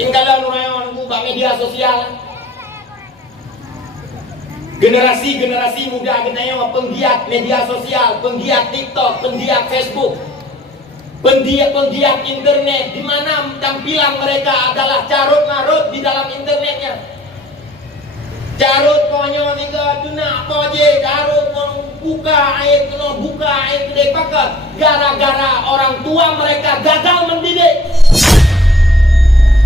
Tinggalan orang buka media sosial. Generasi muda kita yang penggiat media sosial, penggiat TikTok, penggiat Facebook, penggiat internet, di mana tampilan mereka adalah carut marut di dalam internetnya. Carut konyo tiga tuna apa je, carut buka air kedai pakat, gara-gara orang tua mereka gagal mendidik.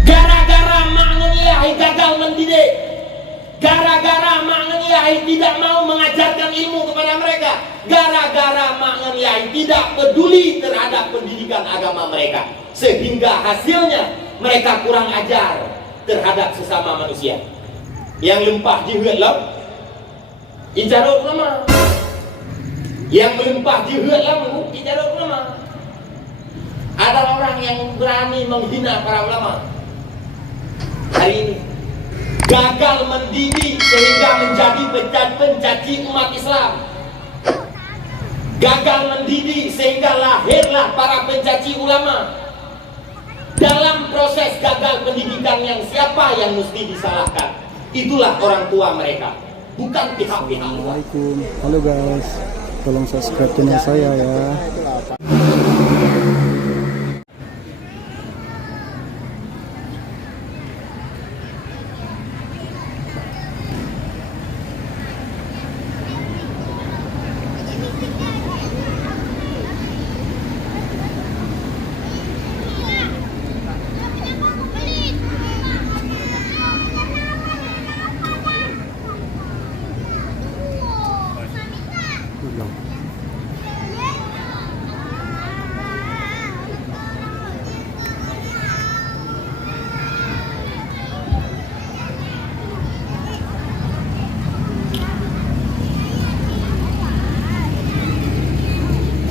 Gara-gara mak ngeniahi gagal mendidik. Gara-gara mak ngeniahi tidak mau mengajarkan ilmu kepada mereka. Gara-gara mak ngeniahi tidak peduli terhadap pendidikan agama mereka. Sehingga hasilnya mereka kurang ajar terhadap sesama manusia. Yang lempah jihad lah ijarut lama. Yang melempah jihad lah ijarut lama. Ada orang yang berani menghina para ulama. Hari ini gagal mendidik sehingga menjadi pencaci umat Islam. Gagal mendidik sehingga lahirlah para pencaci ulama. Dalam proses gagal pendidikan yang siapa yang mesti disalahkan? Itulah orang tua mereka, bukan pihak-pihak luar. Assalamualaikum, halo guys, tolong subscribe channel saya ya.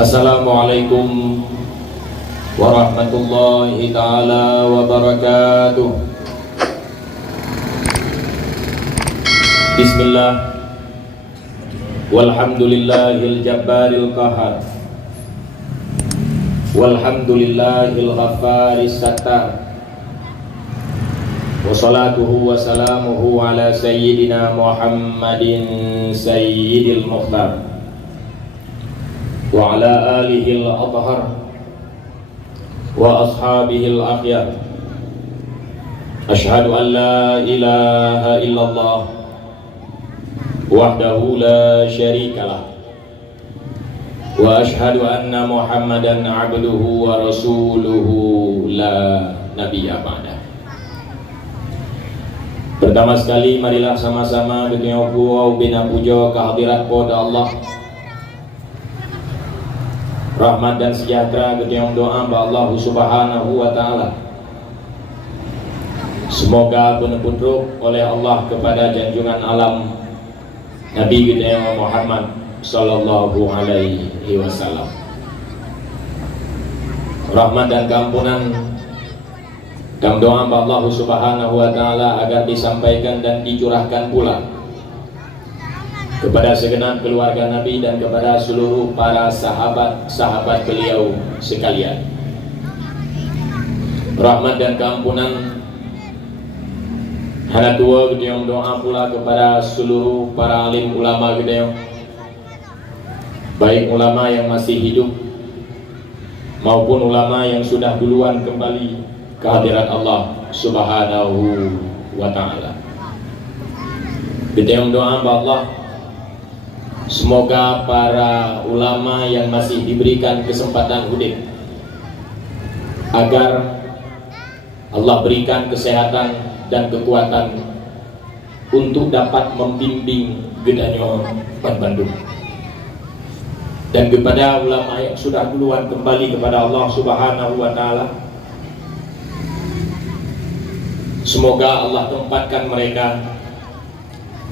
Assalamualaikum warahmatullahi ta'ala wabarakatuh. Bismillah. Walhamdulillahil jabbaril qahar. Walhamdulillahil ghaffaris sattar. Wassalatuhu wassalamuhu ala sayyidina Muhammadin sayyidil mukhtar wa ala alihi al-athhar wa ashabihi al-akhyar. Asyhadu an la ilaha illallah wahdahu la syarikalah wa asyhadu anna Muhammadan abduhu wa rasuluhu la nabiyya ba'dah. Pertama sekali marilah sama-sama berdoa bina puja kehadirat pada Allah. Rahmat dan sejahtera ketika doa Allah Subhanahu wa taala. Semoga penuh oleh Allah kepada junjungan alam Nabi kita Muhammad sallallahu alaihi wasallam. Rahmat dan keampunan dan doa Allah Subhanahu wa taala agar disampaikan dan dicurahkan pula kepada segenap keluarga Nabi dan kepada seluruh para sahabat-sahabat beliau sekalian. Rahmat dan keampunan hana dua yang doa pula kepada seluruh para alim ulama gitu, baik ulama yang masih hidup maupun ulama yang sudah duluan kembali ke hadirat Allah Subhanahu wa taala. Kita doa Allah, semoga para ulama yang masih diberikan kesempatan hidup agar Allah berikan kesehatan dan kekuatan untuk dapat membimbing gedanyo Bandung. Dan kepada ulama yang sudah duluan kembali kepada Allah Subhanahu wa taala, semoga Allah tempatkan mereka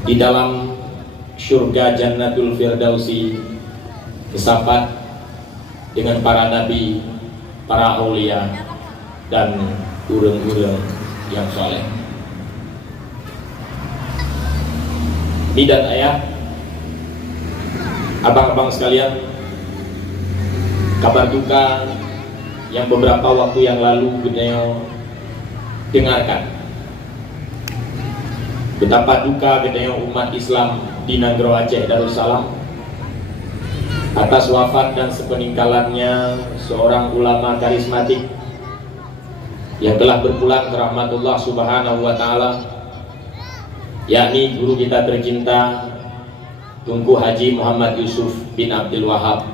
di dalam surga Jannatul Firdausi, kesapat dengan para nabi, para aulia dan urang-urang yang soleh. Bidan ayah, abang-abang sekalian, kabar duka yang beberapa waktu yang lalu dengarkan betapa duka gedenya umat Islam di Nagro Aceh Darussalam atas wafat dan sepeninggalannya seorang ulama karismatik yang telah berpulang ke rahmatullah subhanahu wa ta'ala, yakni guru kita tercinta Tunku Haji Muhammad Yusuf bin Abdul Wahab,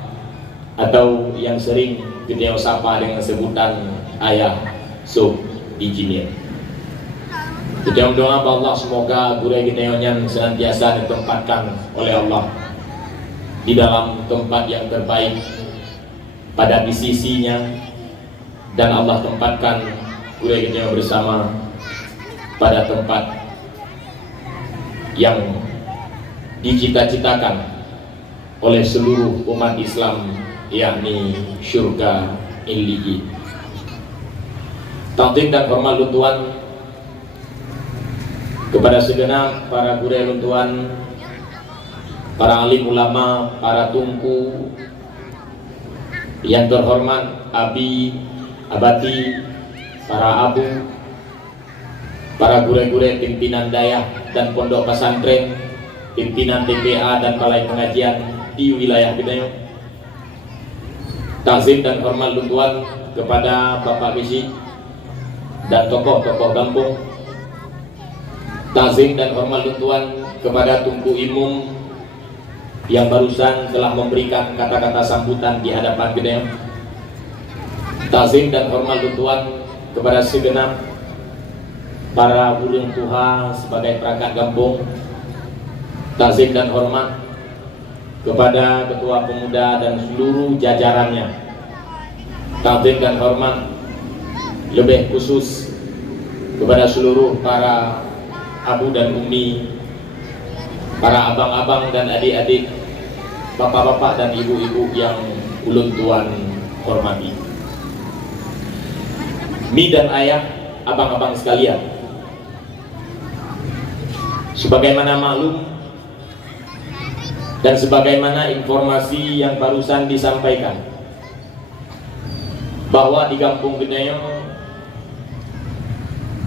atau yang sering kita sapa dengan sebutan Ayah Sob Engineer. Kita berdoa kepada Allah semoga guru kita yang senantiasa ditempatkan oleh Allah di dalam tempat yang terbaik pada di sisinya, dan Allah tempatkan guru kita bersama pada tempat yang dicita-citakan oleh seluruh umat Islam, yakni syurga illiyin. Takdim dan hormat luntuan kepada segenap para guru luntuan, para alim ulama, para tungku yang terhormat, abi, abati, para abu, para guru-guru pimpinan dayah dan pondok pesantren, pimpinan TPA dan balai pengajian di wilayah kita. Takzim dan hormat luntuan kepada Bapak Bisi dan tokoh-tokoh kampung. Takzim dan hormat luntuan kepada Tunku Imum yang barusan telah memberikan kata-kata sambutan di hadapan kita. Takzim dan hormat luntuan kepada segenap para ulun tuha sebagai perangkat kampung. Takzim dan hormat kepada ketua pemuda dan seluruh jajarannya. Takzim dan hormat lebih khusus kepada seluruh para abu dan umi, para abang-abang dan adik-adik, bapak-bapak dan ibu-ibu yang ulun tuan hormati. Mi dan ayah, abang-abang sekalian, sebagaimana maklum dan sebagaimana informasi yang barusan disampaikan bahwa di Kampung Gedeyo,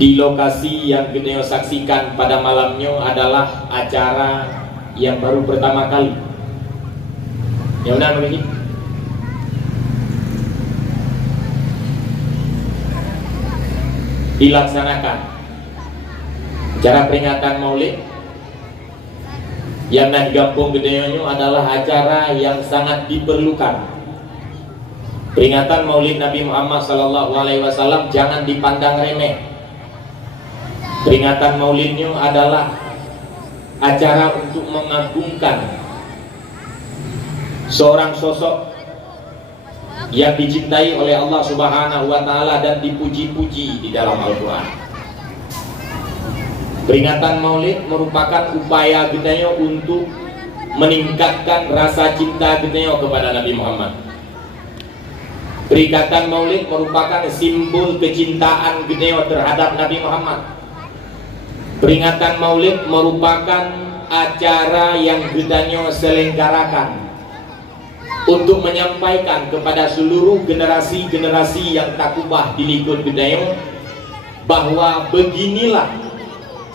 di lokasi yang Gedeyo saksikan pada malamnya adalah acara yang baru pertama kali. Yang benar begini? Dilaksanakan acara peringatan Maulid yang di Kampung Gedeyo adalah acara yang sangat diperlukan. Peringatan Maulid Nabi Muhammad SAW jangan dipandang remeh. Peringatan Maulidnya adalah acara untuk mengagungkan seorang sosok yang dicintai oleh Allah Subhanahu wa Ta'ala dan dipuji-puji di dalam Al-Quran. Peringatan Maulid merupakan upaya Gedeyo untuk meningkatkan rasa cinta Gedeyo kepada Nabi Muhammad. Peringatan Maulid merupakan simbol kecintaan Gedeyo terhadap Nabi Muhammad. Peringatan Maulid merupakan acara yang Gedeyo selenggarakan untuk menyampaikan kepada seluruh generasi-generasi yang takubah di lingkungan Gedeyo bahwa beginilah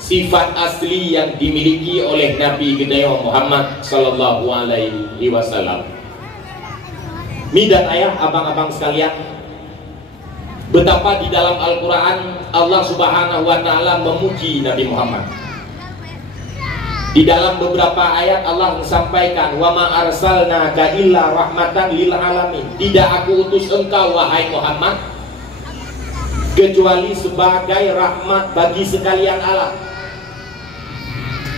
sifat asli yang dimiliki oleh Nabi Gedeyo Muhammad Sallallahu Alaihi Wasallam. Mi dan ayah, abang-abang sekalian, betapa di dalam Al-Quran Allah Subhanahu wa Ta'ala memuji Nabi Muhammad. Di dalam beberapa ayat Allah menyampaikan, wa ma arsalnaka illa rahmatan lil alamin. Tidak aku utus engkau wahai Muhammad kecuali sebagai rahmat bagi sekalian alam.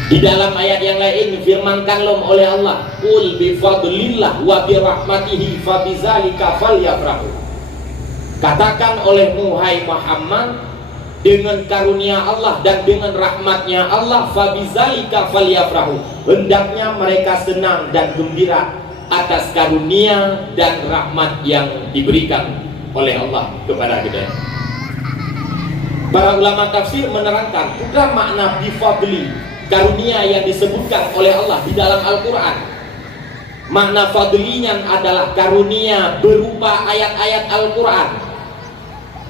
Di dalam ayat yang lain firmankanlah oleh Allah, qul bi fadlillah wa bi rahmatihi fa bidzalika falyafrahu. Katakan olehmu hai Muhammad, dengan karunia Allah dan dengan rahmatnya Allah, fa bidzalika falyafrahu, hendaknya mereka senang dan gembira atas karunia dan rahmat yang diberikan oleh Allah kepada kita. Para ulama tafsir menerangkan bukan makna bifadli, karunia yang disebutkan oleh Allah di dalam Al-Quran. Makna fadlinya adalah karunia berupa ayat-ayat Al-Quran.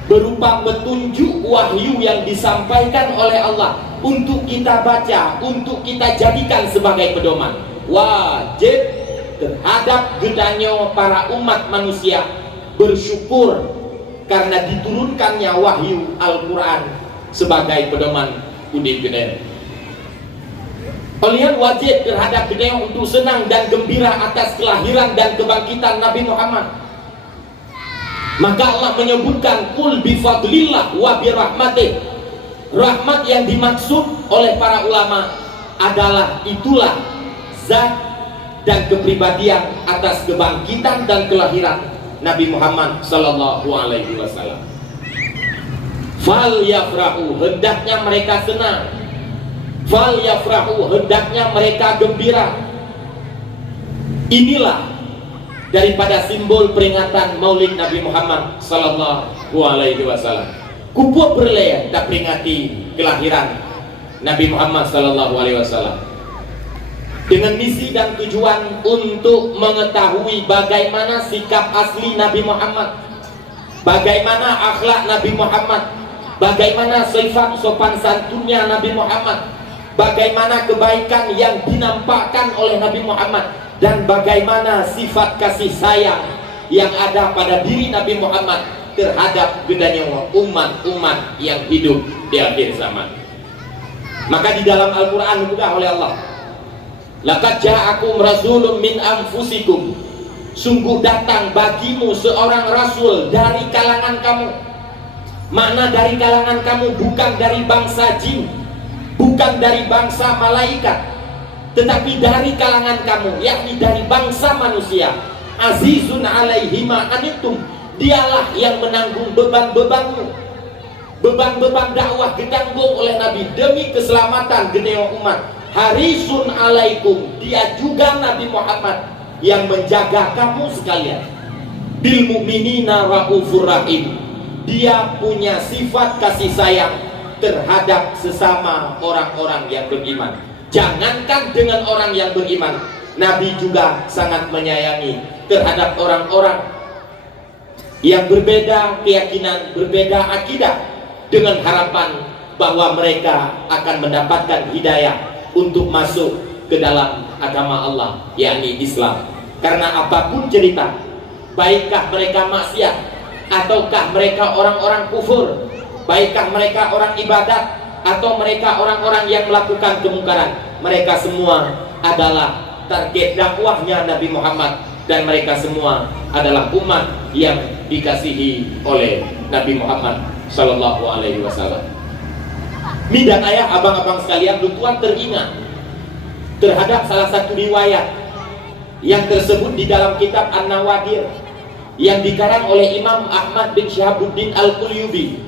berupa petunjuk wahyu yang disampaikan oleh Allah untuk kita baca, untuk kita jadikan sebagai pedoman. Wajib terhadap gedanya para umat manusia bersyukur karena diturunkannya wahyu Al-Quran sebagai pedoman udin gede. Kalian wajib terhadap gedenya untuk senang dan gembira atas kelahiran dan kebangkitan Nabi Muhammad. Maka Allah menyebutkan kul bifadlillah wa birahmatih. Rahmat yang dimaksud oleh para ulama adalah itulah zat dan kepribadian atas kebangkitan dan kelahiran Nabi Muhammad sallallahu alaihi wasallam. Fal yafrahu, hendaknya mereka senang. Fal yafrahu, hendaknya mereka gembira. Inilah daripada simbol peringatan Maulid Nabi Muhammad sallallahu alaihi wasallam. Kupu berlea tak peringati kelahiran Nabi Muhammad sallallahu alaihi wasallam dengan misi dan tujuan untuk mengetahui bagaimana sikap asli Nabi Muhammad, bagaimana akhlak Nabi Muhammad, bagaimana sifat sopan santunnya Nabi Muhammad, bagaimana kebaikan yang dinampakkan oleh Nabi Muhammad, dan bagaimana sifat kasih sayang yang ada pada diri Nabi Muhammad terhadap gedanya umat-umat yang hidup di akhir zaman. Maka di dalam Al-Quran juga oleh Allah, laqad ja'akum rasulun min anfusikum, sungguh datang bagimu seorang rasul dari kalangan kamu. Makna dari kalangan kamu bukan dari bangsa jin, bukan dari bangsa malaikat, tetapi dari kalangan kamu, yakni dari bangsa manusia. Azizun alaihi ma anittum, dialah yang menanggung beban-bebanmu, beban-beban dakwah ditanggung oleh Nabi demi keselamatan geneo umat. Harisun alaikum, dia juga Nabi Muhammad yang menjaga kamu sekalian. Bil mu'minina raufur rahim, dia punya sifat kasih sayang terhadap sesama orang-orang yang beriman. Jangankan dengan orang yang beriman, Nabi juga sangat menyayangi terhadap orang-orang yang berbeda keyakinan, berbeda akidah, dengan harapan bahwa mereka akan mendapatkan hidayah untuk masuk ke dalam agama Allah, yakni Islam. Karena apapun cerita, baikkah mereka maksiat ataukah mereka orang-orang kufur, baikkah mereka orang ibadat atau mereka orang-orang yang melakukan kemungkaran, mereka semua adalah target dakwahnya Nabi Muhammad, dan mereka semua adalah umat yang dikasihi oleh Nabi Muhammad sallallahu alaihi wasallam. Mi dan ayah, abang-abang sekalian, tuan teringat terhadap salah satu riwayat yang tersebut di dalam kitab An-Nawadir yang dikarang oleh Imam Ahmad bin Syahabuddin Al-Qulyubi.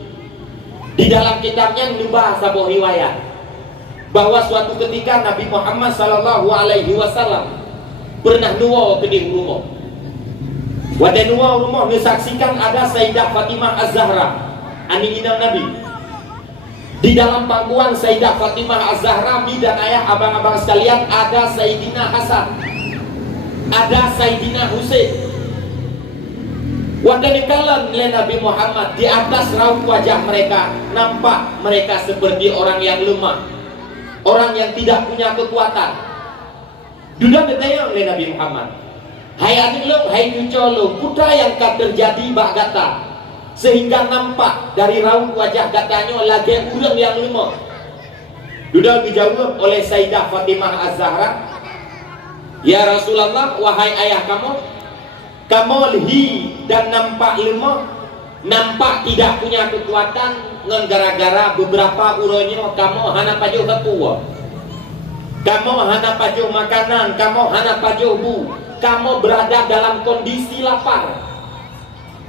Di dalam kitabnya nubah sebuah riwayat bahwa suatu ketika Nabi Muhammad sallallahu alaihi wasallam pernah nuwa ke di rumah. Wadah nuwa rumah disaksikan ada Sayyidah Fatimah Az-Zahra, ani inang Nabi. Di dalam pangkuan Sayyidah Fatimah Az-Zahra, mi dan ayah, abang-abang sekalian, ada Sayyidina Hasan, ada Sayyidina Husain. Wadah dikalan oleh Nabi Muhammad, di atas raut wajah mereka nampak mereka seperti orang yang lemah, orang yang tidak punya kekuatan. Duda bertanya oleh Nabi Muhammad, hai adik lo, hai cucu lo, putra yang kau terjadi bak gata, sehingga nampak dari raut wajah katanya lagi orang yang lemah. Duda dijawab oleh Sayyidah Fatimah Az-Zahra, ya Rasulullah, wahai ayah kamu lihi dan nampak lemah, nampak tidak punya kekuatan, gara-gara beberapa uranya kamu hana pajuh ketua, kamu hana pajuh makanan, kamu hana pajuh bu, kamu berada dalam kondisi lapar.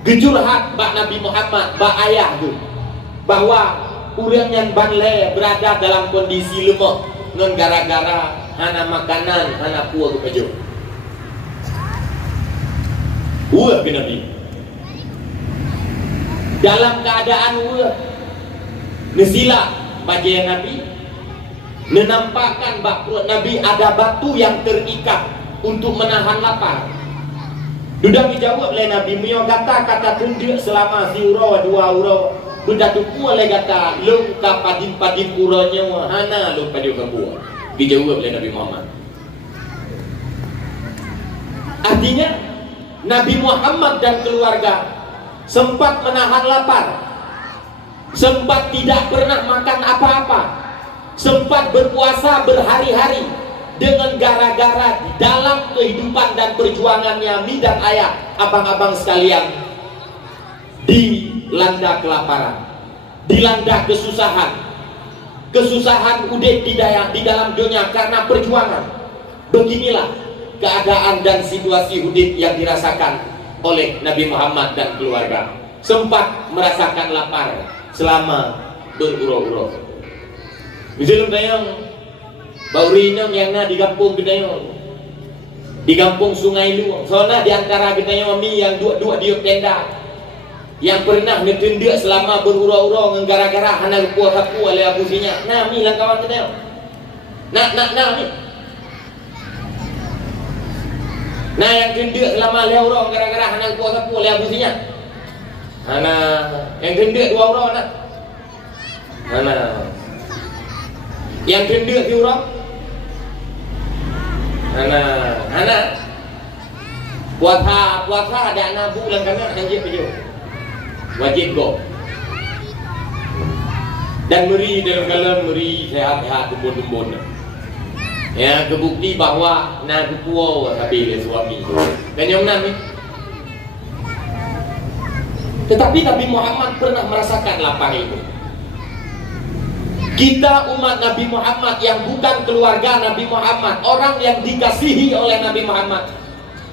Gejurhat bak Nabi Muhammad, bak ayah tu, bahwa orang yang banle berada dalam kondisi lemah, gara-gara hana makanan, hana puah kepajuh. Wah bin Nabi dalam keadaan wah nesila bajai Nabi menampakkan bak perut Nabi ada batu yang terikat untuk menahan lapar. Dudah dijawab oleh Nabi Muhammad kata tunjuk selama si uro dua uro. Dudah tuku oleh kata lu ka padin uronya hana lu pada kebuah. Dijawab oleh Nabi Muhammad. Artinya Nabi Muhammad dan keluarga sempat menahan lapar, sempat tidak pernah makan apa-apa, sempat berpuasa berhari-hari dengan gara-gara dalam kehidupan dan perjuangannya Mi dan ayah, abang-abang sekalian, dilanda kelaparan, dilanda kesusahan udah di dalam dunia karena perjuangan. Beginilah keadaan dan situasi hidup yang dirasakan oleh Nabi Muhammad dan keluarga. Sempat merasakan lapar selama beruro-uro. Misalnya dayang Baurinang yang di kampung Gedayong, di kampung Sungai Luang. Soalnya di antara Gedayong Mi yang dua diuk tenda, yang pernah ngetunjuk selama beruro-uro gara-gara hana kuat-kuat oleh abusinya. Nah Mi lah kawan Gedayong. Nah Mi. Nah yang tunjuk selama leuro gara-gara hana kuat-kuat oleh abusinya. Yang tunjuk dua orang nak. Yang tunjuk di orang. Puasa ada anak bulan kan wajib peju. Wajib go. Dan meri dalam meri sehat-sehat tumbun-tumbun. Ya, kebukti bahwa nak kuo tapi suami. Kan yang mana ni? Tetapi Nabi Muhammad pernah merasakan lapar itu. Kita umat Nabi Muhammad yang bukan keluarga Nabi Muhammad, orang yang dikasihi oleh Nabi Muhammad,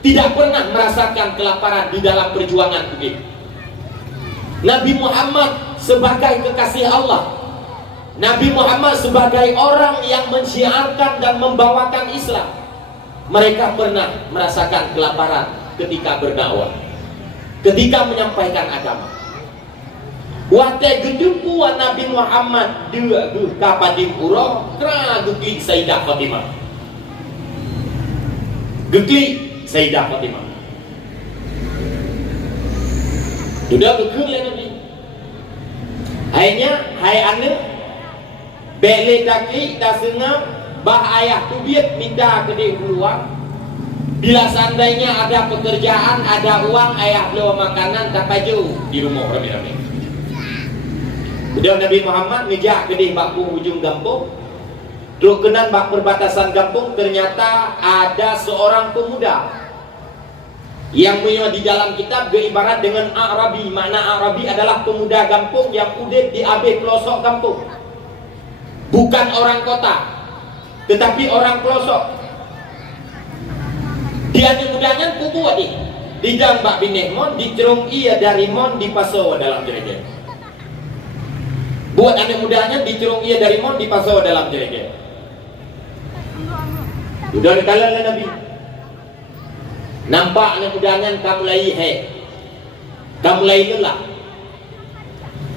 tidak pernah merasakan kelaparan di dalam perjuangan begitu. Nabi Muhammad sebagai kekasih Allah, Nabi Muhammad sebagai orang yang mensyiarkan dan membawakan Islam, mereka pernah merasakan kelaparan ketika berdakwah, ketika menyampaikan agama. Wate gedumpu Nabi Muhammad dua kapadim uro kera geki Sayyidah Fatimah. Geki Sayyidah Fatimah. Sudah betul ya Nabi. Akhirnya hai ane bele daki dasena bah ayah tubiat minta gede keluar. Bila seandainya ada pekerjaan, ada uang, ayah bawa makanan tak paju di rumah rame-rame. Udah Nabi Muhammad ngejak gede baku ujung kampung. Terus kenan bak perbatasan kampung, ternyata ada seorang pemuda yang punya di dalam kitab beribarat dengan Arabi. Makna Arabi adalah pemuda kampung yang udah di abe pelosok kampung. Bukan orang kota, tetapi orang pelosok. Dia mudahnya kuku di dalam bak bineh mon, di terung ia dari mon di paso dalam jereje. Buat anak mudanya di terung ia dari mon di paso dalam jereje. Sudah dikalah oleh Nabi. Nampak anak mudanya kamu mulai kamu mulai lelah.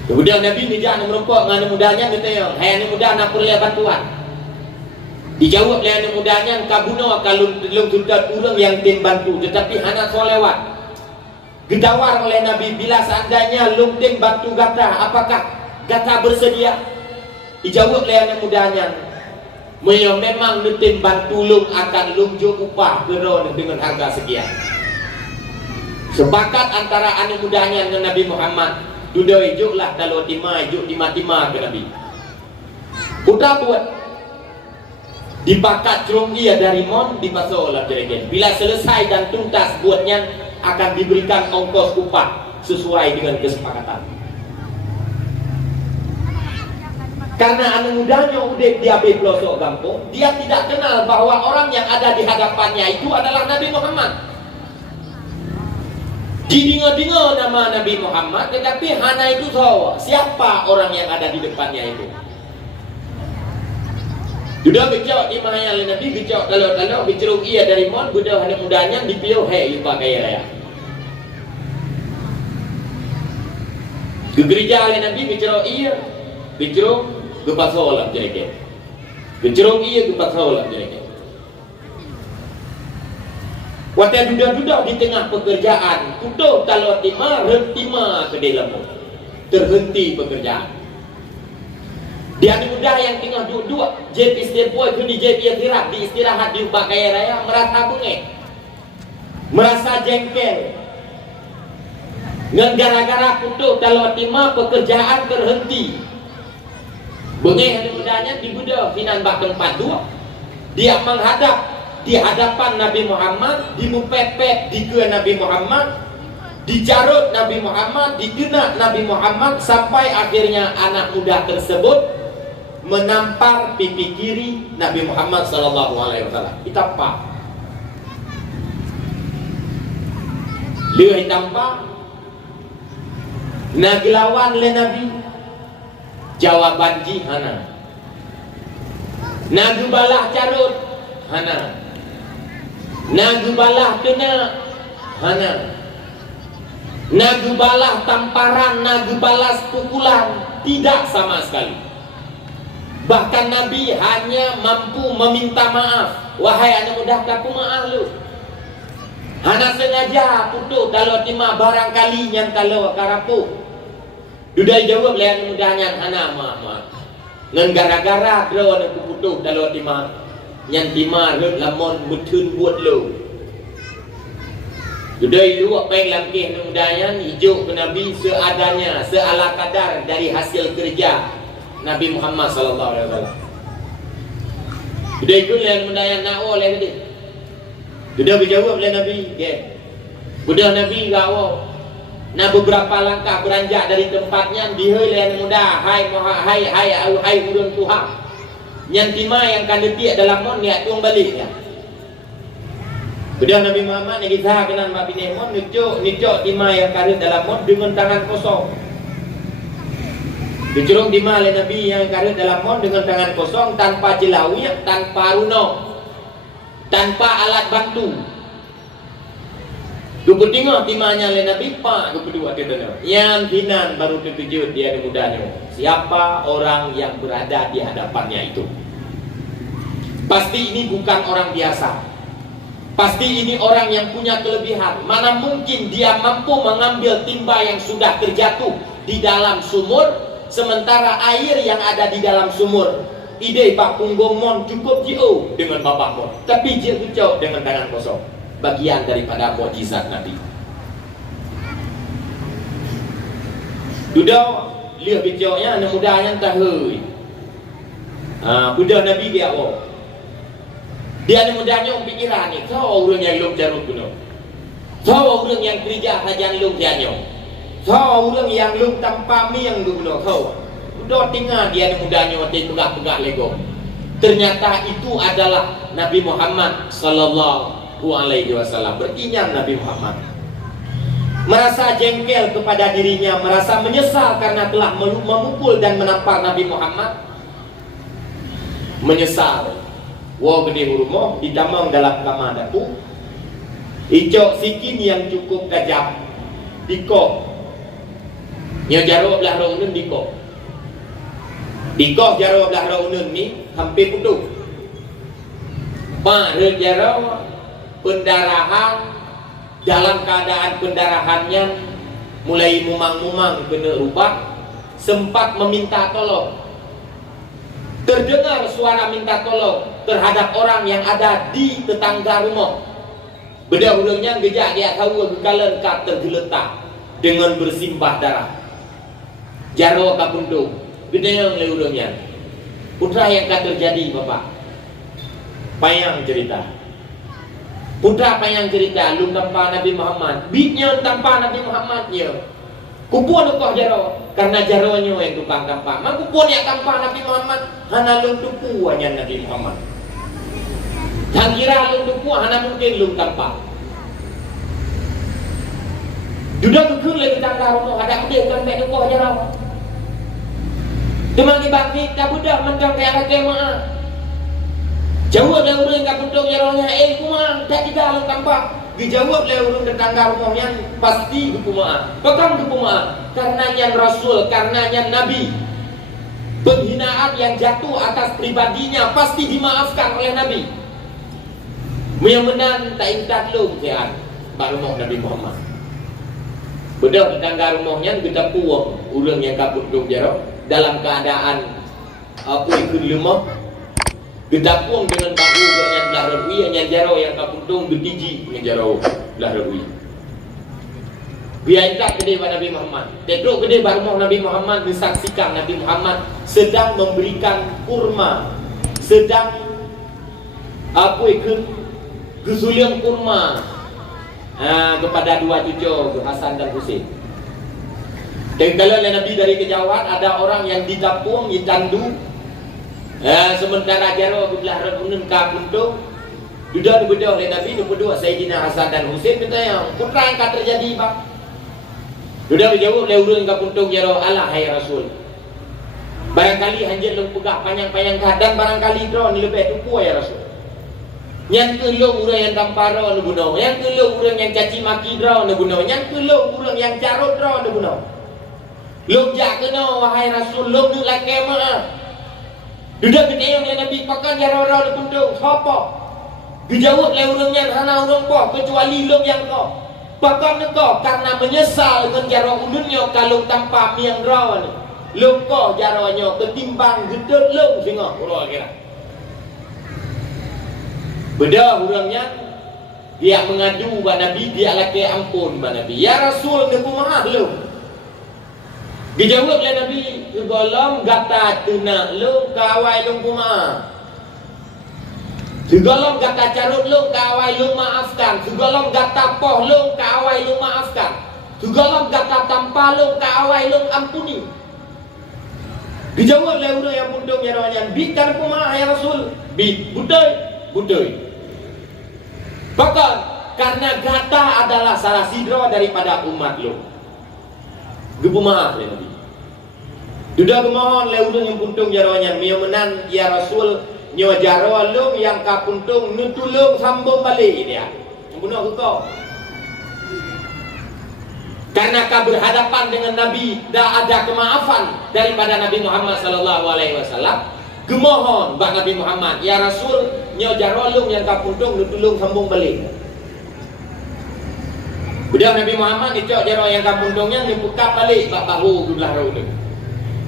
Kemudian Nabi ngejak anak merokok dengan anak mudanya kata, hai anak muda nak perlu bantuan. Dijawab oleh anak mudanya, kabuno kalau belum tuntat urang yang tim bantu, tetapi anak solewat. Gedawar oleh Nabi, bila seandainya lung tim bantu gata, apakah gata bersedia? Dijawab oleh anak mudanya, memang tim bantu lung akan lung jo upah geron dengan harga sekian. Sepakat antara anak mudanya dengan Nabi Muhammad, duda ijuklah kalau ijuk timah ke Nabi. Udah buat dipakat cerung ia dari mon di pasal lah jeregen. Bila selesai dan tuntas buatnya akan diberikan ongkos upah sesuai dengan kesepakatan. Karena anak mudanya udah diambil pelosok kampung, dia tidak kenal bahwa orang yang ada di hadapannya itu adalah Nabi Muhammad. Didinga-dinga nama Nabi Muhammad, tetapi hana itu tahu siapa orang yang ada di depannya itu. Sudah gejauh di mana yang Nabi gejauh kalau gejauh ia dari mon budak anak mudanya dipilih lupa kaya raya. Ke gereja oleh Nabi gejauh ia gejauh ke pasal lah jadi. Gejauh ia ke pasal lah jadi. Waktu duda-duda di tengah pekerjaan, putus kalau tima, rentima ke dalam, terhenti pekerjaan. Dia ni muda yang tengah duduk JP standpoint ke di JP akhirat, di istirahat di ubah kaya raya, merasa bengek, merasa jengkel. Dengan gara-gara putus kalau tima pekerjaan terhenti. Bengek ni mudanya di budak finan bak tempat dua. Dia menghadap di hadapan Nabi Muhammad, di mupepet di ke Nabi Muhammad, dijarut Nabi Muhammad, digenak Nabi Muhammad, sampai akhirnya anak muda tersebut menampar pipi kiri Nabi Muhammad sallallahu alaihi wasallam. Ditampar. Dia ditampar. Naglawan le Nabi. Jawaban ji hana. Nagubalah carut hana. Nagubalah kena hana. Nagubalah tamparan, nagubalas pukulan, tidak sama sekali. Bahkan Nabi hanya mampu meminta maaf. Wahai anak muda, aku maaf lu. Hana sengaja putus kalau tima barangkali yang kalau karapu. Dudai jawab le anak muda yang hana maaf. Ngan gara-gara draw aku putus kalau tima yang tima rut lamon mutun buat lu. Dudai lu apa yang langkih anak muda yang hijau ke Nabi seadanya, seala kadar dari hasil kerja Nabi Muhammad sallallahu alaihi wasallam. Sudah ikut yang mendayan nak oleh dia. Sudah berjawab oleh Nabi, ke. Sudah Nabi gawo. Nah beberapa langkah beranjak dari tempatnya dihoi yang muda, hai urang Tuhan. Yang tima yang kan detik dalam mon niat tuang balik ya. Sudah Nabi Muhammad ni kita kenan mak bini mon nicok tima yang karet dalam mon dengan tangan kosong. Dicerung di malai Nabi yang karet dalam mon dengan tangan kosong, tanpa jelawih, tanpa runong, tanpa alat bantu. Dua tengok timanya oleh Nabi, pak dua kedua kata yang hinan baru terkejut dia ada mudanya. Siapa orang yang berada di hadapannya itu? Pasti ini bukan orang biasa. Pasti ini orang yang punya kelebihan. Mana mungkin dia mampu mengambil timba yang sudah terjatuh di dalam sumur, sementara air yang ada di dalam sumur ide Pak Punggung mon cukup jauh dengan bapak mon, tapi dia ucap dengan tangan kosong. Bagian daripada mukjizat Nabi. Sudah lihat bicaranya anak mudanya tahu. Budak Nabi dia apa? Dia anak mudanya pikiran ni, tahu orang yang lom jarut kuno. Tahu orang yang kerja hajan lom tianyo. Tahu orang yang lum tanpa miang dulu kau. Udah tinggal dia mudanya waktu pegah-pegah lego. Ternyata itu adalah Nabi Muhammad sallallahu alaihi wasallam. Berkinyang Nabi Muhammad. Merasa jengkel kepada dirinya, merasa menyesal karena telah memukul dan menampar Nabi Muhammad. Menyesal. Wah gede rumah ditamang dalam kamar dapur. Icok sikin yang cukup kajam. Dikok. Yang jarak belah raunun dikok. Dikok jarak belah raunun ni hampir putus. Pak jarak pendarahan, dalam keadaan pendarahannya mulai mumang-mumang kena ubah, sempat meminta tolong. Terdengar suara minta tolong terhadap orang yang ada di tetangga rumah. Beda-bedanya gejak dia tahu kekalan kat tergeletak dengan bersimbah darah. Jaro kapundung, gedeng leurungnya. Putra yang akan terjadi bapak. Payang cerita. Putra payang cerita lu tanpa Nabi Muhammad. Bitnya tanpa Nabi Muhammadnya. Kupuan ukah jaro karena jaronya yang tukang tanpa. Mak kupuan yang tanpa Nabi Muhammad hana lu tupu hanya Nabi Muhammad. Jangan kira lu tupu hana mungkin lu tanpa. Sudah kekun lagi tangga rumah ada dia kan mek ukah jaro. Demang dibangkit kabudak mentang kaya kemah. Jawab le urang kapundung jaronya kumang tak kita lu tanpa. Dijawab le urang tetangga rumahnya pasti hukuman. Pegang hukuman karena yang Rasul, karena yang Nabi. Penghinaan yang jatuh atas pribadinya pasti dimaafkan oleh Nabi. Yang menan tak ingat lu kean bak rumah Nabi Muhammad. Bedah tetangga rumahnya kita puang orang yang kabut dong jaro dalam keadaan apa ikut lemah. Kita puang dengan bahu yang belah rawi yang jaro yang kabut dong gediji yang jaro belah rawi. Biar tak gede pada Nabi Muhammad. Dedok gede pada rumah Nabi Muhammad disaksikan Nabi Muhammad sedang memberikan kurma, sedang apa ikut gesuliang kurma kepada dua cucu Hasan dan Husain. Dan kalau Nabi dari kejauhan ada orang yang ditapung, ditandu, sementara jaro belah rabunan kapuntung, sudah bedah oleh Nabi berdua Sayyidina Hasan dan Husain bertanya, putra yang akan terjadi bang? Sudah dijawab oleh urang kapuntung jaro, Allah hai Rasul. Barangkali hanjir lu pegah panjang-panjang dan barangkali draw ni lebih tupu ya Rasul. Yang kelong urang yang tamparo nu bunuh, yang kelong urang yang caci maki draw nu bunuh, yang kelong urang yang carut draw nu bunuh. Lok jak kena wahai Rasul, lok nu lake ma. Dudak ketemu oleh Nabi pakan jaro-jaro nu puntung, siapa? Dijawab oleh urangnya hana urang po kecuali lok yang kau. Pakan kau karena menyesal dengan jaro ulunnya kalau tanpa miang draw ni. Lok kau jaronya ketimbang gedut lok singa. Ulah kira. Beda orangnya dia mengadu kepada Nabi, dia laki ampun kepada Nabi. Ya Rasul, aku maaf lu. Dijawab oleh Nabi, segolong gata tunak lu, kawai lu maaf. Segolong gata carut lu, kawai lu maafkan. Segolong gata poh lu, kawai lu maafkan. Segolong gata tanpa lu, kawai lu ampuni. Dijawab oleh orang yang pundung ya rawan, bikan aku maaf ya Rasul. Budai. Bahkan karena gata adalah salah sidra daripada umat lo. Gebu maaf ya Nabi. Duda gemohon le urang yang puntung jaronya miyomenan ya Rasul nyo jaro lo yang kapuntung nutulung sambung balik dia. Membunuh kau. Karena kau berhadapan dengan Nabi, dah ada kemaafan daripada Nabi Muhammad sallallahu alaihi wasallam. Gemohon bak Nabi Muhammad, ya Rasul, nyo jarolung yang kapuntung nutulung sambung balik. Udah Nabi Muhammad dicok jaro yang kapuntungnya dibuka balik bak bahu belah raud.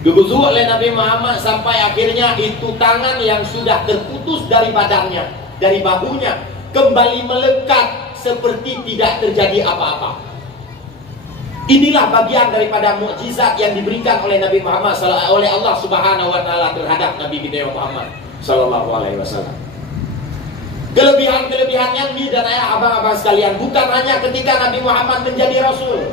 Digusuk oleh Nabi Muhammad sampai akhirnya itu tangan yang sudah terputus dari badannya, dari bahunya, kembali melekat seperti tidak terjadi apa-apa. Inilah bagian daripada mukjizat yang diberikan oleh Nabi Muhammad oleh Allah Subhanahu wa taala terhadap Nabi kita Muhammad sallallahu alaihi wasallam. Kelebihan-kelebihannya ni dan ayah abang-abang sekalian bukan hanya ketika Nabi Muhammad menjadi rasul.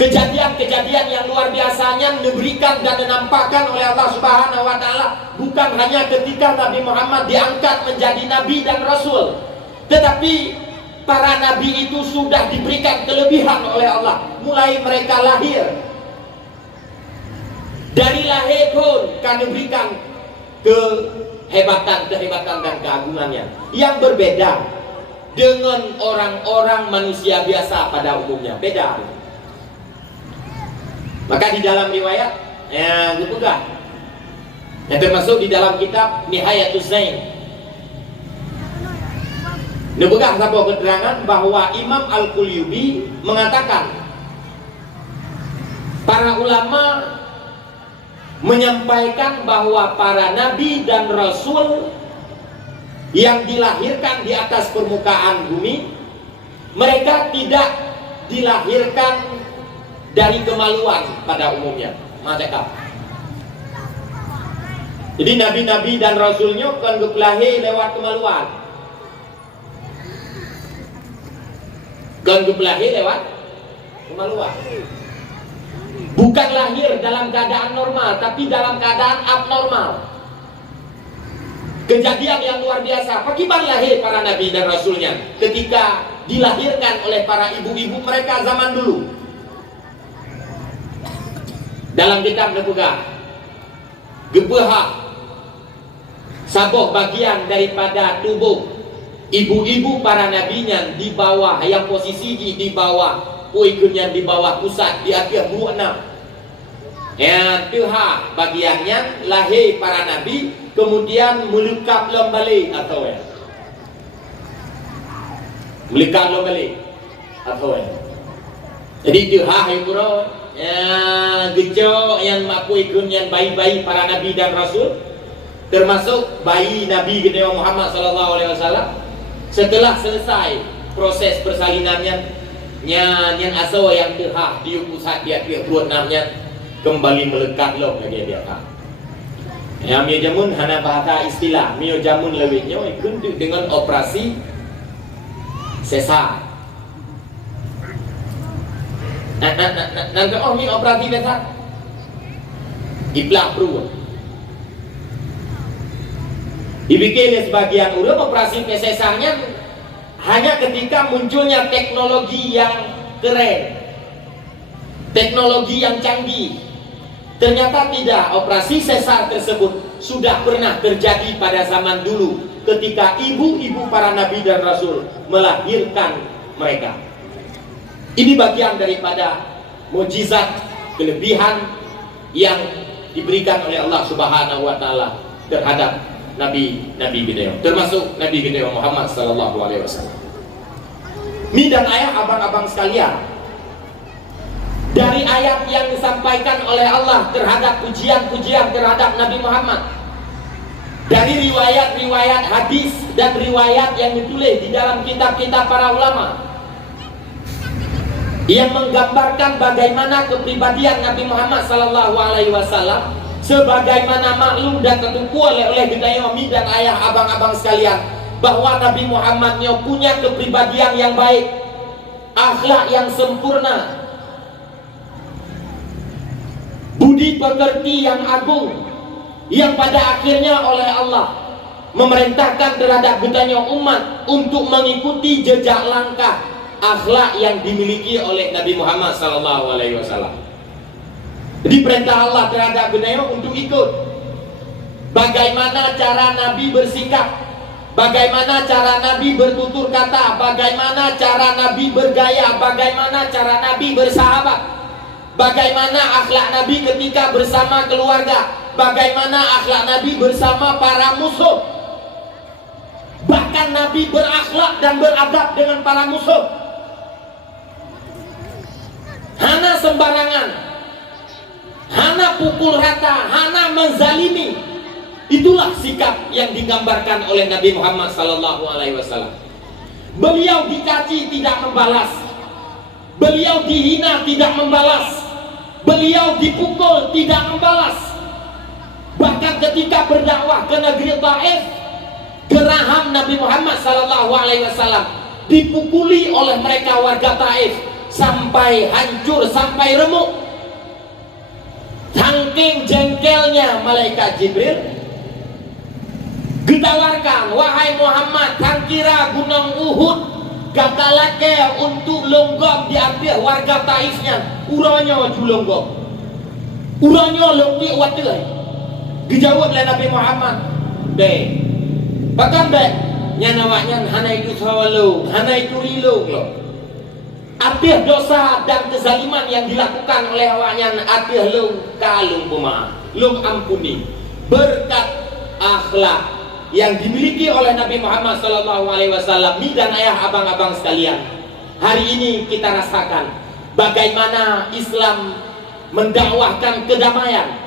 Kejadian-kejadian yang luar biasanya diberikan dan dinampakkan oleh Allah Subhanahu wa taala bukan hanya ketika Nabi Muhammad diangkat menjadi nabi dan rasul, tetapi para nabi itu sudah diberikan kelebihan oleh Allah mulai mereka lahir. Dari lahir pun kan diberikan kehebatan dan keagungannya yang berbeda dengan orang-orang manusia biasa pada umumnya. Beda. Maka di dalam riwayat yang juga yang termasuk di dalam kitab Nihayatus Zain Nebegah sebuah keterangan bahwa Imam Al-Qulyubi mengatakan para ulama menyampaikan bahwa para nabi dan rasul yang dilahirkan di atas permukaan bumi, mereka tidak dilahirkan dari kemaluan pada umumnya. Mereka. Jadi nabi-nabi dan rasulnya kan lahir lewat kemaluan. Kan lahir lewat kemaluan. Bukan lahir dalam keadaan normal, tapi dalam keadaan abnormal. Kejadian yang luar biasa. Bagaimana lahir para nabi dan rasulnya ketika dilahirkan oleh para ibu-ibu mereka zaman dulu? Dalam kitab Nebegah, gebehah sabuh bagian daripada tubuh ibu-ibu para nabinya di bawah, yang posisi di bawah, puikunya di bawah pusat di akhir buah enam. Yang tuha bagiannya lahir para nabi kemudian melekap lembali atau ya melekat lo balik atau jadi dia hai bro ya gejo yang mampu ikut yang bayi-bayi para nabi dan rasul, termasuk bayi Nabi Gede Muhammad sallallahu alaihi wasallam. Setelah selesai proses persalinannya yang asal yang tehah diukusat dia perut namanya kembali melekat lo lagi dia tak. Ya mio jamun hana bahasa istilah mio jamun lewitnya ikut dengan operasi sesar. Nanti mi operasi sesar iblah peruah. Dibikin sebagian orang operasi sesarnya hanya ketika munculnya teknologi yang keren, teknologi yang canggih. Ternyata tidak, operasi sesar tersebut sudah pernah terjadi pada zaman dulu ketika ibu-ibu para nabi dan rasul melahirkan mereka. Ini bagian daripada mukjizat kelebihan yang diberikan oleh Allah Subhanahu wa taala terhadap nabi beliau, termasuk Nabi beliau Muhammad sallallahu alaihi wasallam. Mi dan ayah abang-abang sekalian, dari ayat yang disampaikan oleh Allah terhadap pujian-pujian terhadap Nabi Muhammad, dari riwayat-riwayat hadis dan riwayat yang ditulis di dalam kitab-kitab para ulama yang menggambarkan bagaimana kepribadian Nabi Muhammad sallallahu alaihi wasallam, sebagaimana maklum dan tertuku oleh kita Yomi dan ayah abang-abang sekalian, bahwa Nabi Muhammad punya kepribadian yang baik, akhlak yang sempurna, budi pekerti yang agung, yang pada akhirnya oleh Allah memerintahkan terhadap kita umat untuk mengikuti jejak langkah akhlak yang dimiliki oleh Nabi Muhammad sallallahu alaihi wasallam. Diperintah Allah terhadap kita untuk ikut bagaimana cara Nabi bersikap, bagaimana cara Nabi bertutur kata, bagaimana cara Nabi bergaya, bagaimana cara Nabi bersahabat, bagaimana akhlak Nabi ketika bersama keluarga, bagaimana akhlak Nabi bersama para musuh. Bahkan Nabi berakhlak dan beradab dengan para musuh. Hana sembarangan, hana pukul rata, hana menzalimi. Itulah sikap yang digambarkan oleh Nabi Muhammad sallallahu alaihi wasallam. Beliau dicaci tidak membalas, beliau dihina tidak membalas, beliau dipukul tidak membalas. Bahkan ketika berdakwah ke negeri Taif, geraham Nabi Muhammad sallallahu alaihi wasallam dipukuli oleh mereka warga Taif sampai hancur, sampai remuk. Saking jengkelnya malaikat Jibril ditawarkan, wahai Muhammad, kira gunung Uhud gatalake untuk longgok diambil warga Taifnya, uranya julonggok, uranya longki watai. Dijawab oleh Nabi Muhammad, bahkan nyanawanya hana itu sawalo, hana itu rilung loh. Atih dosa dan kezaliman yang dilakukan oleh awaknya, atih lung kalung pema, lung ampuni. Berkat akhlak yang dimiliki oleh Nabi Muhammad SAW, mi dan ayah abang-abang sekalian, hari ini kita rasakan bagaimana Islam mendakwahkan kedamaian,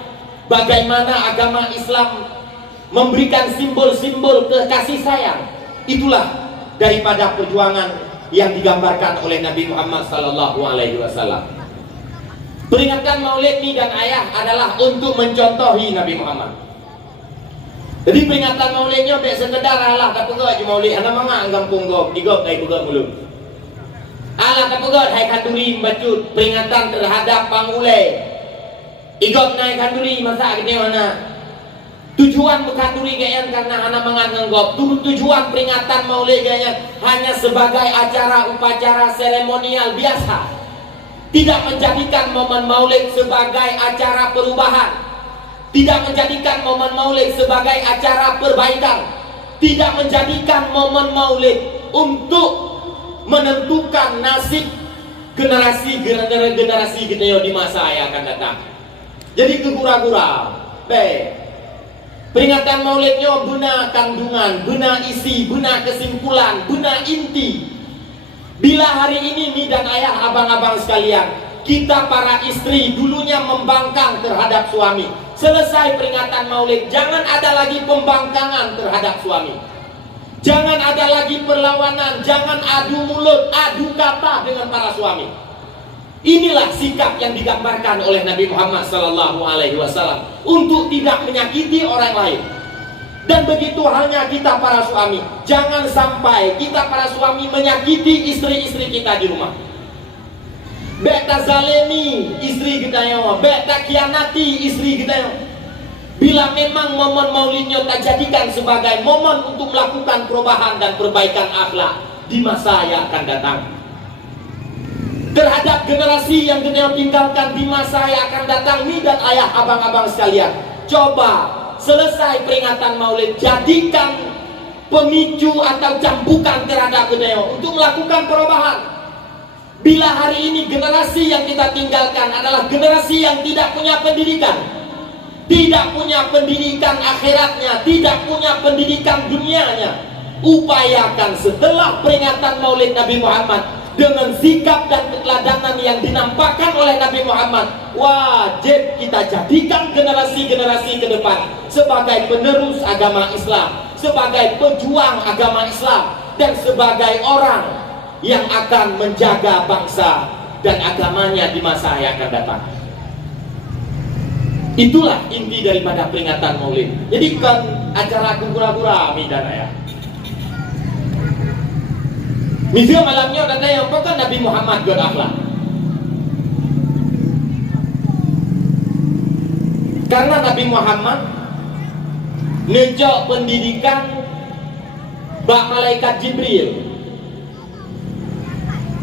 bagaimana agama Islam memberikan simbol-simbol kasih sayang. Itulah daripada perjuangan yang digambarkan oleh Nabi Muhammad SAW. Peringatan Maulid mi dan ayah adalah untuk mencontohi Nabi Muhammad. Jadi peringatan Maulidnya tak sekedar alah tak pegot je Maulid ana manga gampung gop digop kai pegot mulu. Alah tak pegot hai kanduri bacut peringatan terhadap pangulai. Igop naik kanduri masa gede mana? Tujuan mengkanduri gayan karena anak menganggap tujuan peringatan Maulid gayan hanya sebagai acara upacara seremonial biasa, tidak menjadikan momen Maulid sebagai acara perubahan, tidak menjadikan momen Maulid sebagai acara perbaikan, tidak menjadikan momen Maulid untuk menentukan nasib generasi kita di masa yang akan datang. Jadi kegura-gura, peringatan Maulidnya benar kandungan, benar isi, benar kesimpulan, benar inti Bila hari ini mi dan ayah, abang-abang sekalian, kita para istri dulunya membangkang terhadap suami, selesai peringatan Maulid, jangan ada lagi pembangkangan terhadap suami. Jangan ada lagi perlawanan, jangan adu mulut, adu kata dengan para suami. Inilah sikap yang digambarkan oleh Nabi Muhammad SAW untuk tidak menyakiti orang lain. Dan begitu halnya kita para suami, jangan sampai kita para suami menyakiti istri-istri kita di rumah. Beta zalimi istri kita yo, beta kianati istri kita yo. Bila memang momen maulidnya tak jadikan sebagai momen untuk melakukan perubahan dan perbaikan akhlak di masa yang akan datang, terhadap generasi yang kita tinggalkan di masa yang akan datang, ini dan ayah, abang-abang sekalian, coba selesai peringatan Maulid, jadikan pemicu atau cambukan terhadap kita untuk melakukan perubahan. Bila hari ini generasi yang kita tinggalkan adalah generasi yang tidak punya pendidikan, tidak punya pendidikan akhiratnya, tidak punya pendidikan dunianya, upayakan setelah peringatan Maulid Nabi Muhammad dengan sikap dan keteladanan yang dinampakkan oleh Nabi Muhammad, wajib kita jadikan generasi-generasi ke depan sebagai penerus agama Islam, sebagai pejuang agama Islam, dan sebagai orang yang akan menjaga bangsa dan agamanya di masa yang akan datang. Itulah inti daripada peringatan Maulid. Jadi kan acara kura-kura mi dan ayah. Misal malamnya katanya apakah Nabi Muhammad berakhlak? Karena Nabi Muhammad ngejok pendidikan bak malaikat Jibril.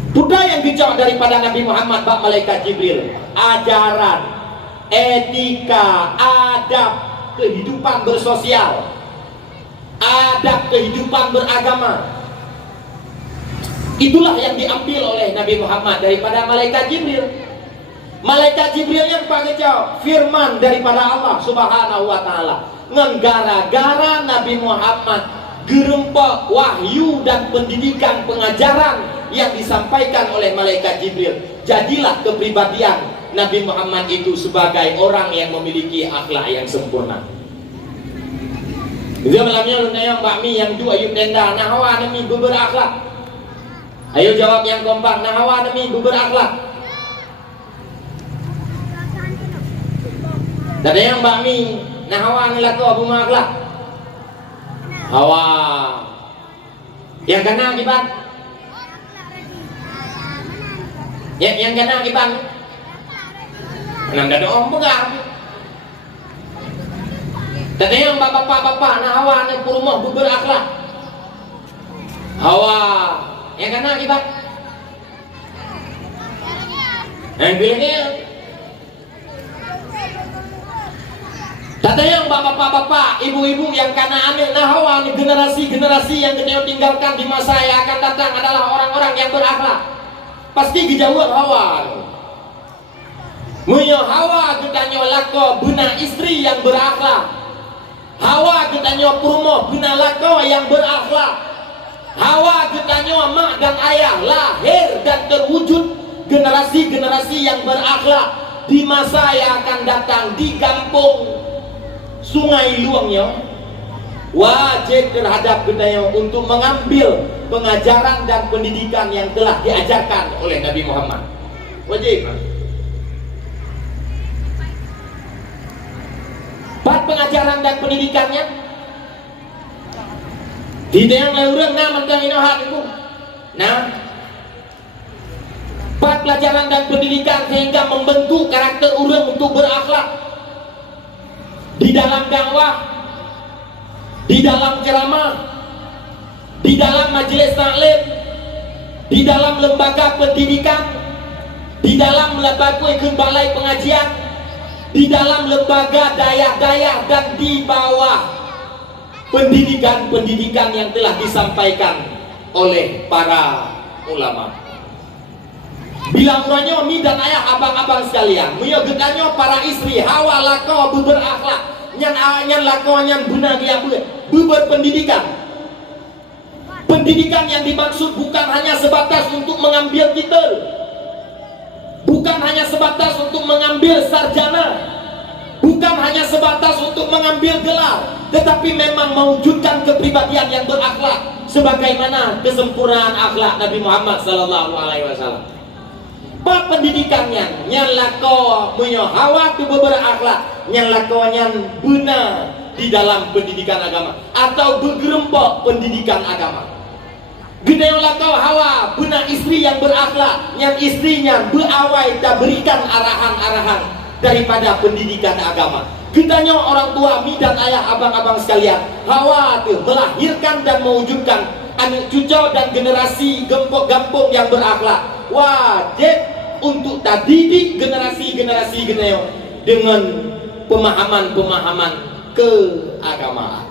Budak yang ngejok daripada Nabi Muhammad bak malaikat Jibril, ajaran, etika, adab kehidupan bersosial, adab kehidupan beragama. Itulah yang diambil oleh Nabi Muhammad daripada malaikat Jibril. Malaikat Jibril yang pakai jawab firman daripada Allah Subhanahu wa taala. Ngan gara-gara Nabi Muhammad gerempak wahyu dan pendidikan pengajaran yang disampaikan oleh malaikat Jibril, jadilah kepribadian Nabi Muhammad itu sebagai orang yang memiliki akhlak yang sempurna. Dia malamnya lu nayang bakmi yang dua ayub tenda, nah hawa nami berakhlak. Ayo jawab yang kompak, nah hawa nami berakhlak. Dan yang bakmi, nah hawa nilai abu akhlak. Hawa yang kena akibat, yang kena akibat. Nang ada orang pegang. Dan yang bapak-bapak, nah hawa ni kurumah berakhlak. Hawa yang kena akibat. Yang bilangnya. Katanya yang bapak-bapak, ibu-ibu yang kena aneh, nah hawa ni generasi-generasi yang kita tinggalkan di masa yang akan datang adalah orang-orang yang berakhlak. Pasti dijawab hawa. Muyo hawa katanya lako bina istri yang berakhlak. Hawa katanya perumoh bina lako yang berakhlak. Hawa katanya mak dan ayah lahir dan terwujud generasi-generasi yang berakhlak di masa yang akan datang di kampung Sungai Luangnya. Wajib terhadap kita untuk mengambil pengajaran dan pendidikan yang telah diajarkan oleh Nabi Muhammad. Wajib. Bat pengajaran dan pendidikannya tidak yang laurang na mentang inohat itu. Nah, bat pelajaran dan pendidikan sehingga membentuk karakter orang untuk berakhlak di dalam dakwah, di dalam ceramah, di dalam majelis taklim, di dalam lembaga pendidikan, di dalam lembaga balai pengajian, di dalam lembaga daya-daya, dan di bawah pendidikan-pendidikan yang telah disampaikan oleh para ulama. Bila murahnya mi dan ayah, abang-abang sekalian, muyo getanyo para istri hawa lako berakhlak, nyan lako nyan benar dia berpendidikan. Pendidikan yang dimaksud bukan hanya sebatas untuk mengambil titel, bukan hanya sebatas untuk mengambil sarjana, bukan hanya sebatas untuk mengambil gelar, tetapi memang mewujudkan kepribadian yang berakhlak sebagaimana kesempurnaan akhlak Nabi Muhammad sallallahu alaihi wasallam. Pak pendidikannya nyala kau punya hawa tu berakhlak, nyala kau nyan benar di dalam pendidikan agama atau bergerempok pendidikan agama. Gedeolah kau hawa benar istri yang berakhlak, yang istrinya berawai tak berikan arahan-arahan daripada pendidikan agama. Kitanya orang tua, mi dan ayah, abang-abang sekalian, hawa tu melahirkan dan mewujudkan anak cucu dan generasi gempok-gampong yang berakhlak. Wajib untuk tak didik generasi-generasi geneo dengan pemahaman-pemahaman keagamaan.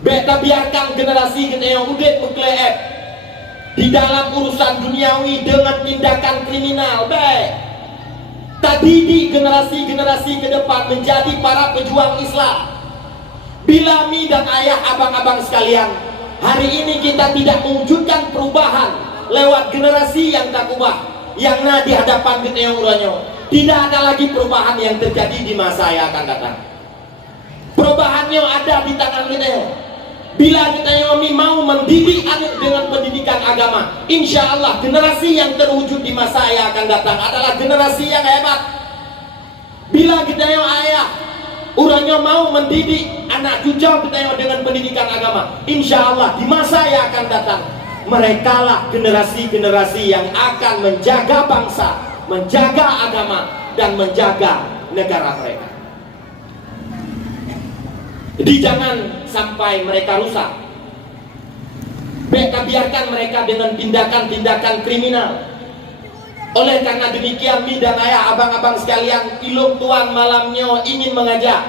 Beta biarkan generasi geneo udah mengkleep di dalam urusan duniawi dengan tindakan kriminal. Baik, tak didik generasi-generasi ke depan menjadi para pejuang Islam. Bila mi dan ayah, abang-abang sekalian, hari ini kita tidak mewujudkan perubahan lewat generasi yang tak ubah, yang di hadapan geneo uranyo, tidak ada lagi perubahan yang terjadi di masa yang akan datang. Perubahannya ada di tangan geneo. Bila kita yomi mau mendidik anak dengan pendidikan agama, insya Allah generasi yang terwujud di masa yang akan datang adalah generasi yang hebat. Bila kita ayah urangnya mau mendidik anak cucu kita dengan pendidikan agama, insya Allah di masa yang akan datang merekalah generasi-generasi yang akan menjaga bangsa, menjaga agama, dan menjaga negara mereka. Jadi jangan sampai mereka rusak. Mereka biarkan mereka dengan tindakan-tindakan kriminal. Oleh karena demikian, mi dan ayah, abang-abang sekalian, ilmu Tuhan malamnya ingin mengajak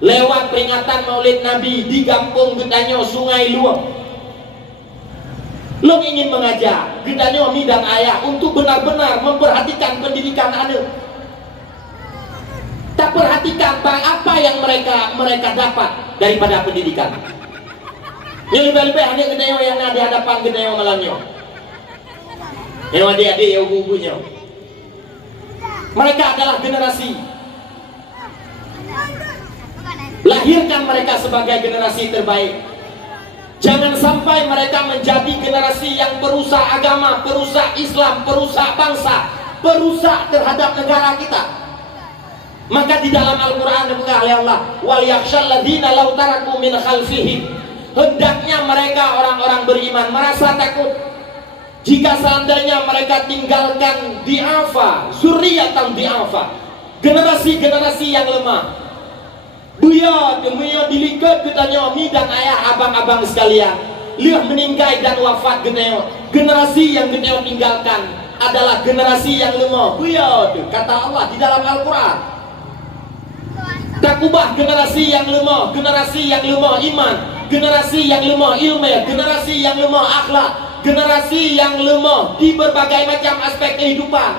lewat peringatan Maulid Nabi di kampung Gedanyo Sungai Luang. Lo ingin mengajak Gedanyo, mi dan ayah untuk benar-benar memperhatikan pendidikan anak. Tak perhatikan apa yang mereka dapat daripada pendidikan. Yang lebih-lebih hanya Gedanyo yang ada di hadapan Gedanyo malamnya. Yang adik-adik, yang ibu-ibunya. Mereka adalah generasi. Lahirkan mereka sebagai generasi terbaik. Jangan sampai mereka menjadi generasi yang perusak agama, perusak Islam, perusak bangsa, perusak terhadap negara kita. Maka di dalam Al-Quran dikatakan oleh Allah, wal yakhshal ladzina law taraku min khalfihim, hendaknya mereka orang-orang beriman merasa takut jika seandainya mereka tinggalkan di'afa, zurriyatan di'afa, generasi-generasi yang lemah. Buya demiyo dilikat katanya mi dan ayah, abang-abang sekalian, lihat meninggal dan wafat geneo. Generasi yang geneo tinggalkan adalah generasi yang lemah. Buya kata Allah di dalam Al-Quran. Tak ubah generasi yang lemah, generasi yang lemah iman, generasi yang lemah ilmu, generasi yang lemah akhlak, generasi yang lemah di berbagai macam aspek kehidupan.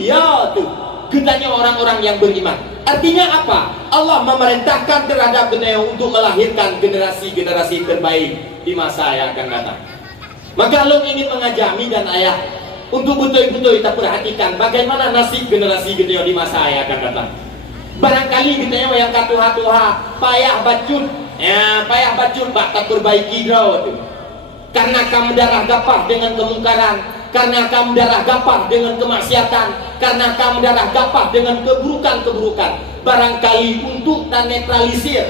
Ya tuh, katanya orang-orang yang beriman. Artinya apa? Allah memerintahkan terhadap geneo untuk melahirkan generasi-generasi terbaik di masa yang akan datang. Maka lo ingin mengajak mi dan ayah untuk betul-betul kita perhatikan bagaimana nasib generasi geneo di masa yang akan datang. Barangkali kita yang katuha-tuha payah bacut, payah bacut bak tak perbaiki draw tu. Karena kamu darah gapah dengan kemungkaran, karena kamu darah gapah dengan kemaksiatan, karena kamu darah gapah dengan keburukan-keburukan. Barangkali untuk tak netralisir,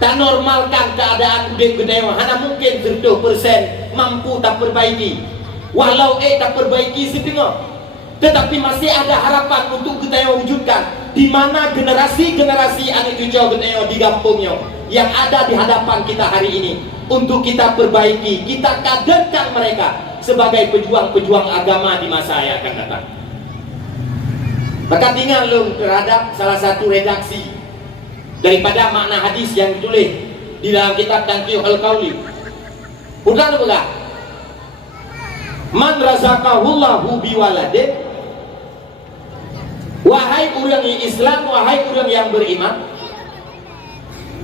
tak normalkan keadaan gede-gede, hanya mungkin 100% mampu tak perbaiki. Walau tak perbaiki setengah, tetapi masih ada harapan untuk kita wujudkan. Di mana generasi-generasi anak cucu geneo di kampungnya yang ada di hadapan kita hari ini untuk kita perbaiki, kita kaderkan mereka sebagai pejuang-pejuang agama di masa yang akan datang. Maka tinggal lo terhadap salah satu redaksi daripada makna hadis yang ditulis di dalam kitab Tanqihul Qauli. Bukan bukan? Man razaqahullahu biwaladin, wahai orang yang Islam, wahai orang yang beriman,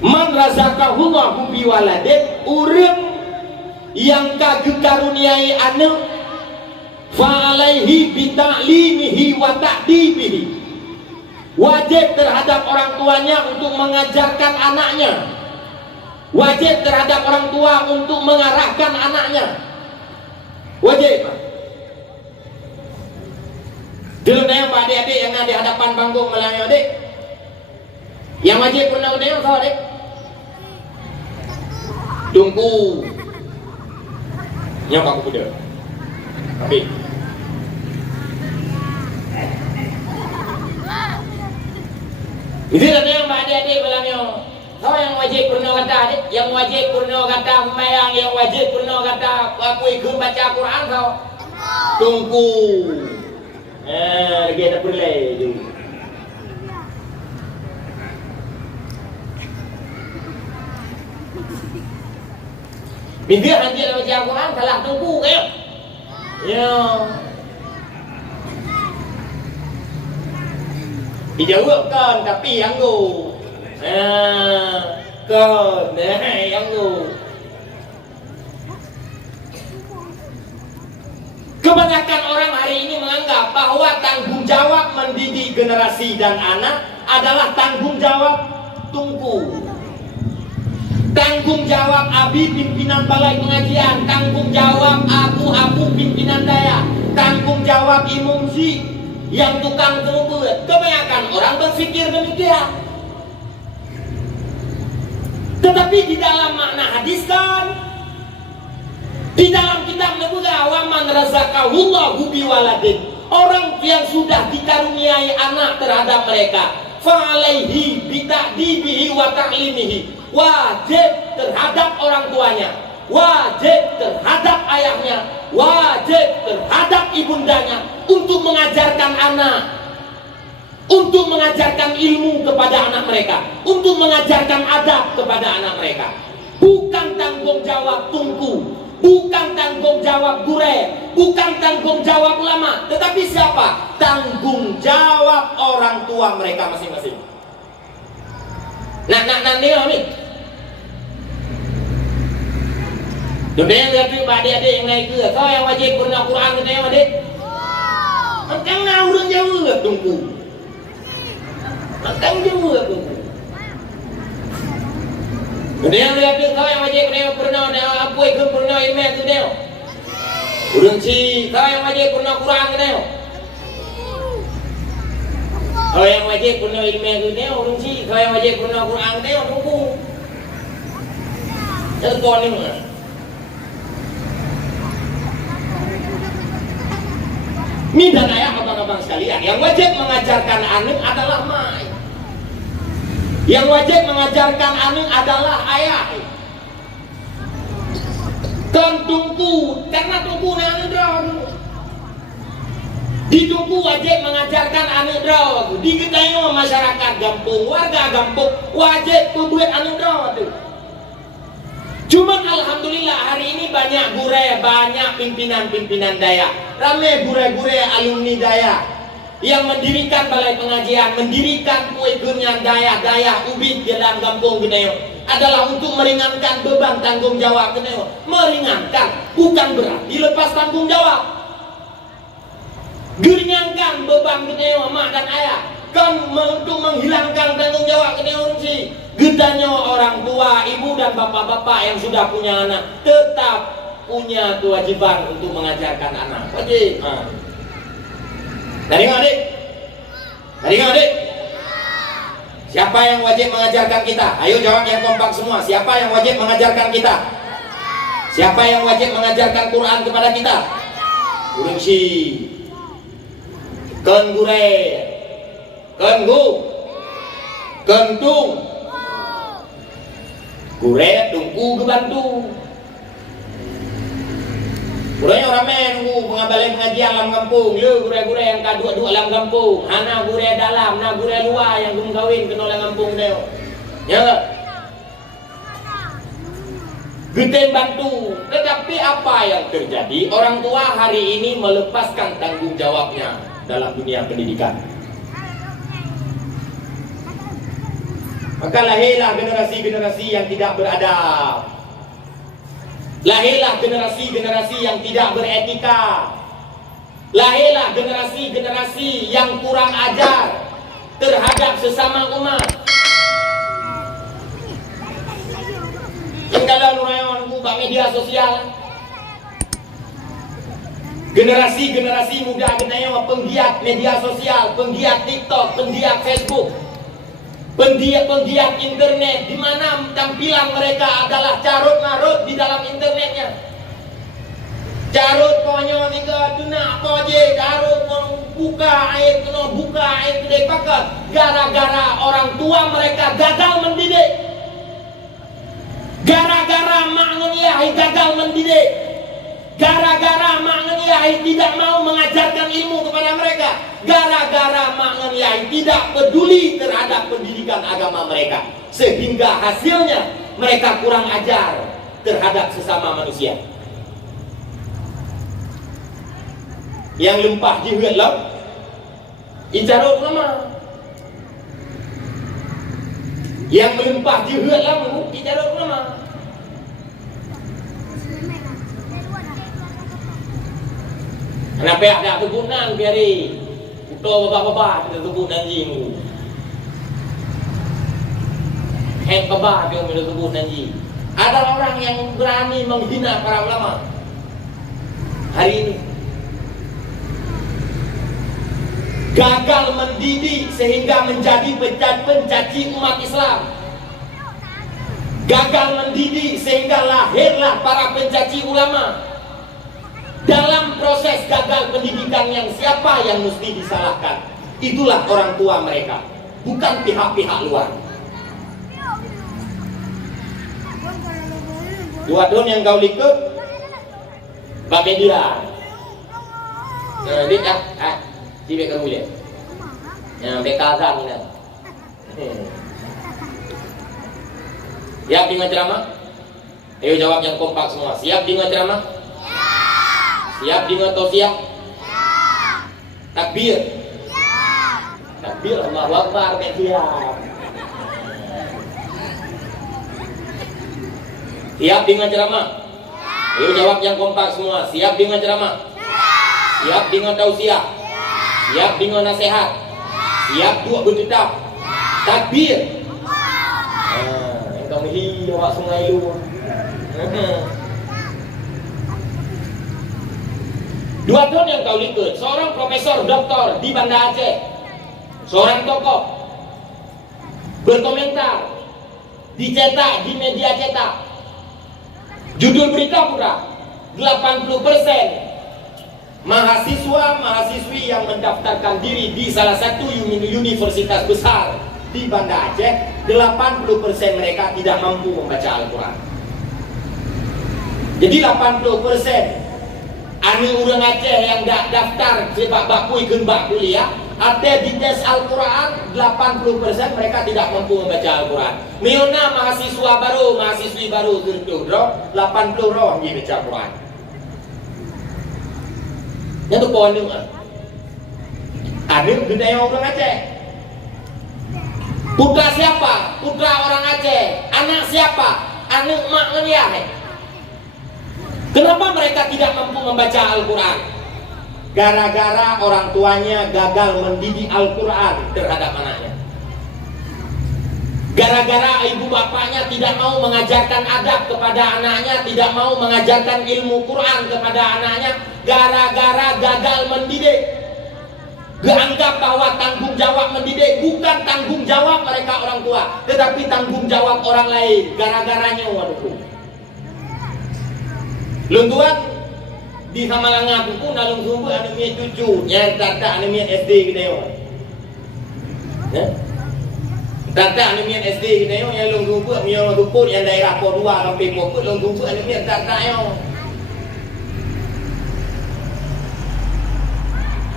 man razaqahullahu biwaladin, orang yang kagem karuniai anak fa alaihi bi ta'limihi wa ta'dibihi. Wajib terhadap orang tuanya untuk mengajarkan anaknya. Wajib terhadap orang tua untuk mengarahkan anaknya. Wajib. Dulu naya Pak adik-adik yang ada di hadapan panggung melayani adik. Yang wajib pernah naya kau adik. Tunggu. Yang aku kuda. Habis. Itu ada yang Pak adik-adik melayani. Kau yang wajib pernah kata adik, yang wajib pernah kata sembahyang, yang wajib pernah kata aku ikut baca Quran kau. Tunggu. Lagi ada perlay dulu. Bila nanti ada baca Quran, salah tunggu kayo. Ya. Dijawabkan tapi yang go. Yang go. Kebanyakan orang hari ini menganggap bahwa tanggung jawab mendidik generasi dan anak adalah tanggung jawab tungku. Tanggung jawab abi pimpinan balai pengajian, tanggung jawab aku pimpinan daya, tanggung jawab imam si yang tukang kebut. Kebanyakan orang berpikir demikian. Tetapi di dalam makna hadis kan, di dalam kitab menyebutkan wa man razaqahullahu biwaladin, orang yang sudah dikaruniai anak terhadap mereka, fa alaihi bi ta'dibihi wa ta'limihi, wajib terhadap orang tuanya, wajib terhadap ayahnya, wajib terhadap ibundanya untuk mengajarkan anak, untuk mengajarkan ilmu kepada anak mereka, untuk mengajarkan adab kepada anak mereka. Bukan tanggung jawab tungku, bukan tanggung jawab gure, bukan tanggung jawab ulama, tetapi siapa? Tanggung jawab orang tua mereka masing-masing. Nanti kami dunia lihat adik-adik yang naik ke, kau yang wajib pernah Quran kita yang adik. Macam nak urang jauh ke tungku? Macam jauh ke tungku? Dunia lihat kau yang wajib pernah apa ikut pernah email tu dia. Urang si kau yang wajib pernah Quran kita. Kau yang wajib pernah email tu dia, urang si kau yang wajib pernah Quran kita tungku. Telepon ni mana? Ini dan ayah abang-abang sekalian, yang wajib mengajarkan anak adalah mai. Yang wajib mengajarkan anak adalah ayah. Kan tungku, karena tungku ni anak dulu. Ditungku wajib mengajarkan anak dulu. Diketahui masyarakat kampung, warga kampung wajib membuat anak dulu. Cuman alhamdulillah hari ini banyak gure, banyak pimpinan-pimpinan daya, ramai gure-gure alumni daya yang mendirikan balai pengajian, mendirikan kue kunyan daya ubid di dalam kampung Geneo adalah untuk meringankan beban tanggung jawab Geneo. Meringankan, bukan berarti lepas tanggung jawab. Geringankan beban Geneo, mak dan ayah, kan untuk menghilangkan tanggung jawab Geneo si. Gedanya orang tua, ibu dan bapak-bapak yang sudah punya anak tetap punya kewajiban untuk mengajarkan anak. Wajib. Dari adik? Dari adik? Siapa yang wajib mengajarkan kita? Ayo jawab yang kompak semua. Siapa yang wajib mengajarkan kita? Siapa yang wajib mengajarkan Quran kepada kita? Urang si. Ken gure. Ken gu. Kentung. Gure tungku kebantu. Gurenya ramai nunggu pengabalan pengajian dalam kampung. Le gure-gure yang kadua-dua dalam kampung. Hana gure dalam, na gure luar yang belum kawin kena dalam kampung dia. Ya. Kita bantu. Tetapi apa yang terjadi? Orang tua hari ini melepaskan tanggung jawabnya dalam dunia pendidikan. Maka lahirlah generasi-generasi yang tidak beradab. Lahirlah generasi-generasi yang tidak beretika. Lahirlah generasi-generasi yang kurang ajar terhadap sesama umat. Yang dalam rayon buka media sosial, generasi-generasi muda genayo penggiat media sosial, penggiat TikTok, penggiat Facebook, penggiat internet, di mana tampilan mereka adalah carut marut di dalam internetnya. Carut konyo tiga tuna koje, carut buka air kedai pakai. Gara-gara orang tua mereka gagal mendidik. Gara-gara mak ngeniai gagal mendidik. Gara-gara mak ngeniai tidak mau mengajarkan ilmu kepada mereka. Gara-gara mak ngeniai tidak peduli terhadap pendidikan agama mereka. Sehingga hasilnya mereka kurang ajar terhadap sesama manusia. Yang lempah juga lah icarut lama. Yang melempah juga lah icarut lama. Kenapa ada kegunaan biari uto bapak-bapak kita sebut nanti. Hek bapak yang kita sebut nanti. Ada orang yang berani menghina para ulama hari ini. Gagal mendidik sehingga menjadi pencaci umat Islam. Gagal mendidik sehingga lahirlah para pencaci ulama. Dalam proses gagal pendidikan yang siapa yang mesti disalahkan? Itulah orang tua mereka, bukan pihak-pihak luar. Dua tahun yang kau likut bab media. Jadi di bek kamu lihat. Yang bek kazan ini. Siap dengan ceramah? Ayo jawab yang kompak semua. Siap dengan ceramah? Siap dengan tausiah? Takbir? Takbir Allahu Akbar, siap. Siap dengan ceramah? Ayo jawab yang kompak semua. Siap dengan ceramah? Siap dengan tausiah? Siap dengan nasihat? Siap dua bertetap? Takbir? Yang kamu awak sungai lu. Dua tahun yang kau likut, seorang profesor doktor di Banda Aceh, seorang tokoh berkomentar, dicetak di media cetak. Judul berita pura 80% mahasiswa-mahasiswi yang mendaftarkan diri di salah satu universitas besar di Banda Aceh, 80% mereka tidak mampu membaca Al-Quran. Jadi 80% anu orang Aceh yang dak daftar sebab bakui ke bak kuliah, ada di tes Al-Quran, 80% mereka tidak mampu membaca Al-Quran. Miona mahasiswa baru, mahasiswi baru tentu 80 roh yang baca Al-Quran. Yang tu poin ni ada budaya orang Aceh. Putra siapa? Putra orang Aceh. Anak siapa? Anak mak ngeliah. Kenapa mereka tidak mampu membaca Al-Quran? Gara-gara orang tuanya gagal mendidik Al-Quran terhadap anaknya. Gara-gara ibu bapaknya tidak mau mengajarkan adab kepada anaknya, tidak mau mengajarkan ilmu Quran kepada anaknya, gara-gara gagal mendidik. Dianggap bahwa tanggung jawab mendidik bukan tanggung jawab mereka orang tua, tetapi tanggung jawab orang lain. Gara-garanya waduh. Luntuan di Samalanga pun nalung sumber ada mian cucu, yang tak ada mian SD kita yo. Tak ada mian SD kita yo, yang lung sumber mian tukut yang daerah Kodua sampai Pokut lung sumber ada mian tak ada yo.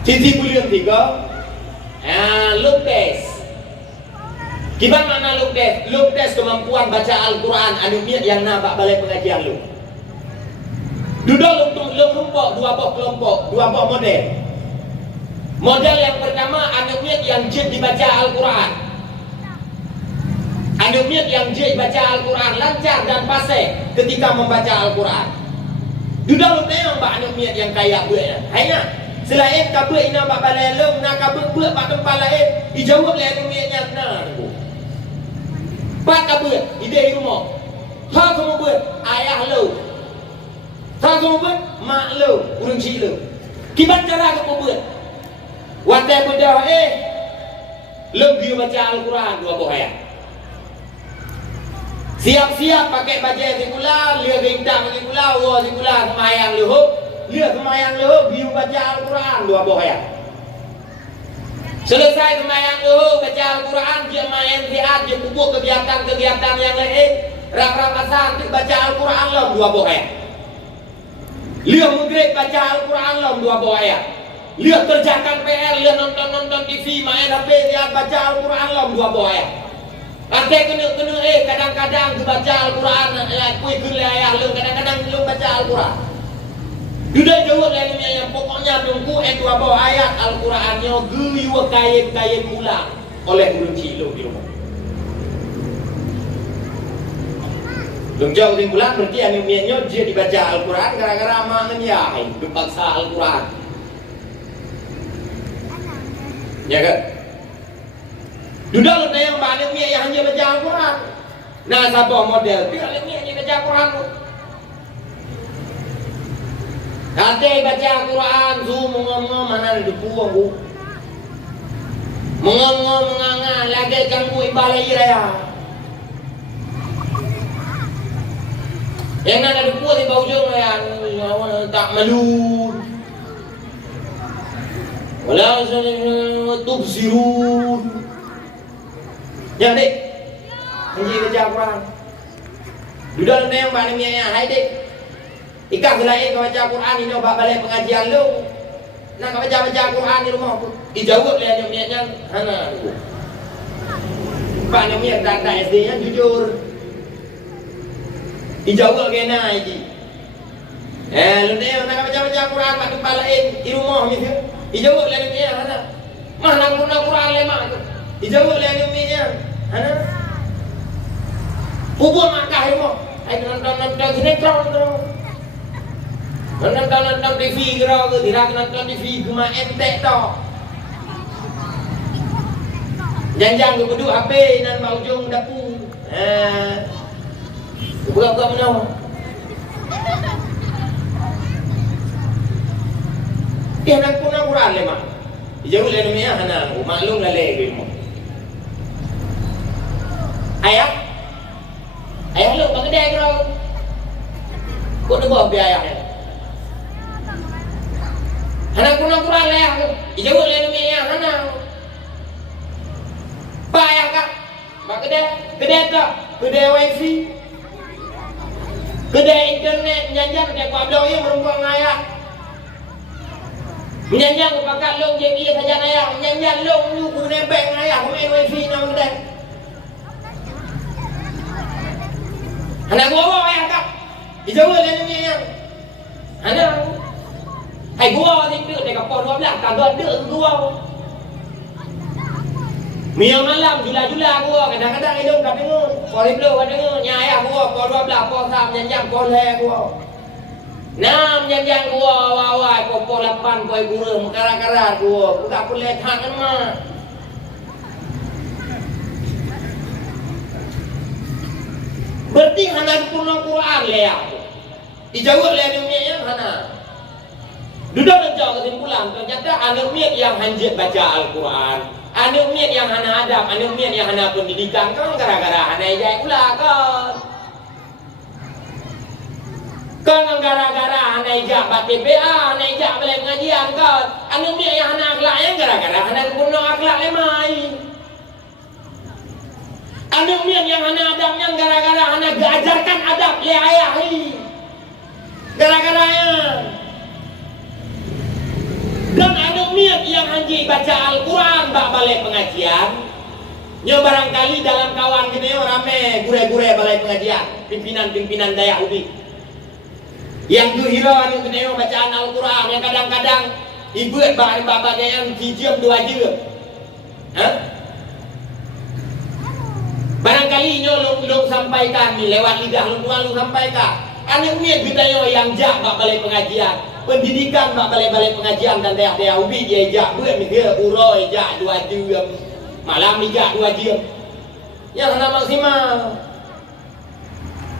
Sisi bulan 3 look test. Gimana mana look test? Look test kemampuan baca Al-Quran anu mian yang nak balik pengajian lu. Duduk kelompok, dua model. Model yang pertama anu mian yang jid dibaca Al-Quran. Anak miat yang je baca Al-Quran lancar dan fasih ketika membaca Al-Quran. Duda lu tengok mbak anak miat yang kaya buat. Hanya selain kabut ina mbak balai long nak kabut buat pak tempat lain dijawab oleh anak miatnya benar. Pak kabut ide di rumah. Ha semua buat ayah lu. Ha semua buat mak lu, urang cik lu. Kibat cara kamu buat. Watai mudah lu dia baca Al-Quran 20 ayat. Siap-siap pakai baju sekular, lia gendang sekular, wah sekular semayang luhuk, lia semayang luhuk, biu baca Al-Quran 20 ayat. Selesai semayang luhuk baca Al-Quran, dia main siat, dia pupuk kegiatan-kegiatan yang lain, ram-ramasan dia baca Al-Quran lom 20 ayat. Lia maghrib baca Al-Quran lom 20 ayat. Lia kerjakan PR, lia nonton TV, main HP, dia baca Al-Quran lom 20 ayat. Nanti kena kadang-kadang tu baca Al-Quran, kui kena ayah lu, kadang-kadang lu baca Al-Quran. Sudah jawab lain yang pokoknya tunggu itu apa ayat Al-Qurannya guyua kain pulang oleh urang cilo di rumah. Dong jauh di bulan berarti anumianya dia dibaca Al-Quran gara-gara amangan ya, dipaksa Al-Quran. Ya kan? Sudah lu yang banyak yang hanya baca Al-Quran. Nah, siapa model? Dia hanya baca Al-Quran. Nanti baca Al-Quran, ngomong mana ada puang bu. Menganga lagi kamu ibalai raya. Yang ada di puang di bawah ujung raya, tak malu. Walau tubsirun. Ya dek, hanya baca Al-Quran. Sudah lu yang banyak yang hai dek. Ikan selain kau baca Al-Quran ini obat balik pengajian lu. Nak kau baca Al-Quran di rumah pun dijawab oleh anak miatnya. Hana. Pak anak miat tak SD nya jujur. Dijawab kena ini. Lu nak baca Al-Quran pada tempat lain di rumah gitu. Dijawab oleh anak miat. Hana. Mana guna Quran lemah tu. Dijawab oleh anak miatnya. Hana. Kubur makkah rumah. Ai nonton sinetron tu. Nonton TV kira ke tidak nonton TV cuma entek tok. Janjang ke beduk HP nan mau ujung dapur. Buka-buka mana? Nak punang Quran lemah. Dijauh le namanya hana maklum la le ilmu. Ayah lu bang kedai kira. Kau nak buat biaya ayah. Hana punang Quran le aku. Dijauh le namanya hana. Bayar kak. Bang kedai tak. Kedai wifi. Kedai internet nyanjang dia kau abdau yang berumpuang ayah. Menyanjang pakai long JB saja ayah, menyanjang long nyuku nebeng ayah, main wifi nama kedai. Anak gua ayah kak, dijauh le ni yang. Anak, hai gua tinggal dekat pon 12, kagak ada gua. Miang malam jula gua, kadang-kadang hidung kat dengar, pon 10 kat dengar, nyayah gua pon 12, pon 3 menyanjang pon le gua. Nam yang gua wawai popo 8 koi gurung kara-kara gua buka boleh tangan mah. Berarti hana punya Quran le aku. Dijawab le dunia yang hana. Duda menjawab kesimpulan ternyata anak miat yang hanjat baca Al-Quran, anak miat yang hana adab, anak miat yang hana pendidikan kan gara-gara hana ijai pula kan. Kan gara-gara anak ijak bat TPA, anak ijak balik pengajian kan. Anak miak yang anak akhlak yang gara-gara anak guna akhlak lemai. Anak miak yang anak adab yang gara-gara anak ajarkan adab le ayah hi. Gara-gara yang. Dan anak miak yang hanji baca Al-Quran bak balik pengajian. Nyo barangkali dalam kawan gini rame gure-gure balik pengajian, pimpinan-pimpinan Dayak Ubi. Yang gembira anu keneo bacaan Al-Quran yang kadang-kadang ibuat bahan-bahan yang 3 jam 2 jam. Barangkali long sampaikan ni lewat lidah long sampaikan. Anak ni kita yang jak bak balai pengajian, pendidikan bak balai pengajian dan daerah ubi dia jak buat ni dia uroi jak 2 jam. Malam ni jak 2 jam. Ya anak maksimal.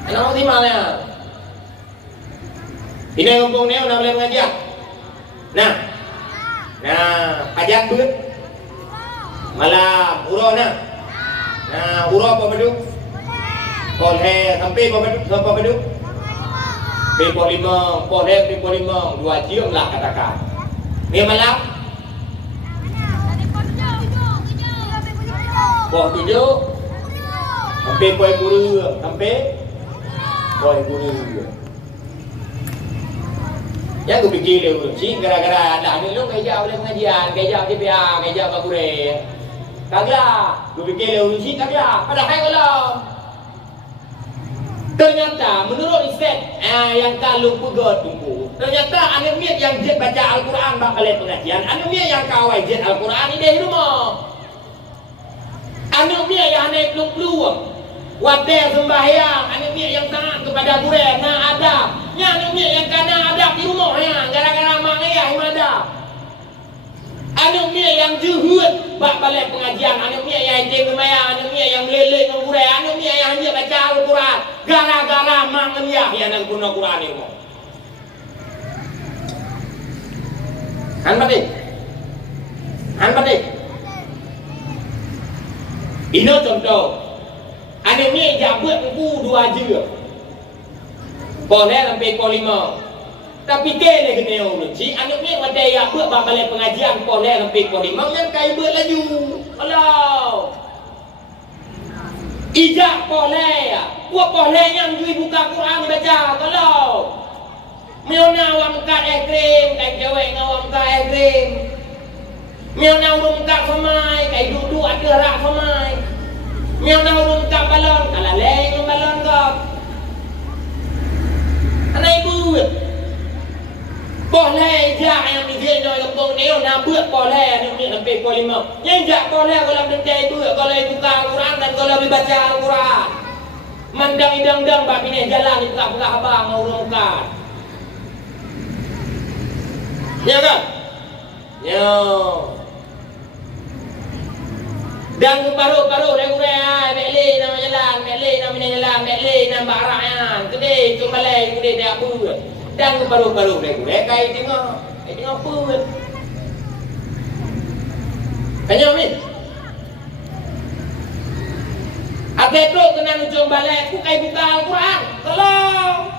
Anak maksimal ya. Ini kampung ni nak balai pengajian. Nah, ajar buat malam uroi nah. Nah, uroi apa beduk? Kolhe sampai apa beduk? P5, Polhe P5, 2 jam lah katakan. Ni malam? Poh 7. Sampai poh 10, sampai poh 10. Ya aku fikir dulu, sih gara-gara ada ni lu kerja boleh pengajian, kerja TPA, kerja Pak Gure. Kagak, aku fikir dulu sih kagak. Padahal kalau ternyata menurut riset yang kalau pegot buku, ternyata anak miat yang jet baca Al-Quran bak balai pengajian, anak miat yang kawai jet Al-Quran ini deh rumah. Anak miat yang naik peluk-peluk, wadah sembahyang, anak miat yang taat kepada gure, nak adab. Nya anak miat yang kena adab di rumah ya, gara-gara mak ayah yang ada. Anak miat yang juhud bak balai pengajian, anak miat yang jeng kemayang, anak miat yang meleleh dengan gure, anak miat yang hanya baca Al-Quran. Gara-gara mak ayah yang nak guna Quran ni rumah. Han batik. Ini contoh. Anak miat jabat buku 2 jam. Boleh sampai pukul 5. Tapi kena kena orang cik, anak ni pada yang buat balai pengajian boleh sampai pukul 5 yang kai buat laju. Kalau ijak boleh ya. Buat boleh yang jui buka Quran baca. Kalau miona awam kat ekrim, kai cewek ngawam kat ekrim. Miona urung kat samai, kai duduk ada rak samai. Miona urung kat balon, kalau leng balon kau. Anak ibu boleh jak yang dia nak kampung ni nak buat boleh ni sampai pukul 5. Yang jak boleh kalau benda buat kalau buka Al-Quran dan kalau dibaca Al-Quran. Mandang idang-dang bab ini jalan buka-buka abang orang bukan. Ya kan? Ya. Dan paruh-paruh dah kurang mekli nama jalan, mekli nama baraknya. Gede cuma leh gede dia apa? Dan paruh-paruh dah kurang kai tengok apa? Tanya Amin. Ada tu kena ujung balik bukai buka Al-Quran. Tolong.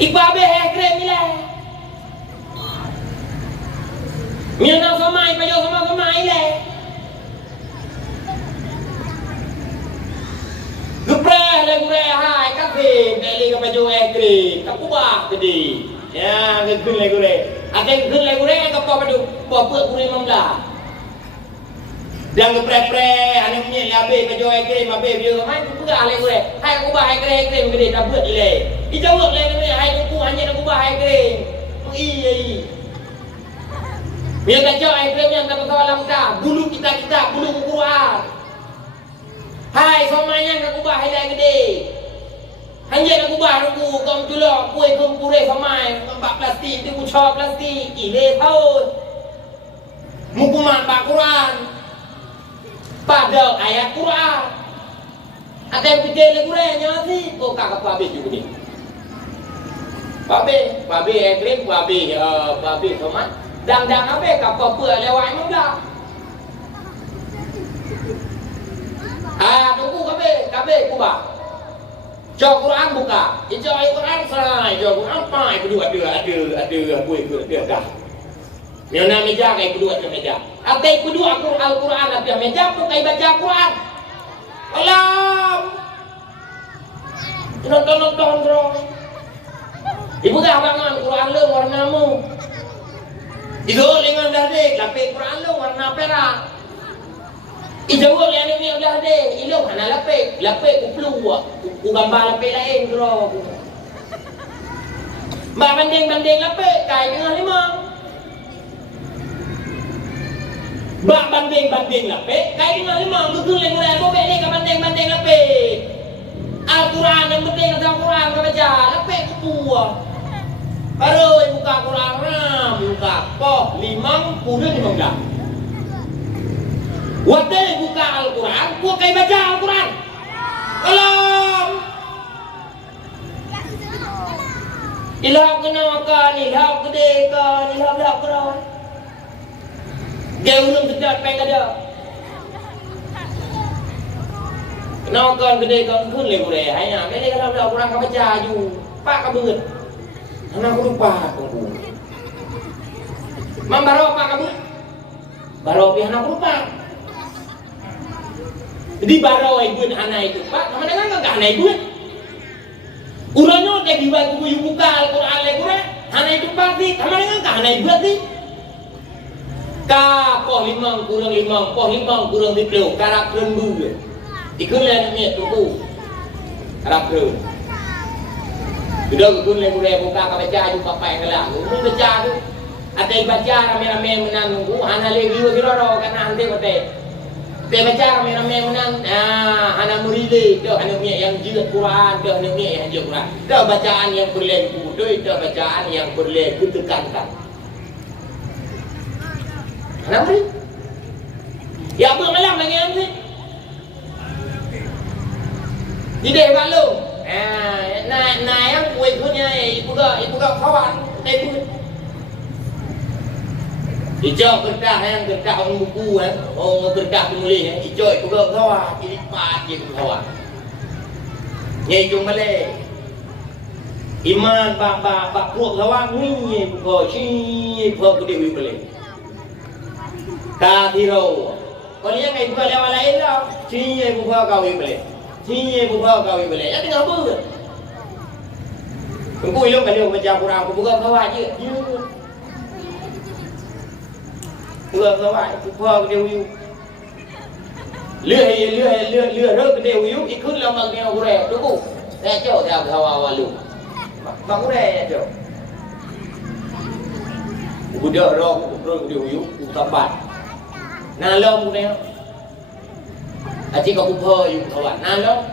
Ibu abih ekrim ni lah. Miana samai payo sama ni lah. Gepreh lah gureh hai kafe beli ke baju ekrim. Kapu bah tadi. Ya, gegun lah gureh. Ada gegun lah gureh ke apa baju? Apa gureh mamla. Dan gepreh-preh ane punya labe baju ekrim abe bio mai tu juga ale gureh. Hai aku bah ekrim gede dah buat ile. Ijawak lah ni hai aku hanya aku bah ekrim. Iya. Biar baca ekrim yang tak bersalah dah. Bulu kita bulu Quran. Hai somanya nak ubah hilang gede. Hanya nak ubah ruku kom tulok kuih kom pure somai bak plastik tu ucap plastik ile tahun. Mukuman bak Quran. Pada ayat Quran. Ada yang fikir lagu renya sih. Kok kakak pabe juga ni. Pabe ekrim pabe somai. Dang abe kapal apa lewat memang dah. Tunggu kabe kubah. Jauh Quran buka. Jauh Quran serai. Jauh Quran pai kedua ada kuih dah. Miona meja kai kedua ke meja. Atai kedua Al-Quran api meja pun kai baca Quran. Alam. Nonton bro. Ibu dah bangun Quran lu warna mu. Itu lengan dah dek, lapik Quran lu warna perak. Ijawab yang ni dah dek, ilmu mana lapik kuplu ku gambar lapik lain bro. Mbak banding lapik kai dengan 5. Bak banding lapik, kai lima betul yang mulai bobek ni ka banding lapik. Al-Quran yang penting ada Al-Quran ka baca, lapik ke buah. Baru buka Quran ram, buka poh limang kuda 15. Waktu buka Al-Quran, gua kai baca Al-Quran. Alam. Ilah kenakan, ilah kedekan, ilah belakang. Dia ulung sedap pengen ada. Kenakan kedekan kun le boleh. Hanya ini kalau ada orang ka baca ju. Pak ka beut. Anak aku lupa tunggu. Mam baro pak ka beut. Baro pi anak aku lupa. Jadi baro ai beut anak itu. Pak, mana enggak anak itu? Urangnya kayak dibuat buku buka Al-Quran le kure. Anak itu pasti, mana enggak anak itu sih? Ka poh limang kurang dipeu karak rendu. Ikulah ni tu. Karak rendu. Sudah kun le kure buka ka baca ju papai kala. Mun baca tu. Atai baca rame-rame menang nunggu ana le biu kiroro kana ante bate. Te baca rame-rame menang ana muride tu ana yang jeut Quran tu ana yang jeut Quran. Tu bacaan yang boleh kudoi, tu bacaan yang boleh kutekankan. Kenapa ni? Ya apa malam lagi nanti? Jadi kalau nah yang kue punya ibu gak kawan, ibu. Hijau kertas yang kertas orang buku kertas penulis hijau ibu gak kawan, ini pat je kawan. Nyai jom balik. Iman bak puak kawan ni buka si buka gede balik. Kathiro. Kalau yang ibu lewat lain dah, sini ibu kau beli. Sini ibu kau beli. Yang tengah apa? Aku ilmu kalau baca Quran, aku buka kau aja. Buka kau aja, buka dia uyu. Lừa rớt dia uyu, ikut lama dia urai. Tunggu, saya jauh dah kau awal lu. Mak urai jauh. Budak roh, dia uyu, utapan. Nah long ni, aci kau kumpul you kawan. Nah long,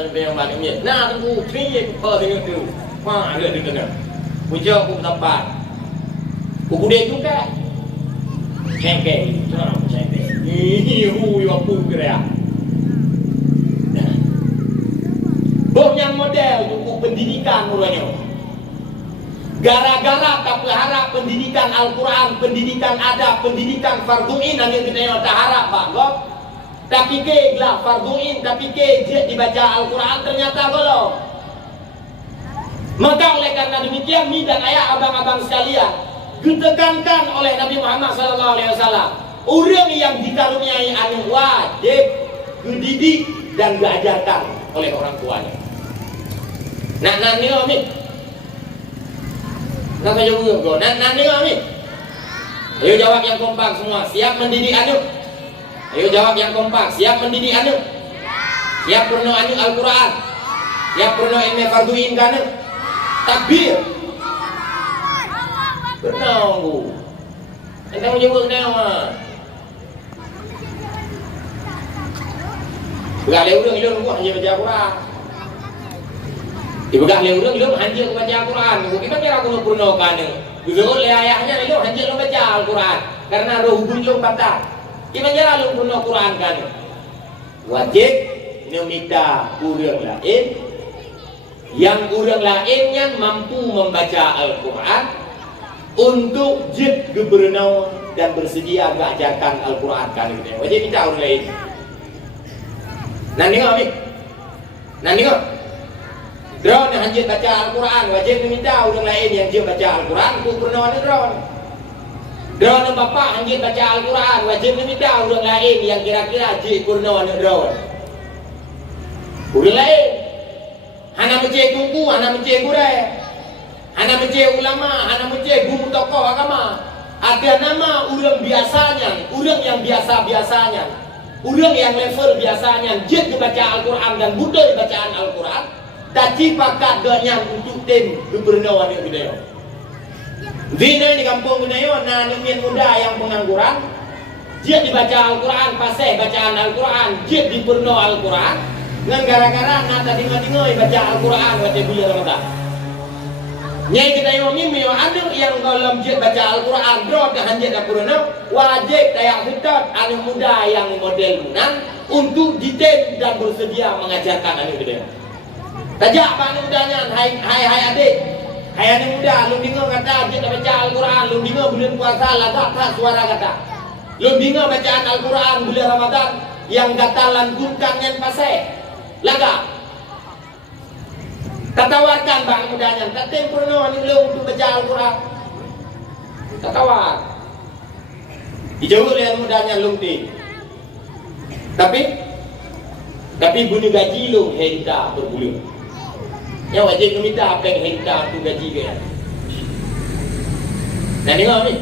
lebih yang mana ni? Nah tunggu, ni kumpul dengan tu. Wah ada di tengah. Pujuk aku tempat. Kuku dia juga. Cengkeh, cakap cengkeh. Hu you apa kira? Bom yang model untuk pendidikan murahnya. Gara-gara tak berharap pendidikan Al-Quran, pendidikan adab, pendidikan fardu'in nanti kita tak harap Pak Gop. Tapi ke gelar fardu'in, tapi ke dibaca Al-Quran ternyata golong. Maka oleh karena demikian ni dan ayah abang-abang sekalian ditekankan oleh Nabi Muhammad SAW. Orang yang dikaruniai anu wajib dididik dan diajarkan oleh orang tuanya. Nah ni amin. Nak jawab kau. Nanti kami. Ayo jawab yang kompak semua. Siap mendidik anak. Ayo jawab yang kompak. Siap mendidik anak. Siap perno anak Al-Quran. Siap perno ilmu fardu'in kana. Takbir. Benar bu. Anda mau jawab nama. Bukan lewat hanya baca Quran. Ibu dah lewat hanya baca Al-Quran. Kita kira aku purno kan. Dulu le ayahnya lu hanya baca Al-Quran karena roh belum batal. Kita kira lu purno Quran kan. Wajib minta urang lain yang urang lainnya mampu membaca Al-Quran untuk jid gubernur dan bersedia mengajarkan Al-Quran kan. Wajib minta orang lain. Nanti kami. Nanti kami. Drone yang hanya baca Al-Quran wajib meminta orang lain yang dia baca Al-Quran gubernur ni drone. Drone bapak hanya baca Al-Quran wajib meminta orang lain yang kira-kira dia gubernur ni drone. Orang lain hana mencari tunggu, hana mencari kurai, hana mencari ulama, hana mencari guru tokoh agama. Ada nama orang biasanya, orang yang biasa-biasanya, orang yang level biasanya dia baca Al-Quran dan budaya bacaan Al-Quran. Tapi pakat doanya untuk tim gubernur yang gede. Zina di kampung gede, nah nungin muda yang pengangguran, Dia dibaca Al-Quran, pasal bacaan Al-Quran, dia diperno Al-Quran. Ngan gara-gara nak tadi ngoi baca Al-Quran pada bulan Ramadan. Nyai kita yang mimi ada yang dalam dia baca Al-Quran, drop ke hanjat Al-Quran, wajib tayak hitat anak muda yang model munan untuk ditem dan bersedia mengajarkan anak muda. Tajak anak mudanya, hai adik, hai anak muda, lu dengar kata dia tak baca Al-Quran, lu dengar bulan puasa lagak tak suara kata. Lu dengar bacaan Al-Quran bulan Ramadan yang kata lantunkan yang pasai. Laga tatawarkan bang mudanya katen pernah ni lu untuk baca Al-Quran tatawar dijauh lihat mudanya lungti tapi bunyi gaji lu henta per bulan yang wajib minta apa yang henta tu gaji ke nah dengar ni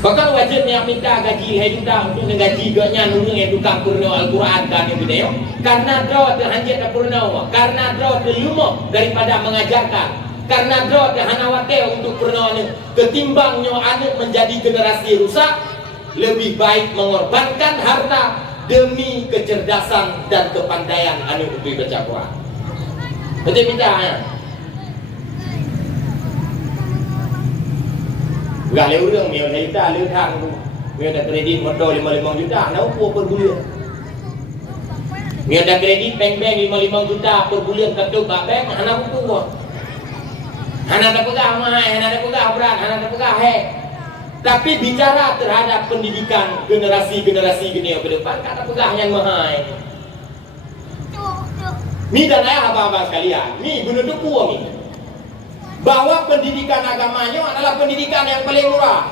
bakal wajibnya minta gaji henta untuk gaji gaknya nurung yang tukang purno Al-Quran kan yang video karena draw terhanjat purno karena draw terlumah daripada mengajarkan karena draw terhanawate untuk purno ni ketimbangnya anak menjadi generasi rusak lebih baik mengorbankan harta demi kecerdasan dan kepandaian anak untuk baca Quran betul minta ya gak ada orang yang cerita lehang tu dia ada kredit motor 55 juta nak apa per bulan dia ada kredit bank-bank 55 juta per bulan ketuk kat bank anak buku anak tak pegang mahal anak tak pegang berat anak tak pegang tapi bicara terhadap pendidikan generasi-generasi dunia ke depan kata pegang yang mahal ni dan ayah abang-abang sekalian ni guna depu ni bahwa pendidikan agamanya adalah pendidikan yang paling murah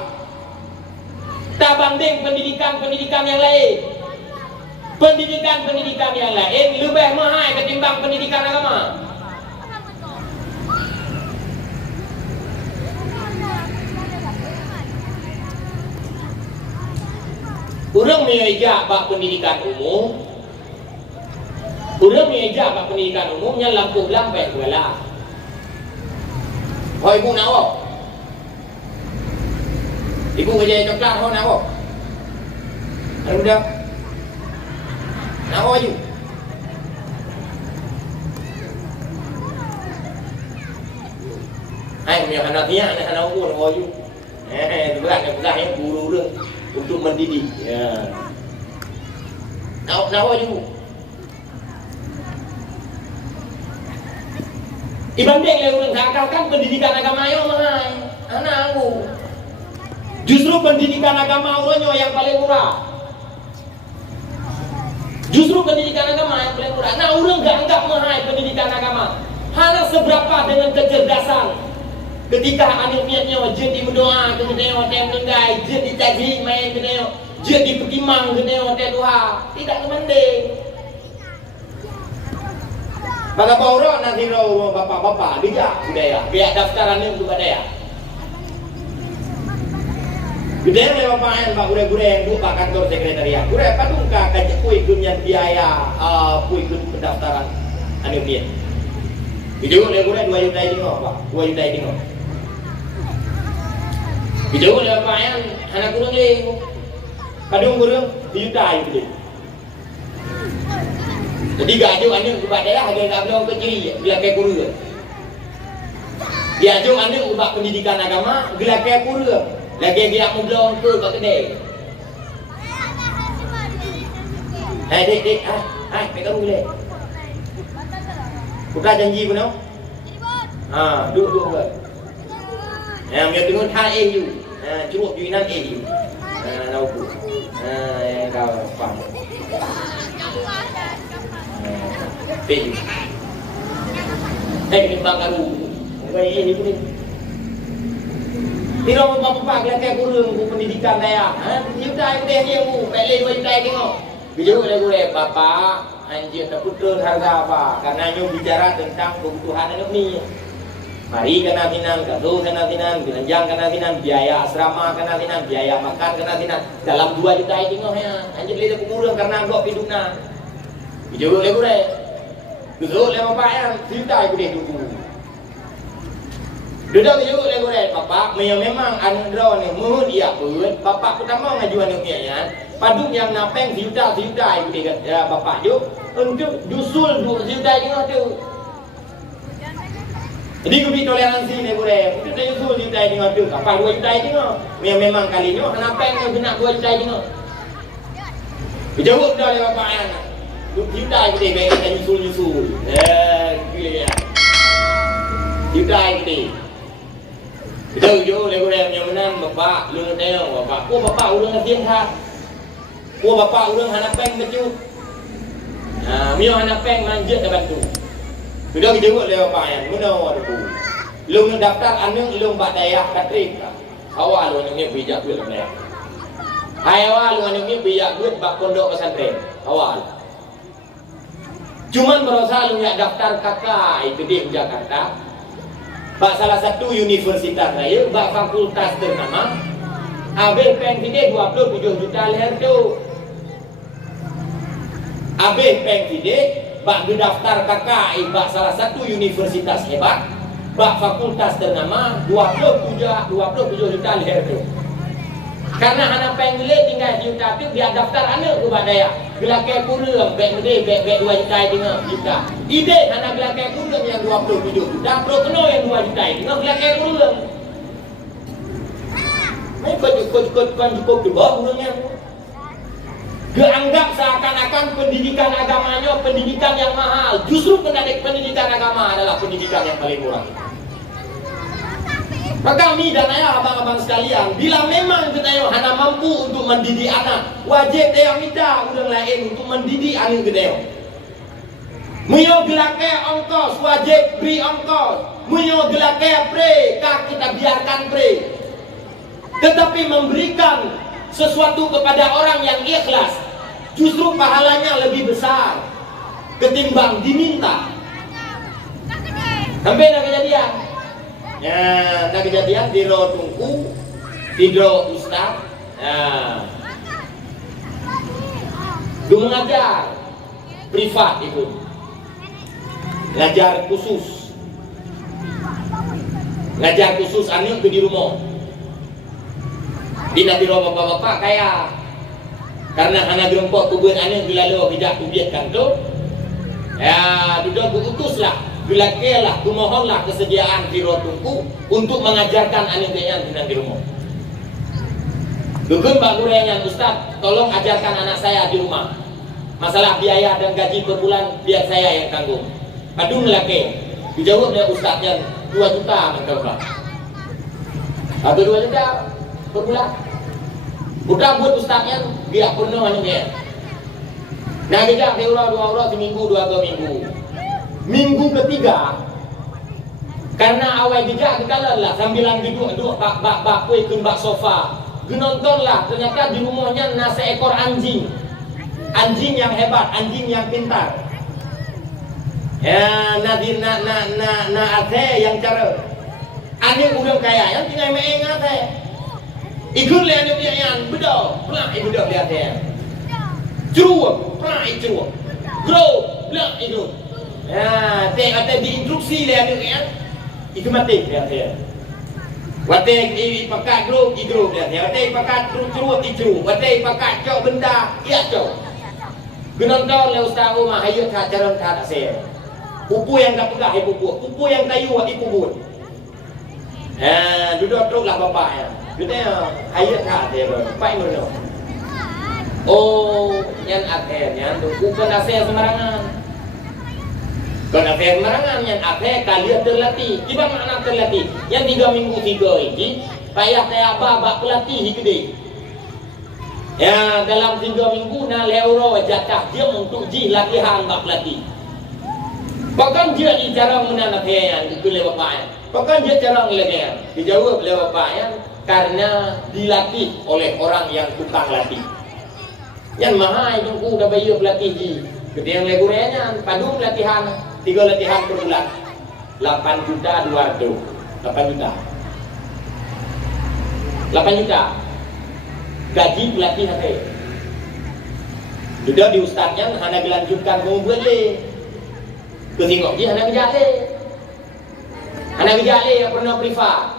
tak banding pendidikan yang lain pendidikan yang lain lebih mahal ketimbang pendidikan agama orang mengejak bak pendidikan umum yang lampu-lampu kuala. Oh ibu nak apa? Ibu kerja coklat nak apa? Ada budak? Nak apa je? Hai punya anak dia, anak umur nak apa je? Tu berat yang guru orang untuk mendidik. Ya. Nak apa je? Dibanding yang orang gagalkan pendidikan agama yang mahal anak aku justru pendidikan agama orangnya yang paling murah nah orang gak anggap mahal pendidikan agama hanya seberapa dengan kecerdasan ketika anak niatnya jadi berdoa kemudian hotel meninggal jadi dicaji main kemudian jadi pertimang kemudian hotel Tuhan tidak kemending maka orang nanti roh bapak-bapak bijak budaya biar daftaran ni untuk budaya budaya lewat main pak gure-gure yang buka kantor sekretariat gure padung ka kajepui kunyan biaya pui kun pendaftaran anu dia video gure 2 juta ini pak 2 juta ini video lewat main anak kurang le padung gure 1 juta itu jadi gajuh anak ubah daerah harga tak belum kecil gelakai pura dia ajuh anak ubah pendidikan agama gelakai pura lagi dia muda ke kat kedai dek pegang boleh buka janji pun tau duduk buat yang tengok hal you cukup juinan you nak ukur kau faham Pegi. Ketimbang kamu. Ini pun. Tiro bapak kelakar kurang pendidikan saya. Juta dia mu, pelai 2 juta tengok. Bijak le bapak anjir tak putus harga apa? Karena nyu bicara tentang kebutuhan anak ni. Mari kena tinan, kado kena tinan, belanjang kena tinan, biaya asrama kena tinan, biaya makan kena tinan. Dalam 2 juta tengok ya. Anjir le kurang karena gok hidupna. Bijak le Duduk lewat bayar, cerita aku dia dulu. Duduk juga lego red bapak, memang anak draw ni muhun ia pun bapak pertama ngajuan yang niatnya. Paduk yang napeng juta itu dia ya bapak ju untuk dusul 2 juta juga tu. Jadi kubi toleransi lego red, untuk dia dusul juta juga tu. Apa 2 juta juga. Memang kalinya napeng tu nak 2 juta juga. Jawab dah le bapak yang 2 juta dia kita nyusul. Gila ya. Juta dia. Betul jo lego yang menang bapak lu tengok bapak. Ku bapak urang ngatian tha. Ku bapak urang hana peng becu. Mio hana peng manjat ke bantu. Sudah dijawab le bapak yang menawa tu. Lu daftar anu lu bak dayah katrik. Awal lu ni bijak duit le. Hai awal lu ni bijak duit bak pondok pesantren. Awal. Cuman berusaha lu nak daftar kakak itu di Jakarta. Bak salah satu universitas raya, bak fakultas ternama. Habis peng dia 27 juta leher tu. Habis peng dia bak daftar KKI bak salah satu universitas hebat. Bak fakultas ternama 27 juta leher tu. Karena anak peng dia tinggal juta tu dia daftar anak ke badaya. Gelakai kurang beg 2 juta. Ide anak gelakai kurang yang 27 juta, pro kena yang 2 juta ini gelakai kurang. Mai cukup tu bawa kurangnya. Dianggap seakan-akan pendidikan agamanya pendidikan yang mahal. Justru pendidikan agama adalah pendidikan yang paling murah. Maka kami dan ayah abang-abang sekalian, bila memang kita hanya mampu untuk mendidik anak, wajib dia minta orang lain untuk mendidik anak kita. Munyo gelake ongkos, wajib beri ongkos. Munyo gelake pre, kak kita biarkan pre. Tetapi memberikan sesuatu kepada orang yang ikhlas, justru pahalanya lebih besar ketimbang diminta. Sampai ada kejadian. Ya, ada kejadian di Ro Tungku, di Ro Ustaz. Dia mengajar privat itu, ngajar khusus anak di rumah. Di rumah bapak-bapak kaya, karena anak gerempok kubur anak dilalu tidak kubiarkan tu. Ya, sudah diutuslah. Bilakelah, kumohonlah kesediaan di Tungku untuk mengajarkan anak yang di rumah. Dukun Pak Guru yang Ustaz, tolong ajarkan anak saya di rumah. Masalah biaya dan gaji per bulan biar saya yang tanggung. Padung laki, dijawab dari Ustaznya 2 juta mencoba. Atau 2 juta per bulan. Udah buat Ustaznya biar penuh anunya. Nah kita dua orang seminggu 2 minggu. Minggu ketiga, karena awal jejak dikalah lah sambilan duduk bak kue kun bak sofa, nonton lah. Ternyata di rumahnya ada seekor anjing yang hebat, anjing yang pintar. Ya, na ate yang cara, anjing udah kaya, yang tinggal main ate. Ikut lihat dia yang bedo, pernah ibu bedo lihat dia. Ceruak, pernah ceruak, grow, belah itu. Ya, ada diinstruksi lihat dia, itu mati lihat dia. Wate pakai grup lihat dia. Wate pakai curut itu. Wate pakai cok benda, iya cok. Genondol le Ustaz Umar hayat cara tak saya. Pupu yang tak pegah pupu yang kayu puput. Duduk teruklah bapak ya. Kita hayat tak dia bapak ngono. Oh, yang akhirnya bukan asal sembarangan. Kalau ada merangan yang apa kalian terlatih, tiba makna terlatih. Yang 3 minggu 3 ini, payah kayak apa pelatih gede. Ya dalam 3 minggu na euro jatah dia untuk latihan bak pelatih. Bahkan dia cara menanam yang itu lewat bapaknya. Bahkan dia cara ngelatihan. Dijawab lewat bapaknya karena dilatih oleh orang yang tukang latih. Yang mahal itu udah bayar pelatih ji. Gede yang legurenya padu latihan. 3 latihan per bulan 8 juta 200 8 juta gaji pelatih nanti sudah di ustaznya hanya dilanjutkan mau boleh kesingok dia hanya menjadi Anak kerja le yang pernah privat.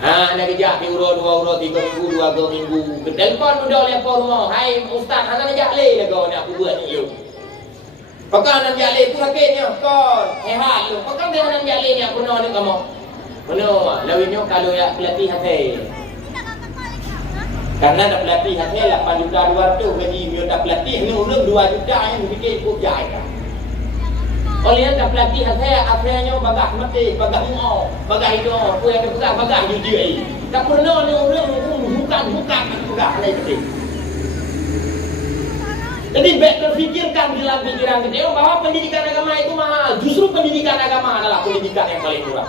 Anak kerja di urut 2 urut 3 minggu 2 minggu. Telefon udah lepo rumah. Hai ustaz, anak kerja le lah kau nak aku buat ni lu. Pakai anak kerja le tu rakitnya. Kau hebat lu. Pakai dia anak kerja le ni aku pernah ni kamu. Mana lawinnya kalau ya pelatih hati. Karena ada pelatih hati 8 juta 200 gaji dia dah pelatih ni urut 2 juta yang fikir ikut jaya. Oleh yang dah pelatih hati akhirnya bagah mati, bagah mau, bagah hidup, aku yang ada bagah judi ai. Tak pernah ni urut bukan bagah lain tadi. Jadi baik terfikirkan dalam pikiran kita bahwa pendidikan agama itu mahal. Justru pendidikan agama adalah pendidikan yang paling murah.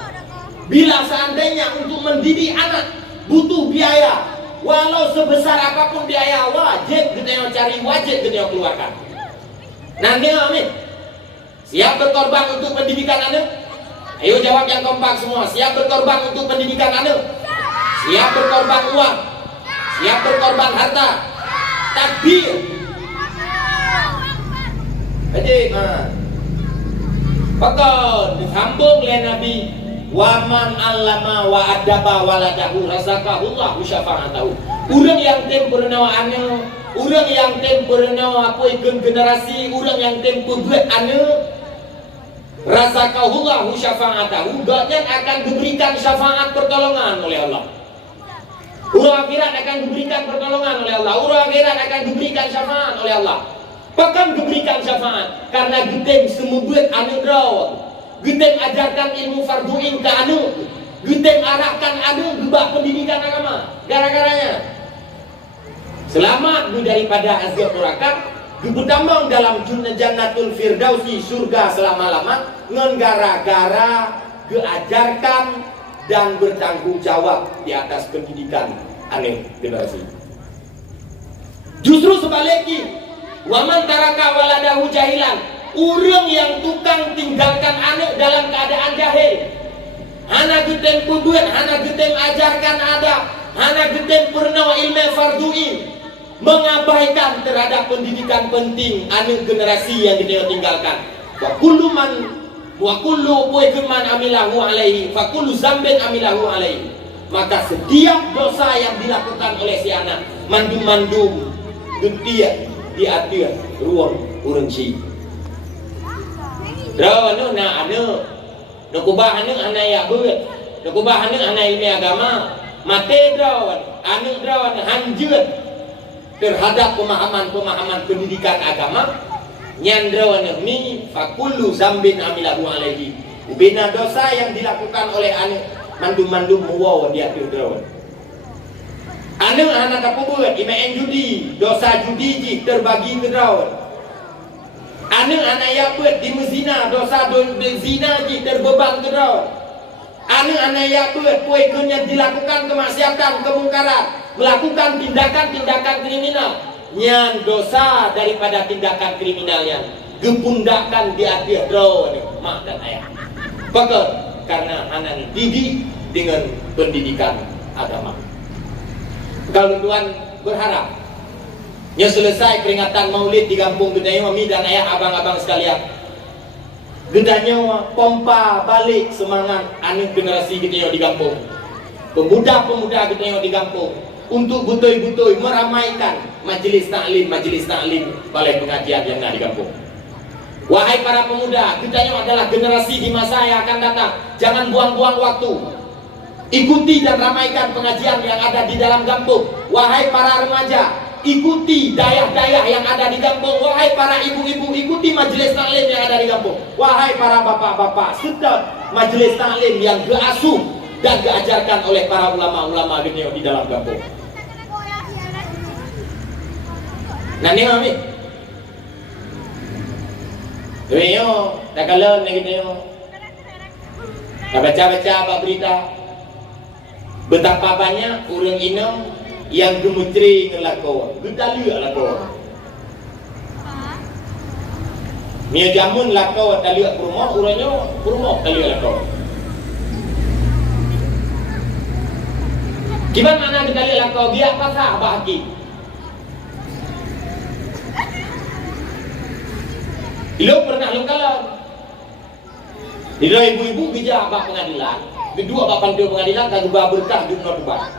Bila seandainya untuk mendidik anak butuh biaya, walau sebesar apapun biaya, wajib kita cari, wajib kita keluarkan. Nanti amin. Siap berkorban untuk pendidikan anak? Ayo jawab yang kompak semua. Siap berkorban untuk pendidikan anak? Siap berkorban uang? Siap berkorban harta? Takbir. Adik, Pakal disambung oleh Nabi. Waman allama wa adaba waladahu razaqahullahu syafa'atahu. Urang yang temperna anu, urang yang temperna apa ikut generasi, urang yang temper buat anu, razaqahullahu syafa'atahu, gaknya akan diberikan syafaat pertolongan oleh Allah. Urang akhirat akan diberikan pertolongan oleh Allah. Urang akhirat akan diberikan syafaat oleh Allah. Bahkan diberikan syafaat karena kita semua buat anu draw. Kita ajarkan ilmu farduin ke anu, kita arahkan anu gebak pendidikan agama. Gara-garanya selamat daripada azab neraka, bertambang dalam jannatul firdausi, surga selama-lama. Ngan gara-gara diajarkan dan bertanggung jawab di atas pendidikan anu generasi. Justru sebaliknya, waman taraka waladahu jahilan. Orang yang tukang tinggalkan anak dalam keadaan jahil. Hana geden kuduan, hana geden ajarkan adab, hana geden pernah ilmu farduin. Mengabaikan terhadap pendidikan penting anak generasi yang kita tinggalkan. Wa kullu man amilahu alaihi, fa kullu zambin amilahu alaihi. Maka setiap dosa yang dilakukan oleh si anak, mandum-mandum gentian diatur ruang urang si. Draw anu na anu nak ubah anu anaya beut nak ubah anu anaya ilmu agama mate draw hanjut terhadap pemahaman pendidikan agama nyan draw anu ni fakullu zambin amilahu alaihi ubina dosa yang dilakukan oleh anu mandum wow dia draw anu anak apa buat imaen judi dosa judi ji terbagi draw. Anu anak yang buat di mezina dosa zina ji terbeban terus. Anu anak yang buat poikunnya dilakukan kemaksiatan, kemungkaran, melakukan tindakan-tindakan kriminal. Nyan dosa daripada tindakan kriminalnya gepundakkan di akhir draw mak dan ayah. Pakar karena anak didik dengan pendidikan agama. Kalau Tuhan berharap yang selesai peringatan maulid di kampung Gedanya Mami dan ayah abang-abang sekalian, Gedanya pompa balik semangat anak generasi Gedanya di kampung, pemuda-pemuda Gedanya di kampung untuk butoi-butoi meramaikan majelis taklim balai pengajian yang ada di kampung. Wahai para pemuda, Gedanya adalah generasi di masa yang akan datang. Jangan buang-buang waktu, ikuti dan ramaikan pengajian yang ada di dalam kampung. Wahai para remaja, ikuti dayah-dayah yang ada di kampung. Wahai para ibu-ibu, ikuti majelis taklim yang ada di kampung. Wahai para bapak-bapak, serta majelis taklim yang diasuh dan diajarkan oleh para ulama-ulama di dalam kampung. Nani mami? Tuyo, tak kalah ni kita yo. Tak baca-baca berita. Betapa banyak orang Inam yang gemetri ngelakau, gedalua lakau. Mia jamun lakau talua rumah, urangnya rumah talua lakau. Gimana mana gedalua lakau? Dia pasah bahagi. Lo pernah lo kalau Di dalam ibu-ibu bija abang pengadilan, kedua abang pandu pengadilan kan juga berkah di tuan.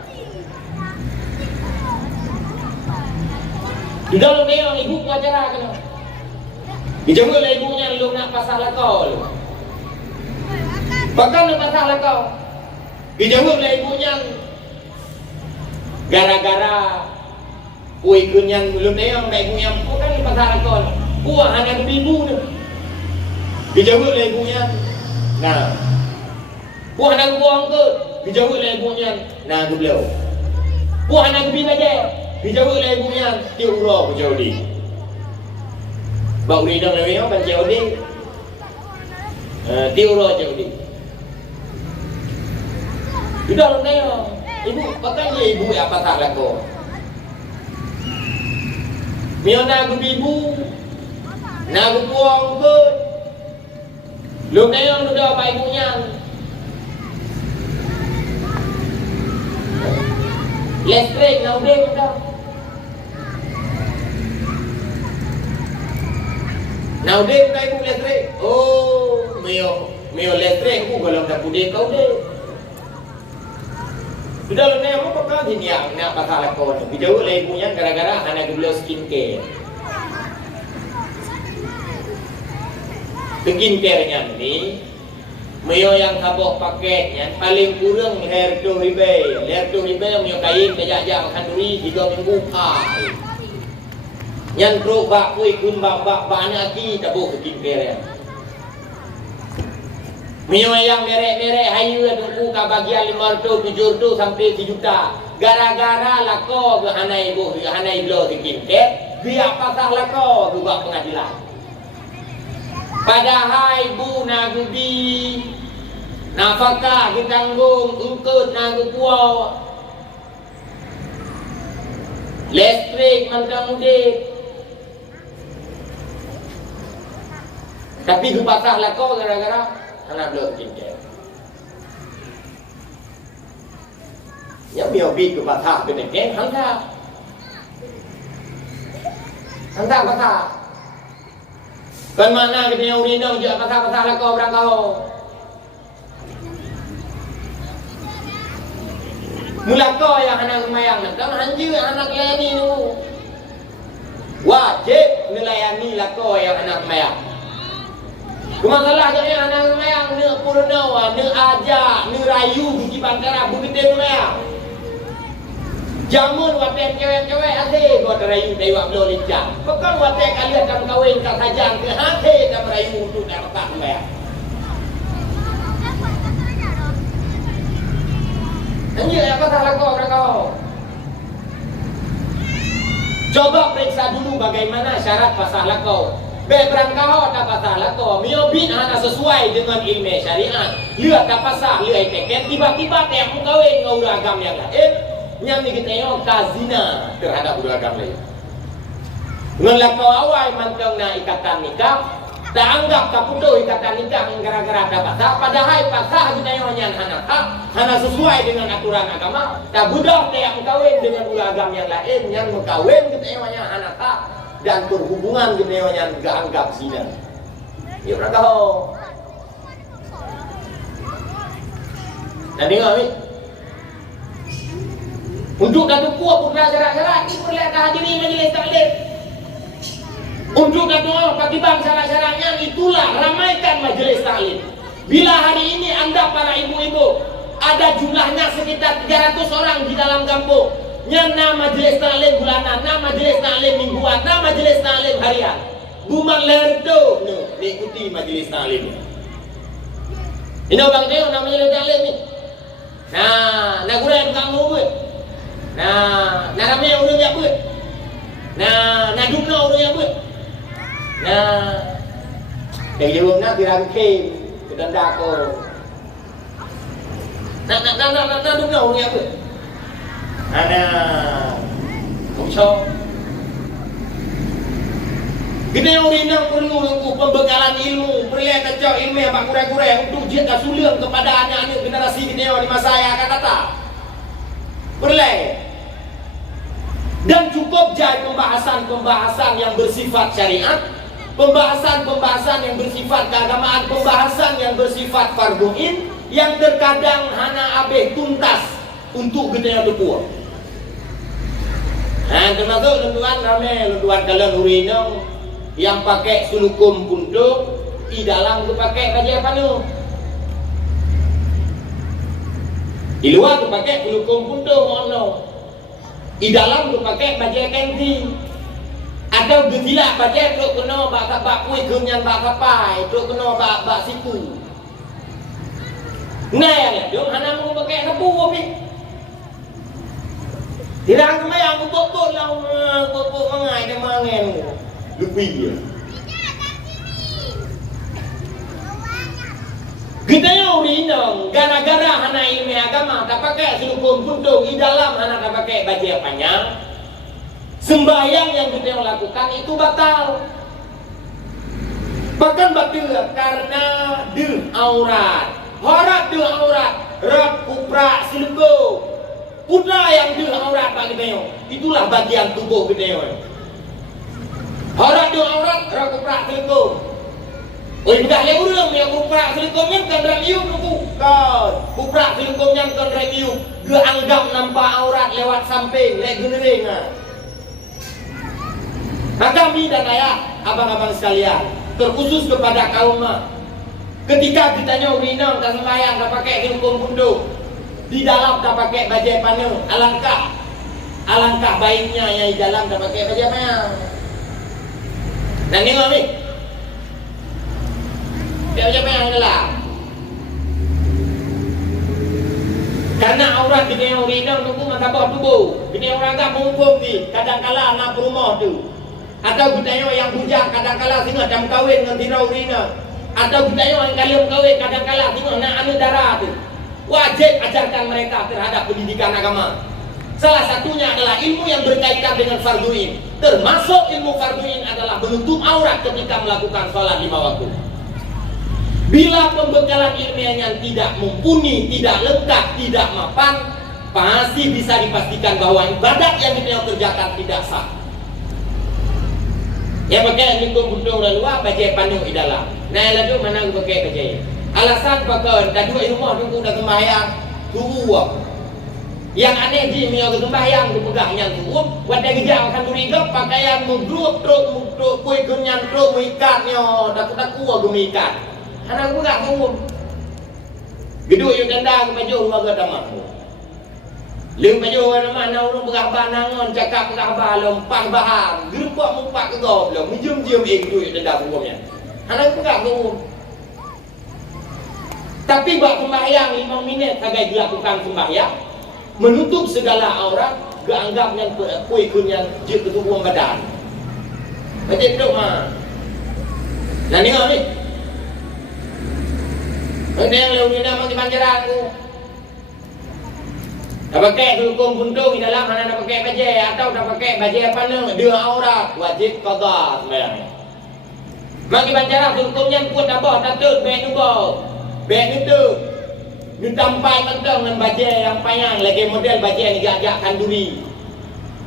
Di dalam dia ibu pengacara kena. Dijawab oleh ibunya lu nak pasal kau lu. Bahkan lu pasal kau. Dijawab oleh ibunya gara-gara kui kunyan belum dia nak ibunya bukan lu pasal kau. Puah anak ibu tu. Dijawab oleh ibunya. Nah. Puah anak buang ke. Dijawab oleh ibunya. Nah beliau. Puah anak bibi aja. Dijawab oleh ibunya. Tiurau jauh di. Bau di dalam lewat kan jauh di, tiuro jauh di. Di dalam lewat, ibu pakai je ibu apa tak laku. Miona ibu, nagu puang ke, lu lewat lu dah apa ibunya. Listrik nak udah kita. Now dia bukan ibu listrik. Oh, meo listrik aku kalau tak pudih kau deh. Sudah lu ni apa kau ni nak pasal kau ni. Bijau le ibunya gara-gara anak beliau skincare. Skincare-nya ni meo yang kabok paketnya paling kurang hair to ribe. Hair to ribe meo kain kejak-jak makan duri 3 minggu kai. Yang pro bak kui kun bak anak ki tak boleh bikin kere. Mio yang merek hayu tunggu ka bagian 500 700 sampai 1 juta. Gara-gara lako ke hanai ibu, hanai blo bikin kere, dia pasang lako ke bak pengadilan. Padahal ibu nagubi nafkah ditanggung untuk nagu puau. Listrik mentang udik. Tapi du pasang lako gara-gara anak belum tinggal. Yang miobi du pasang ke negeri hantar. Hantar pasang. Kan mana kita yang urindong juga pasang lako berangkau. Mula kau yang anak mayang nak hanjir anak layani tu. Wajib melayani lako yang anak mayang. Masalah jadi anak mayang ni purna, ni aja, ni rayu biji bantara bukit mayang. Jamun waten cewek-cewek ade kau rayu dewa belum lincah. Pekan waten kalian akan kawin kat sajang ke hati dan rayu untuk dapat mayang. Anjir apa salah kau kau? Coba periksa dulu bagaimana syarat pasal kau. Berangkau tak pasal kau. Miobin hanya sesuai dengan ilmu syariat. Lihat tak pasal, lihat etiket. Tiba-tiba yang mengkawin dengan uragam yang lain. Yang ni kita yang kazina terhadap uragam lain. Dengan lakau awal mantang na ikatan nikah. Tak anggap tak putus ikatan nikah gara-gara ada pasal. Padahal pasal kita yang hanya sesuai dengan aturan agama. Tak budak yang mengkawin dengan uragam yang lain. Yang mengkawin kita yang anak dan berhubungan dengan yang dianggap zina. Ya orang tahu. Dan dengar ni. Untuk datuk kuat putra syarat-syarat ini perlihatkan hadiri majlis taklim. Untuk datuk patibang syarat-syaratnya itulah ramaikan majlis taklim. Bila hari ini anda para ibu-ibu ada jumlahnya sekitar 300 orang di dalam kampung. Yang nama majelis taklim bulanan, nama majelis taklim mingguan, nama majelis taklim harian. Buman lerdo, no, diikuti majelis taklim. Ini bang tengok nama majelis taklim ni. Nah, nak gurau kamu pun. Nah, nak ramai orang yang pun. Nak dumna orang yang pun. Dari jauh nak dirang kem, kedanda ko. Nak dumna orang yang pun. Ada Kumso kita yang rinang perlu pembekalan ilmu perlihat kacau ilmu yang kurang-kurang untuk dia tak suliang kepada anak-anak generasi kita yang di masa yang akan datang perlihat dan cukup jadi pembahasan yang bersifat syariat pembahasan-pembahasan yang bersifat keagamaan, pembahasan yang bersifat farduin, yang terkadang hana abe tuntas untuk gedenya tepua. Termasuk lentuan ramai, lentuan kalian urinong yang pakai sulukum puntung, di dalam tu pakai baju apa tu? Di luar tu pakai sulukum puntung, ono. Di dalam tu pakai baju kenti. Atau gejilak baca tu kena bak kuih kenyan bak kapai, tu kena bak siku. Nah ya, dia hana mau pakai kapu api. Tidak semua yang betul lah, betul mengai dia mangen. Lebih dia. Kita yang urinong, gara-gara hana ilmu agama tak pakai sulukum puntung, di dalam hana tak pakai baju panjang. Sembahyang yang kita lakukan itu batal. Bahkan batal karena deh aurat. Harap deh aurat, rak kupra silgo. Putra yang deh aurat bagi kita. Itulah bagian tubuh kita. Harap deh aurat, rak kupra silgo. Oh, bukan yang urang yang kupra silgo yang kan review tu. Kan kupra silgo yang kan review. Dia anggap nampak aurat lewat samping, lewat genering. Kami dan ayah, abang-abang sekalian, terkhusus kepada kaum ketika ditanya urinang tak sembahyang, tak pakai hukum punduk, di dalam tak pakai baju panel, alangkah baiknya yang di dalam tak pakai baju panel. Dan tengok ni, baju panel adalah karena aurat kita urinang tunggu mata bawah tubuh, kita orang tak menghukum ni, kadang-kala anak rumah tu. Atau budaya yang bujang kadang-kala singa jam kahwin dengan tirau urina. Atau budaya yang kalian kahwin kadang-kala singa nak anu darah tu. Wajib ajarkan mereka terhadap pendidikan agama. Salah satunya adalah ilmu yang berkaitan dengan farduin. Termasuk ilmu farduin adalah menutup aurat ketika melakukan sholat 5 waktu. Bila pembekalan ilmiahnya tidak mumpuni, tidak lengkap, tidak mapan, pasti bisa dipastikan bahwa ibadat yang kita kerjakan tidak sah. Yang pakai lingkup puntung dan luar pakai panduk di dalam. Nah lalu mana aku pakai pakai. Alasan pakai dah dua rumah tunggu dah sembahyang tunggu. Yang aneh di mio sembahyang tu pegang yang tu. Wadah kerja akan turiga pakaian mudruk kuih kunyan truk muikatnya takut aku mengikat. Anak aku tak tahu. Geduk yang tanda aku baju rumah ke tamat. Lem baju mana orang berabah nangon cakap berabah lempang bahang gerpak mumpak ke goblok menjem-jem duit denda hukumnya. Anak aku tak tahu. Tapi buat sembahyang 5 minit sebagai dilakukan sembahyang menutup segala aurat keanggapnya kuih kunyan je ketubuhan badan. Macam tu mah. Nah ni ni. Ada yang lewat nama di panjaran tu. Tak pakai hukum puntung di dalam mana nak pakai baju atau tak pakai baju apa ni dia aurat wajib qada sembahyang. Maki panjaran hukumnya pun tak apa tatut baik nubo. Baik itu. Ni tampai mentang dengan baju yang panjang lagi model baju yang diajak kanduri.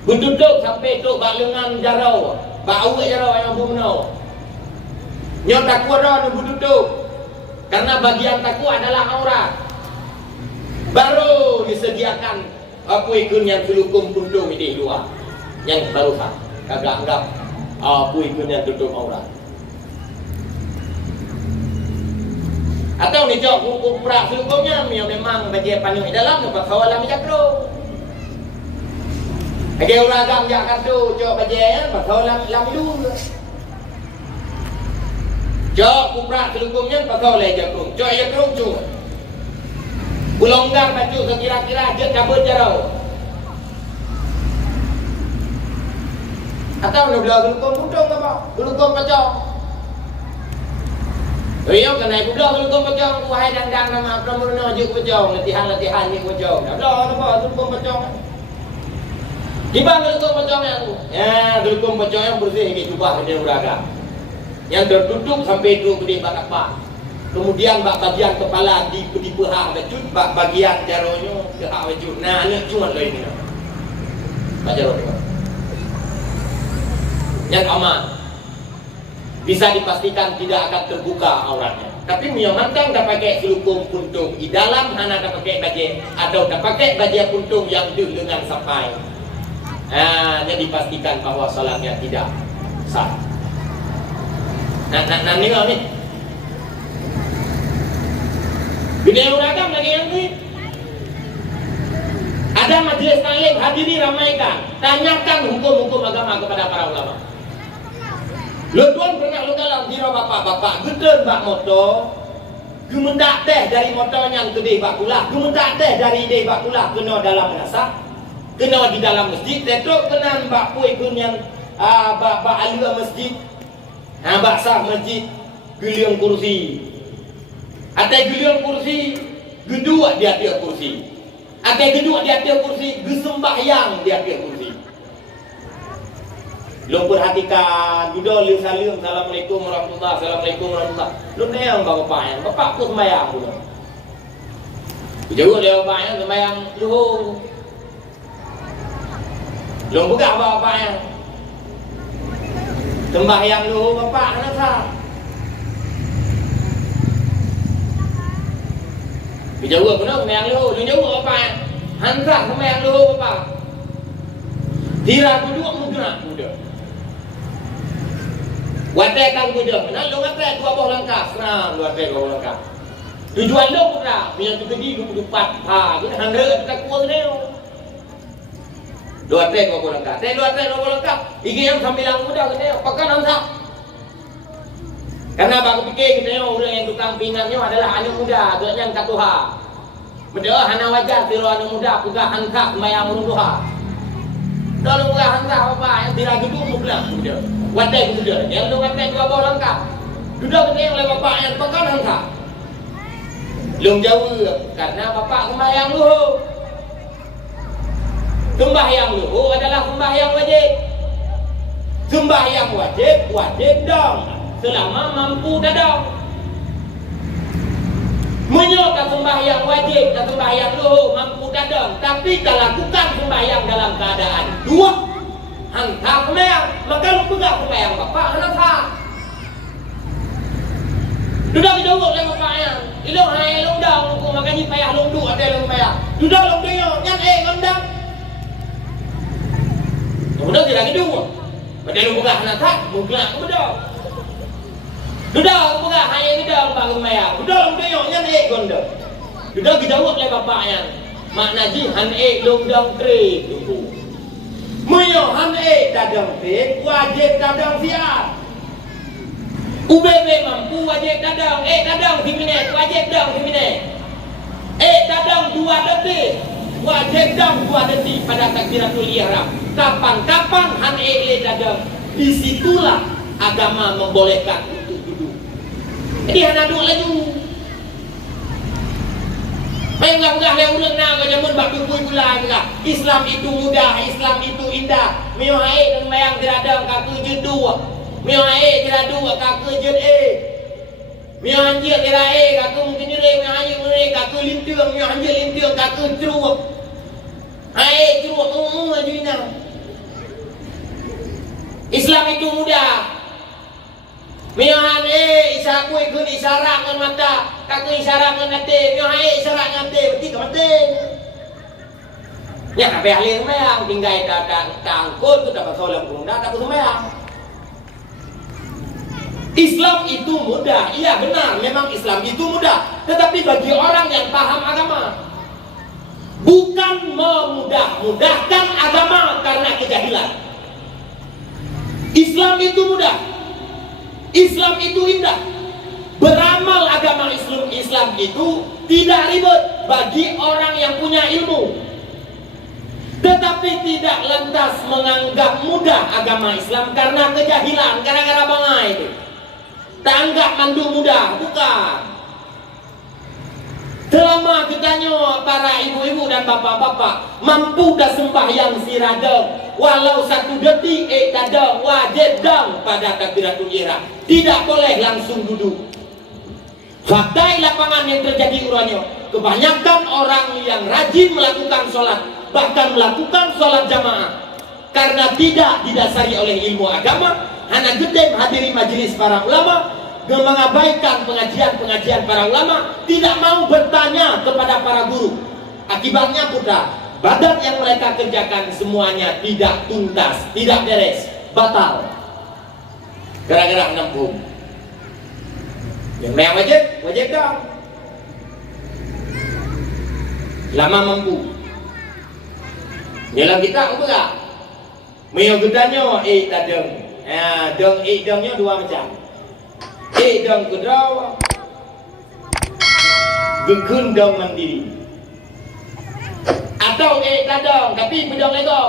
Berduduk sampai tu bak lengan jarau, bak awak jarau yang bunuh. Nyok takwa dah berduduk. Karena bagian takwa adalah aurat. Baru disediakan apa ikun yang selukum puntung di luar yang baru sah kagak anggap apa ikun yang tutup aurat atau ni jawab hukum prak selukumnya yang memang baju panjang di dalam nampak kawalan jakro ada orang agam Jakarta jawab baju ya nampak kawalan lam dulu jawab prak selukumnya nampak kawalan jakro jawab jakro cuma Ulonggar baju sekira-kira aja kabut jarau. Atau nak belah gelukong pudong ke apa? Gelukong pecong. Iya kena aku belah gelukong pecong. Wahai dandang nama Pramurna juk pecong. Latihan-latihan ni pecong. Dah belah apa? Gelukong pecong. Tiba gelukong pecong yang tu. Ya, gelukong pecong yang bersih ni cuba dia uraga. Yang tertutup sampai tu gede bak apa? Kemudian bak bagian kepala di pehak bejut, bak bagian jaronya ke hak bejut. Nah, ni cuma lain ni. Bak jaro ni. Yang aman. bisa dipastikan tidak akan terbuka auratnya. Tapi mantang dah pakai selubung puntung di dalam, hana dah pakai baju atau dah pakai baju puntung yang dengan sampai. Jadi pastikan bahwa salatnya tidak sah. Nah ni ni. Bila uragam lagi yang ni. Ada majlis taklim, hadiri ramaikan, tanyakan hukum-hukum agama kepada para ulama. Lo tuan pernah lo dalam diri bapak-bapak gedeng bak motor, gemendak teh dari motornya ke deh bak pula, gemendak teh dari deh bak pula kena dalam menasa, kena di dalam masjid, tetrok kena bak pui kunyan bak alua masjid, bak sah masjid, geliang kursi, atai geliang kursi, gedua di atas kursi. Akai geduk di atas kursi, gesembahyang di atas kursi. Lu perhatikan, duduk liu salim, assalamualaikum warahmatullahi, assalamualaikum warahmatullahi. Lu neang bapaknya, bapak pun sembahyang dulu. Jauh dia bapaknya sembahyang luhur. Lu buka bapaknya, sembahyang luhur bapak anak sah. Jauh benar sembahyang luhur, lu jauh bapaknya. Hantar sembahyang luhur bapak. Tira duduk muda. Watai kang kuda, nak lu watai dua boh langkah, senang lu watai dua boh langkah. Tujuan lu pula, punya tu gedi 24 kita handal kita kuat ni. Dua watai dua boh langkah, dua boh langkah. Iki yang sambilang muda kita, pakai nanti. Karena baru fikir kita orang yang tukang pingannya adalah anak muda, tu yang katuha. Benda hana wajar tiru anak muda, puga hantak mayang urunduha. Kalau puga hantak apa yang tidak gedung muda. Watai kuda, yang tu watai dua boh langkah. Duduk kita oleh bapak yang pekan hantar. Belum jauh, karena bapak sembahyang luhur. Sembahyang luhur adalah sembahyang wajib. Sembahyang wajib dong. Selama mampu dadang. Menyokat sembahyang wajib dan sembahyang luhur mampu dadang. Tapi tak lakukan sembahyang dalam keadaan dua. Hantar sembahyang, maka lu pegang sembahyang bapak hantar. Duduk di duduk dengan bapaknya. Ilung hai long dang, aku makanya payah long duk ada long payah. Duduk long dia, nyan ngondang. Kemudian dia lagi dua. Pada lu pegang hantar, mungkin aku betul. Duduk pegang hai ni dang bang sembahyang. Duduk long dia, nyan ngondang. Duduk di duduk dengan bapaknya. Makna ji han long dang tre tunggu. Muyo han dadang tre, wajib dadang siap. UBB mampu wajib dadang, dadang dimine, wajib dadang dimine. Dadang 2 detik, wajib dadang 2 detik pada takbiratul ihram. Kapan-kapan han dadang, disitulah agama membolehkan untuk duduk. Jadi hana duduk laju. Menggah-menggah le urang na ka jamun bak dukui pula ka. Islam itu mudah, Islam itu indah. Mio hae dan mayang tiradang ka keujud dua. Mio hae tiradu ka keujud Mio anjir tira ka ke mungkin jure mio anjir mure ka ke limtiang, mio anjir limtiang ka ke cerup. Hae cerup ajuina. Islam itu mudah. Mian isa kuy kun isyarat ngan mata, kaku isyarat ngan nate, mian isyarat ngan te, berarti ke mate. Ya kabeh ahli sembahyang tinggal datang tangkut tu dapat solam kurung dah dapat sembahyang. Islam itu mudah, iya benar, memang Islam itu mudah. Tetapi bagi orang yang paham agama, bukan memudah-mudahkan agama karena kejahilan. Islam itu mudah. Islam itu indah. Beramal agama Islam itu tidak ribet bagi orang yang punya ilmu. Tetapi tidak lantas menganggap mudah agama Islam karena kejahilan, gara-gara bangai itu. Tak anggap mandu mudah, bukan. Selama kitanya para ibu-ibu dan bapak-bapak mampu dah sembahyang siradang, walau 1 detik dadang wajib dang pada takbiratul ihram. Tidak boleh langsung duduk. Fakta lapangan yang terjadi uranya, kebanyakan orang yang rajin melakukan sholat, bahkan melakukan sholat jamaah, karena tidak didasari oleh ilmu agama, hana gedem hadiri majelis para ulama, mengabaikan pengajian-pengajian para ulama, tidak mau bertanya kepada para guru. Akibatnya putra, badat yang mereka kerjakan semuanya tidak tuntas, tidak beres, batal. Gara-gara nembung. Yang mereka wajib dong. Lama mampu. Dalam kita apa tak? Mio gedanya tadeng. Dongnya dua macam. Dong kedua. Gekun dong mandiri. Atau tadeng tapi pedang ego.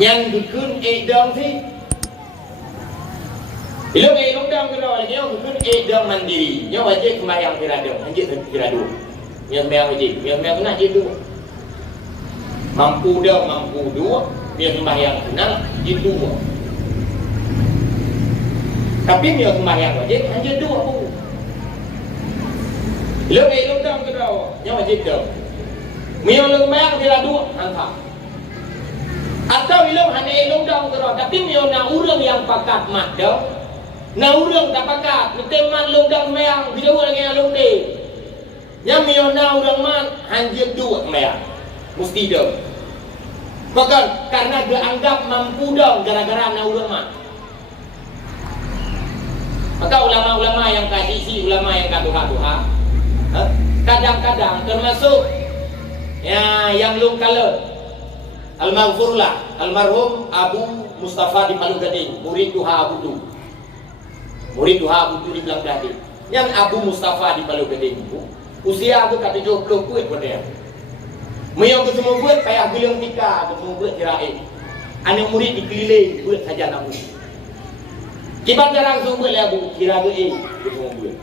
Yang gekun dong sih. Bila dong kedua lagi gekun dong mandiri. Nya wajib sembahyang tiradong, anjir tiradong. Yang sembahyang wajib, yang sembahyang kena je tu. Mampu dua, dia sembahyang kenal itu. Tapi dia sembahyang wajib hanya dua pun. Lebih dong kedua, yang wajib dong. Dia sembahyang dia dua angka. Atau ilmu hanya dong kedua, tapi dia nak urang yang pakat mat dong. Nak urang tak pakat, kita mat dong sembahyang, dia lagi nak lonte. Yang dia nak urang mat hanya dua sembahyang. Mesti dong. Maka karena dia anggap mampu dong gara-gara nak ulama. Maka ulama-ulama yang kasih ulama yang katuha-tuha, kadang-kadang termasuk ya yang lung kala almarhum Abu Mustafa di Palu Gading, murid Duha Abu Du. Murid Duha Abu Du di Palu Gading. Yang Abu Mustafa di Palu Gading itu usia tu kat 70 kuat pada dia. Meyong ke semua buat payah bilang tika, ke semua buat kirain. Anak murid dikeliling buat saja namu. Kibat jarang semua buat lagu kira ke semua buat.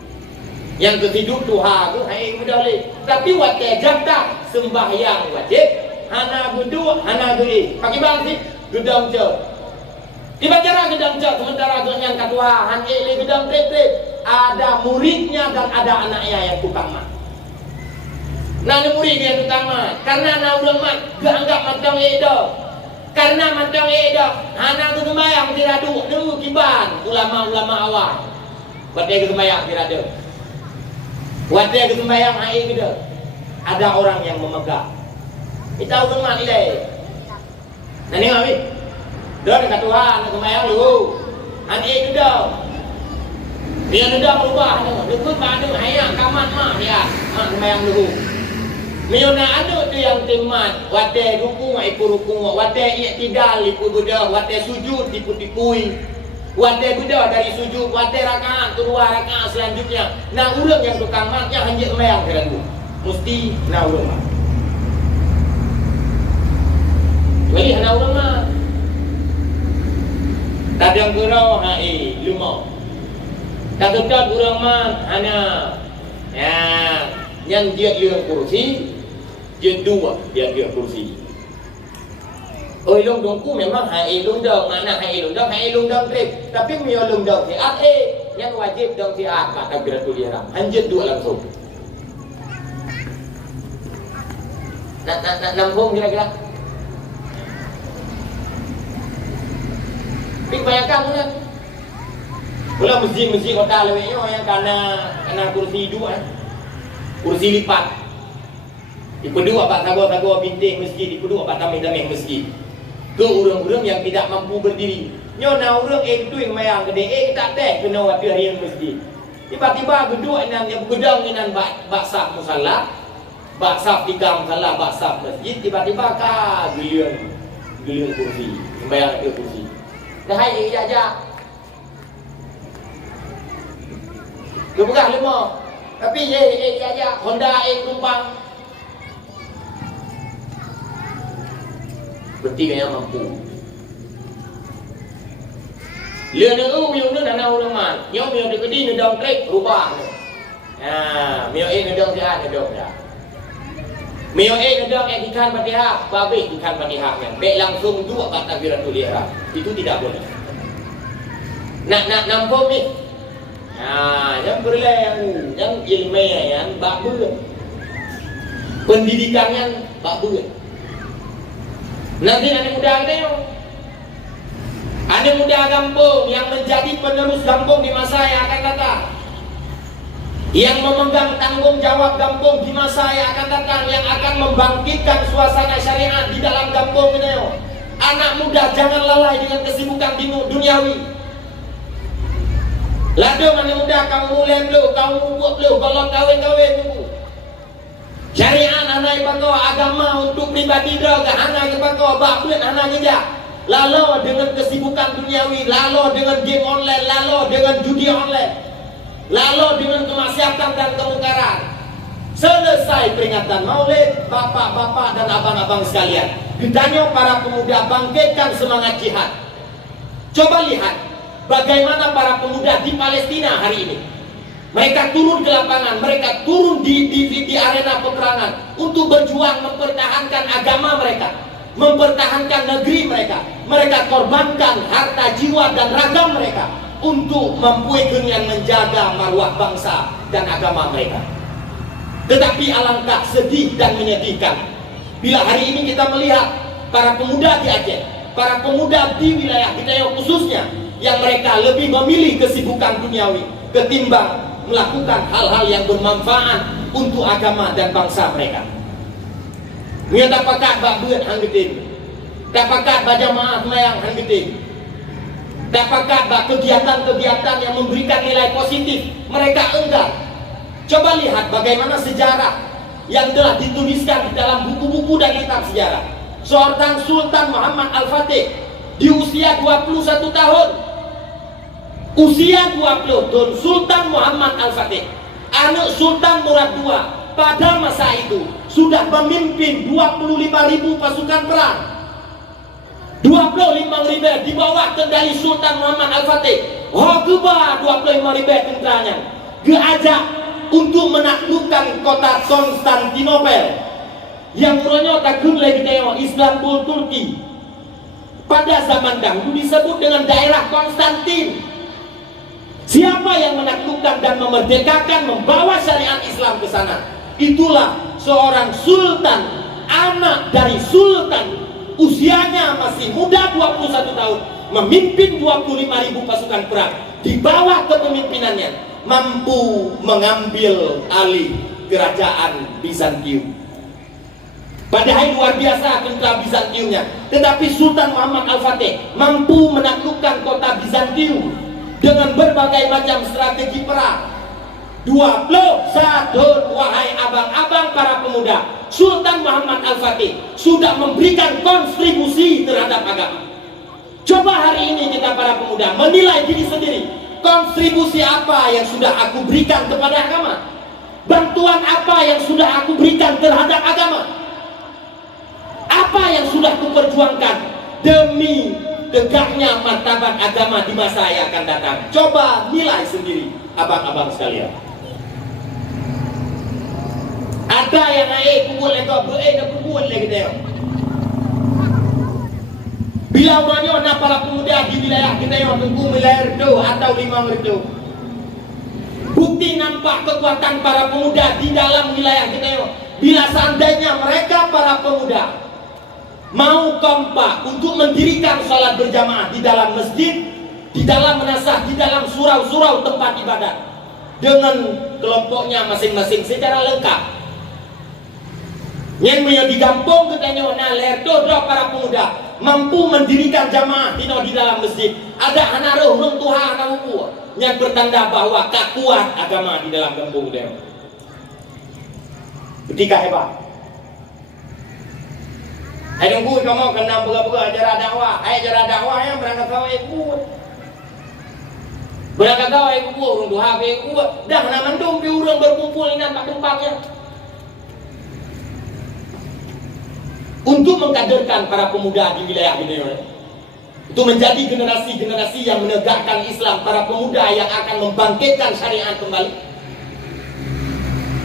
Yang ketidur tuha tu hai mudah le. Tapi waktu jatah sembahyang wajib, hana berdua, hana beri. Pakai bang sih, gedang je. Kibat jarang gedang je, sementara tu yang ketua han le gedang trep. Ada muridnya dan ada anaknya yang tukang mat. Nah, murid dia utama karena nak ulama anggap macam edo. Karena macam edo, hana tu sembahyang tiradu dulu kiban ulama-ulama awal. Buat dia sembahyang tiradu. Buat dia sembahyang hai gitu. Ada orang yang memegang. Kita ulama nilai. Nah ni ngawi. Dah dekat Tuhan nak sembahyang dulu. Hani gitu. Dia sudah berubah tu. Dukun bandu hayang kamat mah dia. Mak sembahyang dulu. Miona anu tu yang temat, wate rukung ipu rukung, wate i'tidal ipu budah, wate sujud ipu tipui. Wate budah dari sujud, wate rakaat kedua rakaat selanjutnya. Nah urang yang tukang matnya hanya sembahyang kira dulu. Mesti nah urang mat. Jadi hana urang mat. Kadang gerau lumau. Kadang urang mat hana ya yang dia kursi. Dia dua dia kursi. Oi long dongku memang hai long dong, mana hai long dong trip. Tapi mio long dong si at yang wajib dong si at kata gratuliran. Anjir dua langsung. Nak nampung kira-kira. Pik bayangkan kan. Pula mesti kota lewenya yang karena kursi dua. Kursi lipat. Dipedua pak sago bintik masjid, dipedua pak tamih masjid. Ke orang-orang yang tidak mampu berdiri. Nyona orang itu yang mayang gede, tak teh kena waktu harian masjid. Tiba-tiba gedua inan yang gedang inan baksaf musalla, baksaf tiga musalla, baksaf masjid. Tiba-tiba giliran kursi, mayang ke kursi. Dah hai aja. Kebegah lima. Tapi aja Honda tumpang. Berarti yang mampu. Lihat yang yang nak ulama, yang dekedi nedang trek rubah. Mio nedang dia nedang dah. Mio nedang ikan Fatihah, babih ikan Fatihah yang baik langsung dua kata takbiratul ihram. Itu tidak boleh. Nak nampung ni. Yang berlayan, yang ilmiah yang bagus. Pendidikannya bagus. Nanti muda ada yang Ada muda kampung yang menjadi penerus kampung di masa yang akan datang, yang memegang tanggung jawab kampung di masa yang akan datang, yang akan membangkitkan suasana syariat di dalam kampung ini. Anak muda jangan lalai dengan kesibukan duniawi. Lado mana muda kamu mulai dulu, kamu buat dulu, kalau kawin-kawin dulu. Syariat anak ipako agama untuk pribadi droga, anak ipako bakbet anak kerja. Lalu dengan kesibukan duniawi, lalu dengan game online, lalu dengan judi online, lalu dengan kemaksiatan dan kemungkaran. Selesai peringatan Maulid, bapak-bapak dan abang-abang sekalian, ditanya para pemuda, bangkitkan semangat jihad. Coba lihat bagaimana para pemuda di Palestina hari ini. Mereka turun ke lapangan, mereka turun di arena peperangan untuk berjuang mempertahankan agama mereka, mempertahankan negeri mereka. Mereka korbankan harta, jiwa dan raga mereka untuk mempunyai menjaga marwah bangsa dan agama mereka. Tetapi alangkah sedih dan menyedihkan bila hari ini kita melihat para pemuda di Aceh, para pemuda di wilayah kita khususnya, yang mereka lebih memilih kesibukan duniawi ketimbang melakukan hal-hal yang bermanfaat untuk agama dan bangsa mereka. Dia dapakat bakbet hanggetin, dapakat bajamaah mayang hanggetin, dapakat kegiatan-kegiatan yang memberikan nilai positif, mereka enggan. Coba lihat bagaimana sejarah yang telah dituliskan di dalam buku-buku dan kitab sejarah. Seorang Sultan Muhammad Al-Fatih di usia 21 tahun, usia 20 tahun, Sultan Muhammad Al-Fatih, anak Sultan Murad II, pada masa itu sudah memimpin 25.000 pasukan perang. 25.000 di bawah kendali Sultan Muhammad Al-Fatih. Hokuba 25.000 tentaranya diajak untuk menaklukkan kota Konstantinopel yang murahnya takun lagi tengok Istanbul, Turki. Pada zaman dahulu disebut dengan daerah Konstantin. Siapa yang menaklukkan dan memerdekakan, membawa syariat Islam ke sana? Itulah seorang sultan, anak dari sultan, usianya masih muda 21 tahun, memimpin 25.000 pasukan perang. Di bawah kepemimpinannya mampu mengambil alih kerajaan Bizantium. Padahal luar biasa tentara Bizantiumnya, tetapi Sultan Muhammad Al-Fatih mampu menaklukkan kota Bizantium dengan berbagai macam strategi perang. 21, wahai abang-abang para pemuda, Sultan Muhammad Al-Fatih sudah memberikan kontribusi terhadap agama. Coba hari ini kita para pemuda menilai diri sendiri. Kontribusi apa yang sudah aku berikan kepada agama? Bantuan apa yang sudah aku berikan terhadap agama? Apa yang sudah kuperjuangkan demi tegaknya martabat agama di masa yang akan datang? Coba nilai sendiri, abang-abang sekalian. Ada yang naik kubur lagi, kubur lagi dia. Bila orangnya para pemuda di wilayah kita yang tunggu miliar itu atau 5 itu, bukti nampak kekuatan para pemuda di dalam wilayah kita yang. Bila seandainya mereka para pemuda mau kompak untuk mendirikan salat berjamaah di dalam masjid, di dalam menasah, di dalam surau-surau tempat ibadat dengan kelompoknya masing-masing secara lengkap. Yang punya di kampung katanya, nah lerdo para pemuda mampu mendirikan jamaah di dalam masjid. Ada anak roh, orang tua, anak buku yang bertanda bahwa kuat agama di dalam kampung dia. Ketika hebat. Ayo nunggu kamu kena buka-buka ajaran dakwah. Ajaran dakwah yang berangkat kau ikut. Berangkat kau ikut, orang tua ikut. Dah nak mendung pi orang berkumpul ini tempat-tempatnya. Untuk mengkaderkan para pemuda di wilayah ini, untuk menjadi generasi-generasi yang menegakkan Islam, para pemuda yang akan membangkitkan syariat kembali.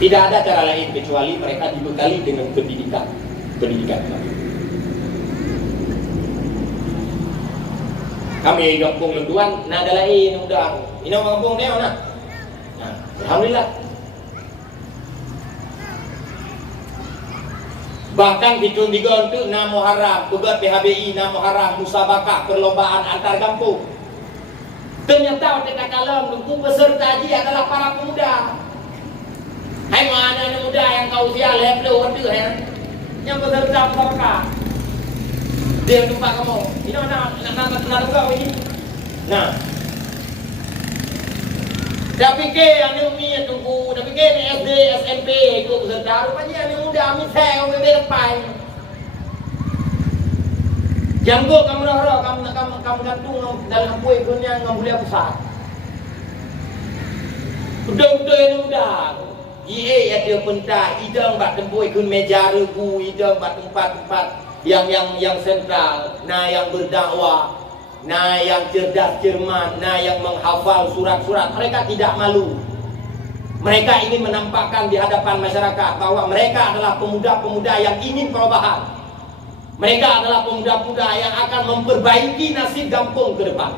Tidak ada cara lain kecuali mereka dibekali dengan pendidikan. Kami kampung Lenduan, nah ada lain udah. Ini kampung dia mana? Nah, alhamdulillah. Bahkan Pikun Tiga untuk na Muharram, pegat PHBI na Muharram, musabakah perlombaan antar kampung. Ternyata mereka kalam untuk peserta haji adalah para pemuda. Hai mana muda yang kau usia level waktu yang peserta musabakah. Dia tempat kamu. Ini nak kau ini. Nah. Dah fikir anu mi tunggu, dah fikir ni SD, SMP ikut peserta. Rupanya anu muda mi saya kau berdepan. Janggo kamu roh kamu gantung dalam kuih dunia ngam boleh besar. Udah anu muda. Ie ada pentah idang bak temboi kun meja regu, idang bak tempat-tempat yang sentral, nah yang berdakwah, nah yang cerdas cermat, nah yang menghafal surat-surat. Mereka tidak malu. Mereka ingin menampakkan di hadapan masyarakat bahwa mereka adalah pemuda-pemuda yang ingin perubahan. Mereka adalah pemuda-pemuda yang akan memperbaiki nasib kampung ke depan.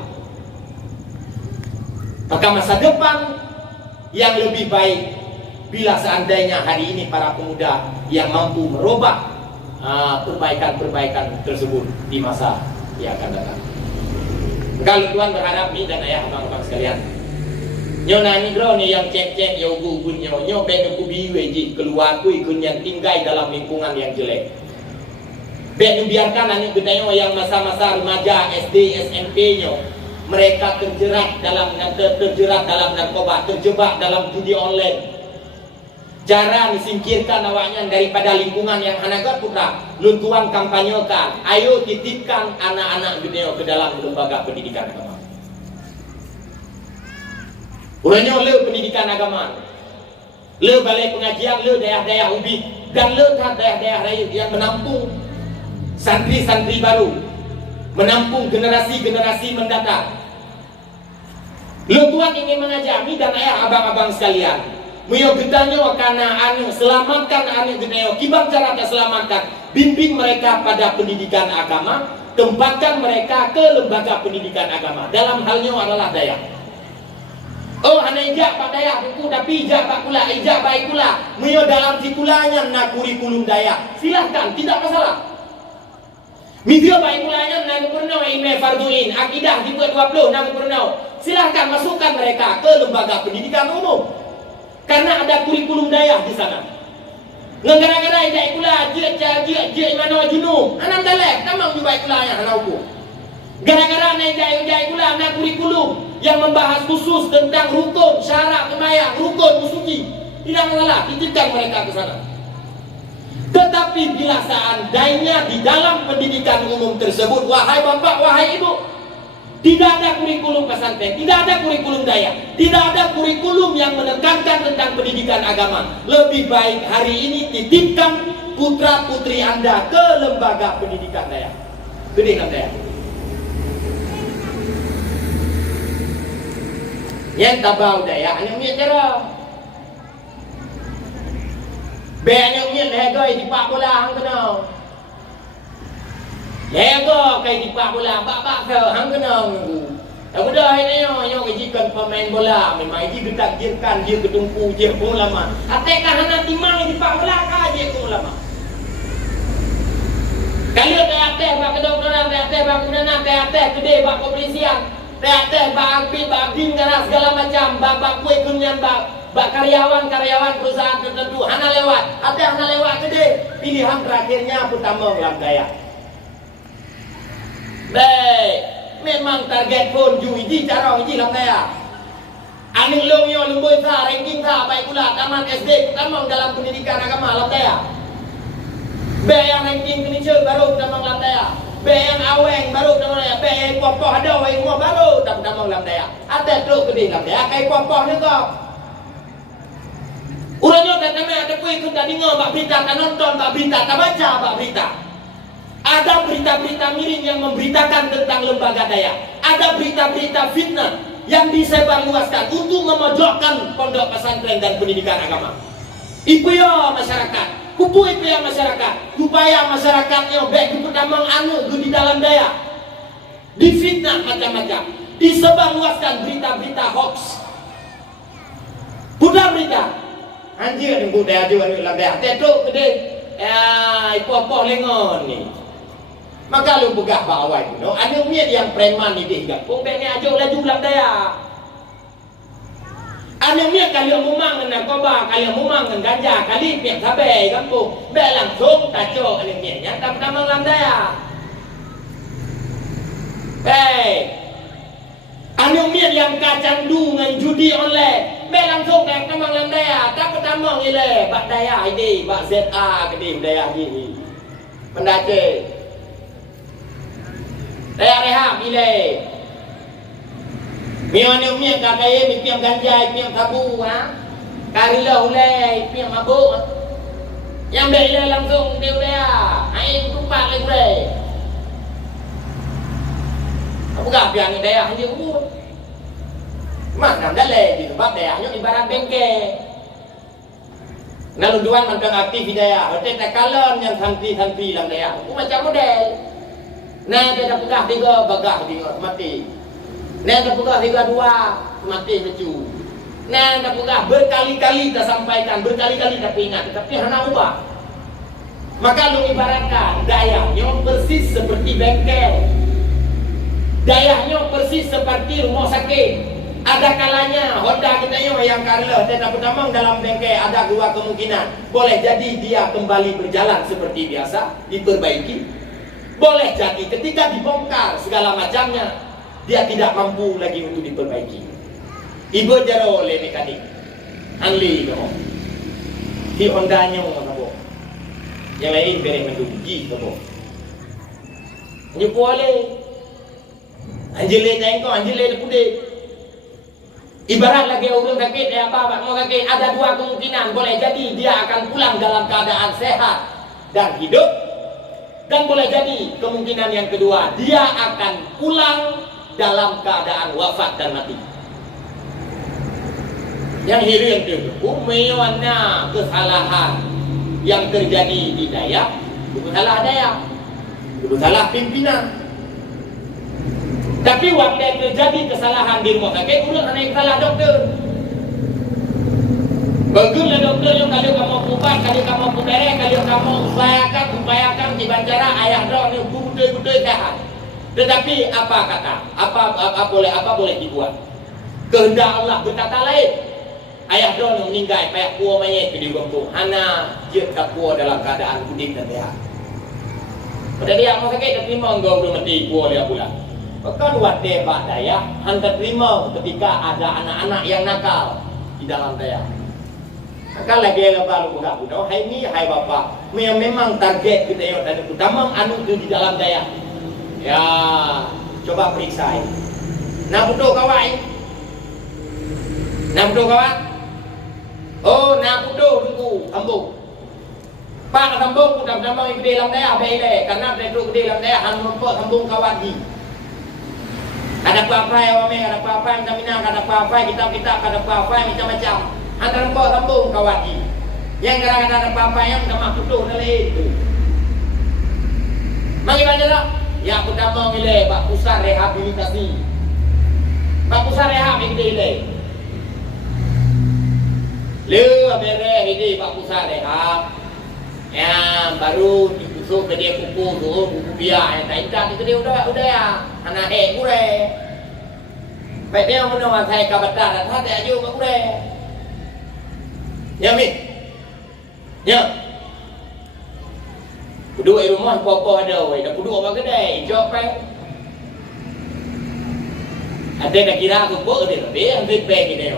Maka masa depan yang lebih baik bila seandainya hari ini para pemuda yang mampu merubah perbaikan-perbaikan tersebut di masa yang akan datang. Kalau Tuhan berharap ni dan ayah abang-abang sekalian, nyo nani bro ni yang cek-cek yo gugun nyo ben ku biwe ji keluar ku ikun yang tinggal dalam lingkungan yang jelek. Ben biarkan anak gedayo yang masa-masa remaja SD SMP nyo mereka terjerat dalam narkoba, terjebak dalam judi online. Cara disingkirkan awaknya daripada lingkungan yang hanagat putra. Luntuan kampanyekan. Ayo titipkan anak-anak dunia ke dalam lembaga pendidikan agama. Urangnya le pendidikan agama. Le balai pengajian, le daerah-daerah ubi. Dan le daerah-daerah raya yang menampung santri-santri baru. Menampung generasi-generasi mendatang. Le Tuhan ingin mengajari dan ayah abang-abang sekalian. Muyo getanyo karena anu selamatkan anu getanyo. Kibang cara tak selamatkan. Bimbing mereka pada pendidikan agama. Tempatkan mereka ke lembaga pendidikan agama. Dalam halnya adalah daya. Oh hanya ijak pak daya buku tapi ijak pak pula, ijak baik pula. Muyo dalam sikulanya nak kurikulum daya. Silahkan, tidak masalah. Media baik pulanya nak pernah email farduin akidah dibuat 20 nak pernah. Silahkan masukkan mereka ke lembaga pendidikan umum. Karena ada kurikulum daya di sana. Gara-gara ijak pula jia mana junub. Anak dalek tamang juga pula yang ana hukum. Gara-gara ijak pula ada kurikulum yang membahas khusus tentang rukun syarat sembahyang, rukun musuki. Tidak masalah, titipkan mereka ke sana. Tetapi bila seandainya di dalam pendidikan umum tersebut, wahai bapak, wahai ibu, tidak ada kurikulum pesantren, tidak ada kurikulum daya, tidak ada kurikulum yang menekankan tentang pendidikan agama. Lebih baik hari ini titipkan putra-putri Anda ke lembaga pendidikan daya. Pendidikan daya. Yang tabau daya, hanya punya cara. Banyak punya lehagoi di pak bola hang kenal. Lego kayak di pak bola, bak-bak ke hang kenal. Aku dah ini yo gajikan pemain bola, memang ini ditakdirkan dia ketumpu dia pun lama. Atekah hana timang di pak bola kah dia pun lama. Kalau teh bak kedokteran, teh bak kemudian teh gede bak kepolisian, teh bak arpi, bak bin segala macam, bak kue kunyan bak karyawan perusahaan tertentu hana lewat, hana lewat gede. Pilihan terakhirnya pertama dalam daya. Baik, memang target pun juiji cara uji dalam daya. Aning long yo lemboi sa ranking sa baik pula taman SD pertama dalam pendidikan agama dalam daya. Baik yang ranking kenicel baru pertama dalam daya. Baik yang aweng baru pertama daya. Baik yang popoh ada wang semua baru pertama dalam daya. Ada terus gede dalam daya. Kayak popoh ni kau. Urangnya datang ada kuih kun tak dengar bak berita, tak nonton bak berita, tak baca bak berita. Ada berita-berita miring yang memberitakan tentang lembaga daya. Ada berita-berita fitnah yang disebarluaskan untuk memojokkan pondok pesantren dan pendidikan agama. Ipaya masyarakat, kupu ipaya masyarakat, supaya masyarakatnya baik pertama anu di dalam daya. Difitnah macam-macam, disebarluaskan berita-berita hoax. Budak berita. Anjir nunggu daya juga dalam daya. Tetuk gede. Ipo-ipo lengon ni. Maka lu begah bawai tu, no? Ada umiat yang preman ni dia gapung, bek ni ajo laju belam daya. Ada umiat kalian mumang dengan narkoba, kalian mumang dengan ganja, kali piak sabai kampung, bek langsung taco ada umiatnya, tam-tam belam daya. Ada umiat yang kacandu dengan judi online, bek langsung bek tamang belam daya, tak pertama ile, bak daya ini, bak ZA ke daya ini. Pendace. Daya rehat bila Mian mian kakak mi piam ganja, piam sabu Karila ulai, piam mabuk Yang bila langsung dia ulai Air tumpak lagi ulai Apa gak piam ni daya hanya kubur Mak nam dalai di sebab daya hanya ibarat bengkel Lalu duan macam aktif daya Hotel tak kalon yang santri-santri dalam daya Aku macam model Nah, dia dah pegah 3 bagah dia mati. Nah, dah pegah 3 2 mati mecu. Nah, dah pegah berkali-kali dah sampaikan, berkali-kali tapi ingat, tapi hana ubah. Maka lu ibaratkan dayanya persis seperti bengkel. Dayanya persis seperti rumah sakit. Ada kalanya Honda kita yang karla dia dah pertama dalam bengkel ada 2 kemungkinan. Boleh jadi dia kembali berjalan seperti biasa, diperbaiki. Boleh jadi ketika dibongkar segala macamnya dia tidak mampu lagi untuk diperbaiki. Ibu jaro oleh mekanik Anli no. Di Hondanya mo. Yang lain beri mendugi kabo. Ni boleh. Anjele tengko anjele pude. Ibarat lagi orang sakit apa mau sakit ada 2 kemungkinan boleh jadi dia akan pulang dalam keadaan sehat dan hidup. Dan boleh jadi kemungkinan yang kedua dia akan pulang dalam keadaan wafat dan mati. Yang hirin itu umiwannya kesalahan yang terjadi di daya, bukan salah daya, bukan salah pimpinan. Tapi waktu terjadi kesalahan di rumah sakit, udah hanya salah dokter. Baguslah dokter yang kalau kamu kubat, kalau kamu pudere, kalau kamu upayakan di bandara ayah dong ni betul-betul sehat. Tetapi apa kata? Apa boleh dibuat? Kehendak Allah berkata lain. Ayah dong yang meninggal, payah kuah mayat ke di kampung. Hana dia tak kuah dalam keadaan kudik dan sehat. Pada dia mau sakit terima engkau udah mati kuah dia pula. Maka buat dia daya, hanya terima ketika ada anak-anak yang nakal di dalam daya. Maka lagi baru buka budak, hai ni, hai bapa, memang target kita yang tadi utama anu tu di dalam daya. Ya, coba periksa. Nak butuh kawan? Nak butuh kawan? Oh, nak butuh tunggu, sambung. Pak sambung, udah sambung yang gede dalam daya, baik karena pedro gede dalam daya, han nampak sambung kawan di. Ada apa-apa ya, ada apa-apa yang minang, ada apa-apa kita, ada apa-apa macam-macam. Antara empok sambung kawati. Yang kadang-kadang ada apa-apa yang tak putus dalam itu. Mari baca tak? Yang pertama nilai Pak Pusat Rehabilitasi. Pak Pusat Rehab ini nilai. Lu beres ini Pak Pusat Rehab. Yang baru dikusuk ke dia kuku tu, kuku biar yang tak indah itu dia udah ya. Anak kure. Baik dia menurut saya kabar dan hati aja kure. Ya mi, ya. Duduk di rumah apa-apa ada, dah duduk apa kedai, jawab apa? Ada dah kira aku buat dia, dia ambil beg ni dia.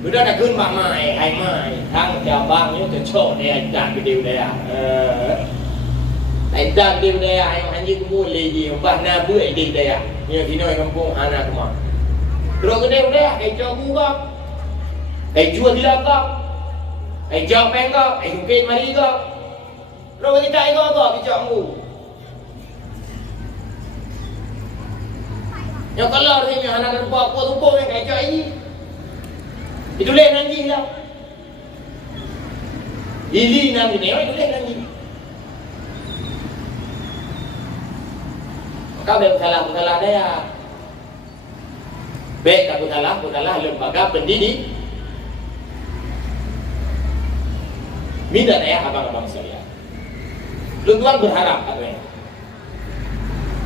Sudah dah kun mak mai, hai mai, tang jabangnya kecok dia ikan gede dia. Ikan dia dia, hai hanya kumpul lagi, empat nabu dia. Ni kini kampung anak rumah. Terus gede dia, kecok gua, jual dia kau. Jawab engkau, mungkin mari kau. Terus kita engkau kicau mu. Yang kalau ni anak nampak apa tumpuk yang kicau ini. Itu leh nanti lah. Ili nanti ni, itu leh nanti. Kau bersalah dia. Baik, aku salah lembaga pendidik. Minta daya abang-abang sekalian. Tuan berharap katanya,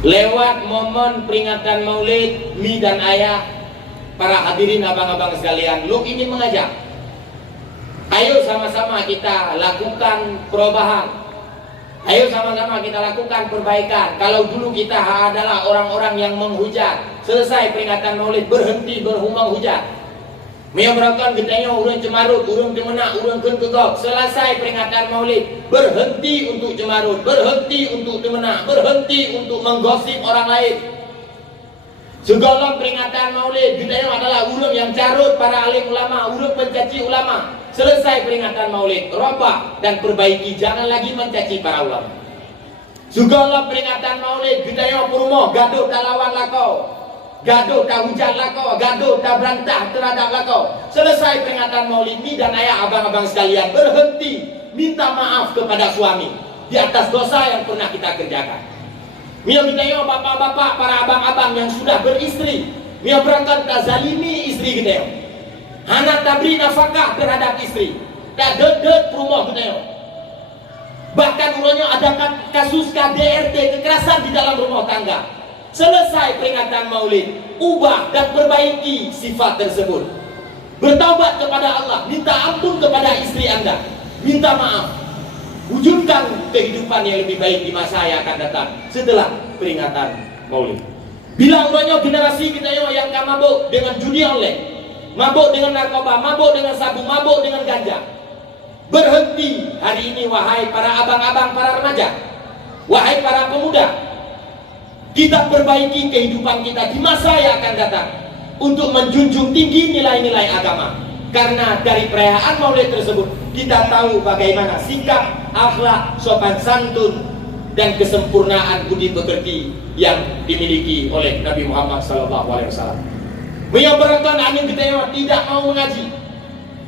lewat momen peringatan Maulid Mi dan Ayah, para hadirin abang-abang sekalian, Lu ingin mengajak, ayo sama-sama kita lakukan perubahan. Ayo sama-sama kita lakukan perbaikan. Kalau dulu kita adalah orang-orang yang menghujat, selesai peringatan Maulid berhenti berhumang hujat. Mia berakan getanya urang cemarut, urang demenak, urang kentegok. Selesai peringatan Maulid, berhenti untuk cemarut, berhenti untuk demenak, berhenti untuk menggosip orang lain. Segala peringatan Maulid getanya adalah urang yang carut para alim ulama, urang pencaci ulama. Selesai peringatan Maulid, robah dan perbaiki, jangan lagi mencaci para ulama. Segala peringatan Maulid kita perumoh gaduh tak lawan lakau, gaduh tak hujat lakau, gaduh tak berantah terhadap lakau. Selesai peringatan Maulid Mi dan Ayah abang-abang sekalian, berhenti minta maaf kepada suami di atas dosa yang pernah kita kerjakan. Mia kita bapak-bapak, para abang-abang yang sudah beristri, mia berangkat tak zalimi istri kita. Anak tak beri nafkah terhadap istri, tak dedet rumah kita. Bahkan urangnya ada kasus KDRT, kekerasan di dalam rumah tangga. Selesai peringatan Maulid, ubah dan perbaiki sifat tersebut. Bertaubat kepada Allah, minta ampun kepada istri Anda, minta maaf. Wujudkan kehidupan yang lebih baik di masa yang akan datang setelah peringatan Maulid. Bila urangnya generasi kita yang mabuk dengan judi online, mabuk dengan narkoba, mabuk dengan sabu, mabuk dengan ganja, berhenti hari ini wahai para abang-abang, para remaja, wahai para pemuda. Kita perbaiki kehidupan kita di masa yang akan datang untuk menjunjung tinggi nilai-nilai agama. Karena dari perayaan Maulid tersebut kita tahu bagaimana sikap, akhlak, sopan santun dan kesempurnaan budi pekerti yang dimiliki oleh Nabi Muhammad SAW. Menyebabkan aning kita tidak mau mengaji,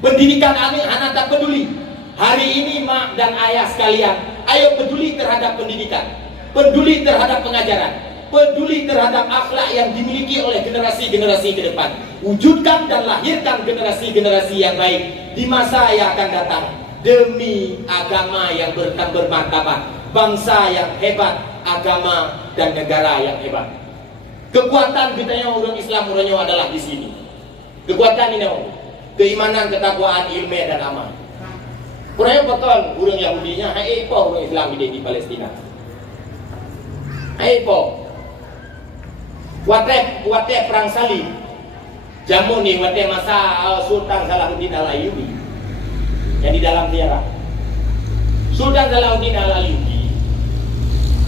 pendidikan aning anak tak peduli. Hari ini mak dan ayah sekalian, ayo peduli terhadap pendidikan, peduli terhadap pengajaran, peduli terhadap akhlak yang dimiliki oleh generasi-generasi ke depan. Wujudkan dan lahirkan generasi-generasi yang baik di masa yang akan datang demi agama yang bermartabat, bangsa yang hebat, agama dan negara yang hebat. Kekuatan kita orang Islam orangnya adalah di sini. Kekuatan ini keimanan, ketakwaan, ilmu dan amal. Orangnya betul orang Yahudinya, hai po orang Islam di Palestina. Hai po. Wate perang salib. Jamu ni wate masa Sultan Salahuddin Al-Ayyubi yang di dalam tiara. Sultan Salahuddin Al-Ayyubi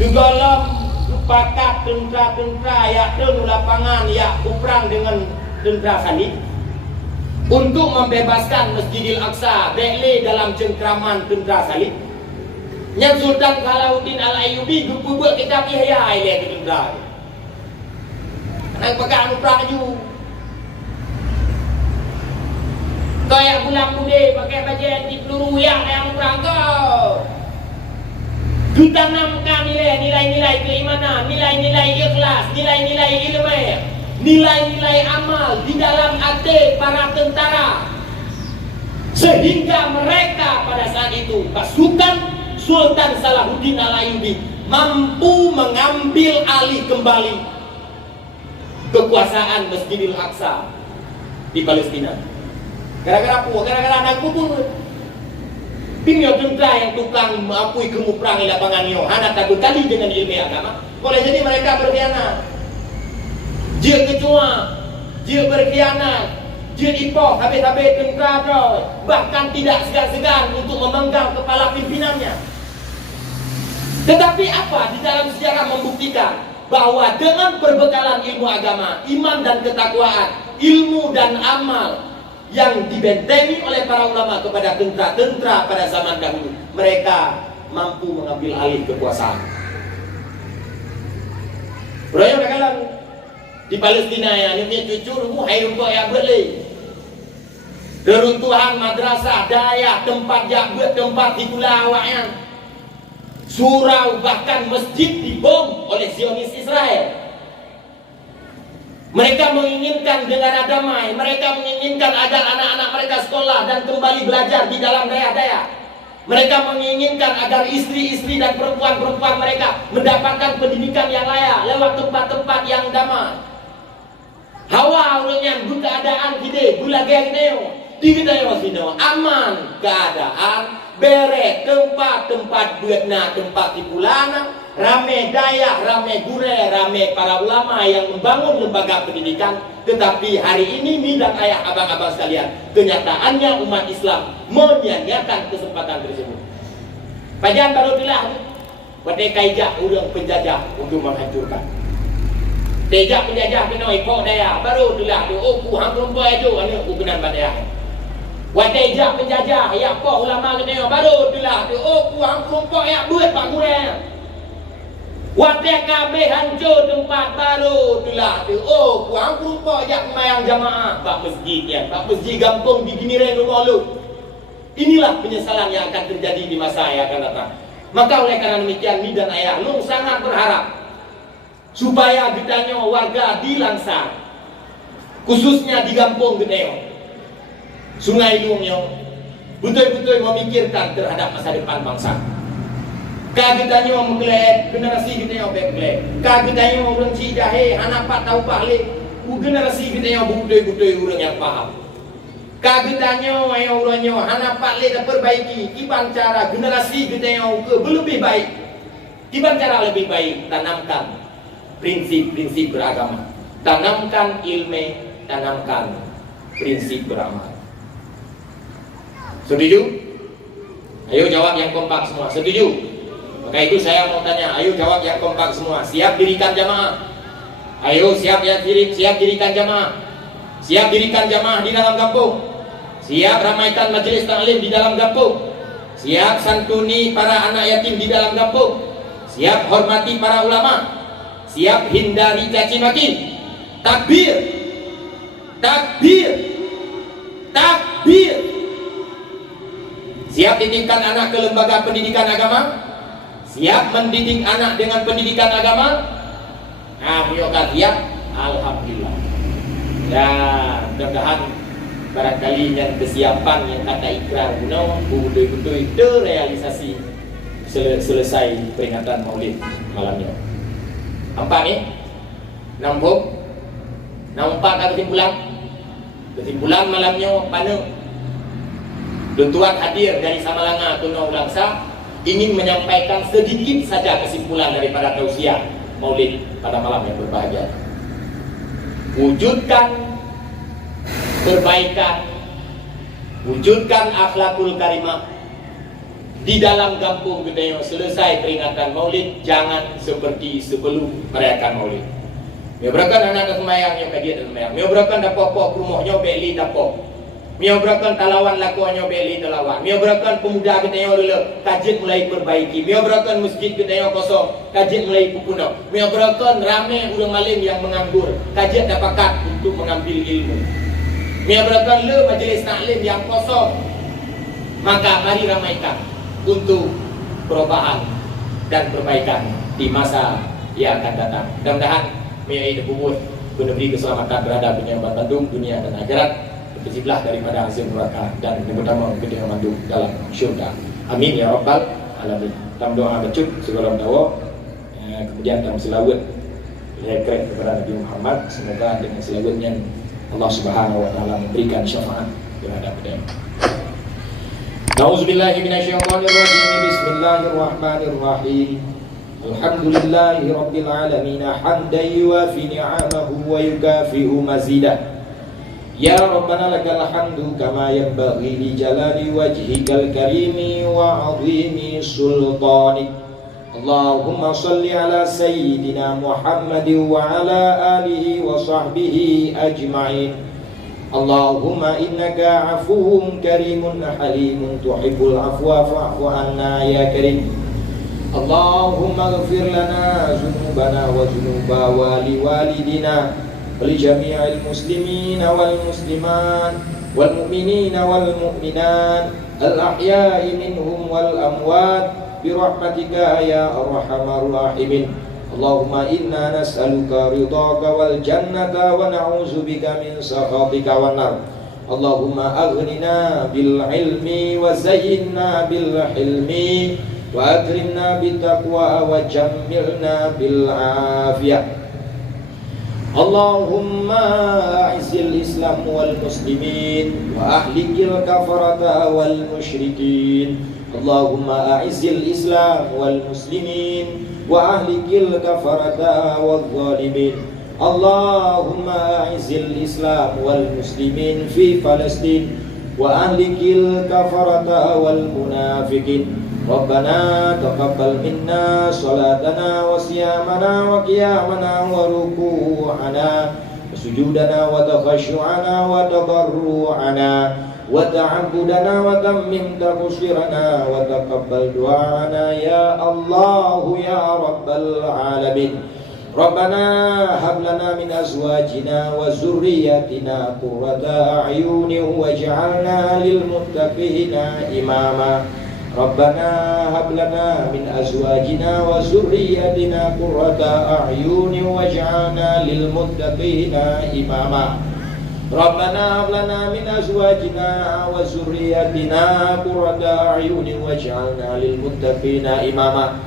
gegolong pakat tentara-tentara yang turun lapangan yang berperang dengan tentara salib untuk membebaskan Masjidil Aqsa bele dalam cengkraman tentara salib. Yang Sultan Salahuddin Al-Ayyubi buat kitab Ihya ile ke tentara. Nak pakai perang ju. Kau yang pulang muda pakai baju anti peluru yang perang kau. Ditanamkan nilai-nilai keimanan, nilai-nilai ikhlas, nilai-nilai ilmu, nilai-nilai amal di dalam hati para tentara, sehingga mereka pada saat itu pasukan Sultan Salahuddin Al-Ayyubi mampu mengambil alih kembali kekuasaan Masjidil Aqsa di Palestina. Gara-gara apa? Gara-gara anak kubur. Pingyo tentara yang tukang mengakui gemuk perang di lapangan yo, anak tak berkali dengan ilmu agama. Boleh jadi mereka berkhianat. Dia kecoa, dia berkhianat, dia ipoh, habis-habis tentara bro, bahkan tidak segan-segan untuk memenggal kepala pimpinannya. Tetapi apa di dalam sejarah membuktikan bahwa dengan perbekalan ilmu agama, iman dan ketakwaan, ilmu dan amal yang dibentengi oleh para ulama kepada tentara-tentara pada zaman dahulu, mereka mampu mengambil alih kekuasaan. Beraya bakalan di Palestina yang ini cucur hai rumput yang beli. Keruntuhan madrasah, daya, tempat jabat, tempat itulah awaknya. Surau bahkan masjid dibom oleh Zionis Israel. Mereka menginginkan negara damai, mereka menginginkan agar anak-anak mereka sekolah dan kembali belajar di dalam daerah-daerah. Mereka menginginkan agar istri-istri dan perempuan-perempuan mereka mendapatkan pendidikan yang layak lewat tempat-tempat yang damai. Hawa orangnya keadaan kita gula geneo di kita wasino aman keadaan bere tempat-tempat beutna tempat tipulana rame dayak rame gure rame para ulama yang membangun lembaga pendidikan. Tetapi hari ini mi dan ayah abang-abang sekalian, kenyataannya umat Islam menyia-nyiakan kesempatan tersebut. Pajan baru dilah pada kaijah urang penjajah untuk menghancurkan. Tejak penjajah kena ikut daya baru dilah tu oh ku hang perempuan itu anu ukenan badaya. Wa tejak penjajah ya apa ulama kena baru dilah tu oh ku hang perempuan ya buat pak gure. Wadah kabeh hancur tempat baru itulah tu. Oh, kurang perempuan jak mayang jamaah pak masjid ya. Pak masjid gampung di giniran rumah lu. Inilah penyesalan yang akan terjadi di masa yang akan datang. Maka oleh karena demikian ni dan ayah lu sangat berharap supaya ditanya warga di Langsar, khususnya di Gampung Geneo, Sungai Luangnya, betul-betul memikirkan terhadap masa depan bangsa. Kagetanya orang menggelet, generasi kita yang bergelet. Kagetanya orang cidahe, anak pak tahu balik. Generasi kita yang butuh-butuh orang yang faham. Kagetanya orangnya, anak pak le dah perbaiki. Iban cara generasi kita yang lebih baik. Iban cara lebih baik, tanamkan prinsip-prinsip beragama. Tanamkan ilmu, tanamkan prinsip beramal. Setuju? Ayo jawab yang kompak semua. Setuju? Maka itu saya mau tanya, ayo jawab yang kompak semua. Siap dirikan jamaah? Ayo siap dirikan jamaah. Siap dirikan jamaah di dalam kampung. Siap ramaikan majelis taklim di dalam kampung. Siap santuni para anak yatim di dalam kampung. Siap hormati para ulama. Siap hindari caci maki. Takbir. Takbir. Takbir. Siap titipkan anak ke lembaga pendidikan agama. Siap mendidik anak dengan pendidikan agama. Nah, beliau siap. Alhamdulillah. Dan mudah-mudahan barangkali yang kesiapan yang kata ikrar guna betul-betul terrealisasi selesai peringatan Maulid malamnya. Nampak ni? Nampak tak kesimpulan? Kesimpulan malamnya mana? Tuan hadir dari Samalanga Tuna Ulangsa ingin menyampaikan sedikit saja kesimpulan daripada tausiah Maulid pada malam yang berbahagia. Wujudkan perbaikan, wujudkan akhlakul karimah di dalam kampung Geneo. Selesai peringatan Maulid, jangan seperti sebelum merayakan Maulid. Miobrakan anak semayang yang kajian dan semayang. Miobrakan dapok rumahnya beli dapok. Miobrakan talawan lakuannya beli talawan. Miobrakan pemuda Geneo dulu kajian mulai perbaiki. Miobrakan masjid Geneo kosong, kajian mulai pupuno. Miobrakan rame urang malim yang menganggur, kajian dapat untuk mengambil ilmu. Miobrakan le majelis taklim yang kosong. Maka mari ramaikan untuk perubahan dan perbaikan di masa yang akan datang. Mudah-mudahan menyai debubut beri keselamatan terhadap penyambat Bandung dunia dan akhirat. Terciplah daripada hasil neraka dan yang pertama kita memandu dalam syurga. Amin ya rabbal alamin. Dalam doa bacut segala tawa, kemudian dalam selawat rekrek kepada Nabi Muhammad. Semoga dengan selawatnya Allah Subhanahu wa taala memberikan syafaat terhadap dia. Nauzubillahi minasyaitonirrajim. Bismillahirrahmanirrahim. Alhamdulillahi rabbil alamin hamdan yuwafi ni'amahu wa yukafi'u mazidah. Ya Rabbana lakal hamdu kama yanbaghi li jalali wajhikal karimi wa 'azimi sultanik. Allahumma salli ala sayyidina Muhammad wa ala alihi wa sahbihi ajma'in. Allahumma innaka 'afuwwun karimun halimun tuhibbul 'afwa fa'fu 'anna ya karim. Allahumma ighfir lana dzunubana wa dzunuba walidina ولجميع المسلمين والمسلمات والمؤمنين والمؤمنات الأحياء منهم والأموات برحمتك يا أرحم الراحمين. اللهم إنا نسألك رضاك والجنة ونعوذ بك من سخطك والنار. Allahumma aghnina bil ilmi wa zayyinna bil hilmi wa akrimna bit taqwa wa jammilna bil afiyah. Allahumma a'izil Islam wal muslimin wa ahlikil kafarata wal musyrikin. Allahumma a'izil Islam wal muslimin wa ahlikil kafarata wal zalimin. Allahumma a'izil Islam wal muslimin fi Palestin wa ahlikil kafarata wal munafikin. Rabbana taqabbal minna salatana wa siyamana wa qiyamana wa ruku'ana wa sujudana wa takhashu'ana wa tadarru'ana wa ta'abbudana wa tammim taqsirana wa taqabbal du'ana ya Allah ya Rabbal alamin. Rabbana hab lana min azwajina wa zurriyyatina qurrata a'yunin waj'alna lil muttaqina imama. Rabbana hab lana min azwajina wa zurriyyatina qurrata a'yunin waj'alna lil muttaqina imama. Rabbana hab lana min azwajina wa zurriyyatina qurrata a'yunin waj'alna lil muttaqina imama.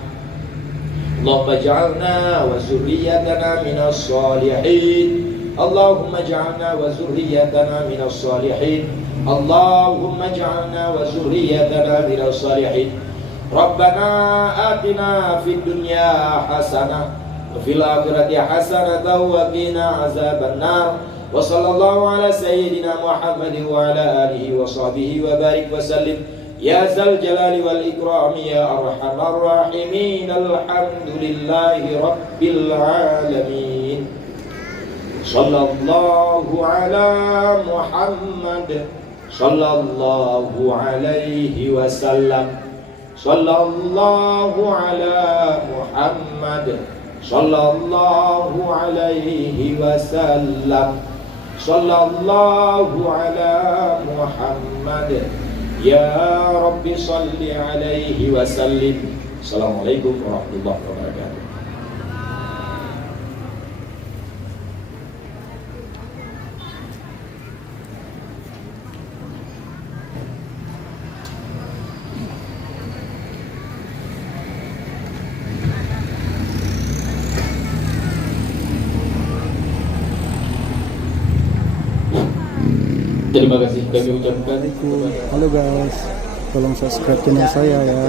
Allahumma ij'alna wa zurriyyatana minas salihin. Allahumma ij'alna wa zurriyyatana minas salihin. Allahumma ij'alna wa zurriyyatana minas salihin. Rabbana atina fid dunya hasanah wa fil akhirati hasanah wa qina azabannar. Wa sallallahu ala sayyidina Muhammad wa ala alihi wa sahbihi wa barik wa sallim. Ya zal jalali wal ikram ya arhamar rahimin. Alhamdulillahi rabbil alamin. Sallallahu ala Muhammad sallallahu alaihi wasallam. Sallallahu ala Muhammad sallallahu alaihi wasallam. Sallallahu ala Muhammad. Ya Rabbi salli alaihi wa sallim. Assalamualaikum warahmatullahi wabarakatuh. Terima kasih kami ucapkan. Halo guys, tolong subscribe channel saya ya.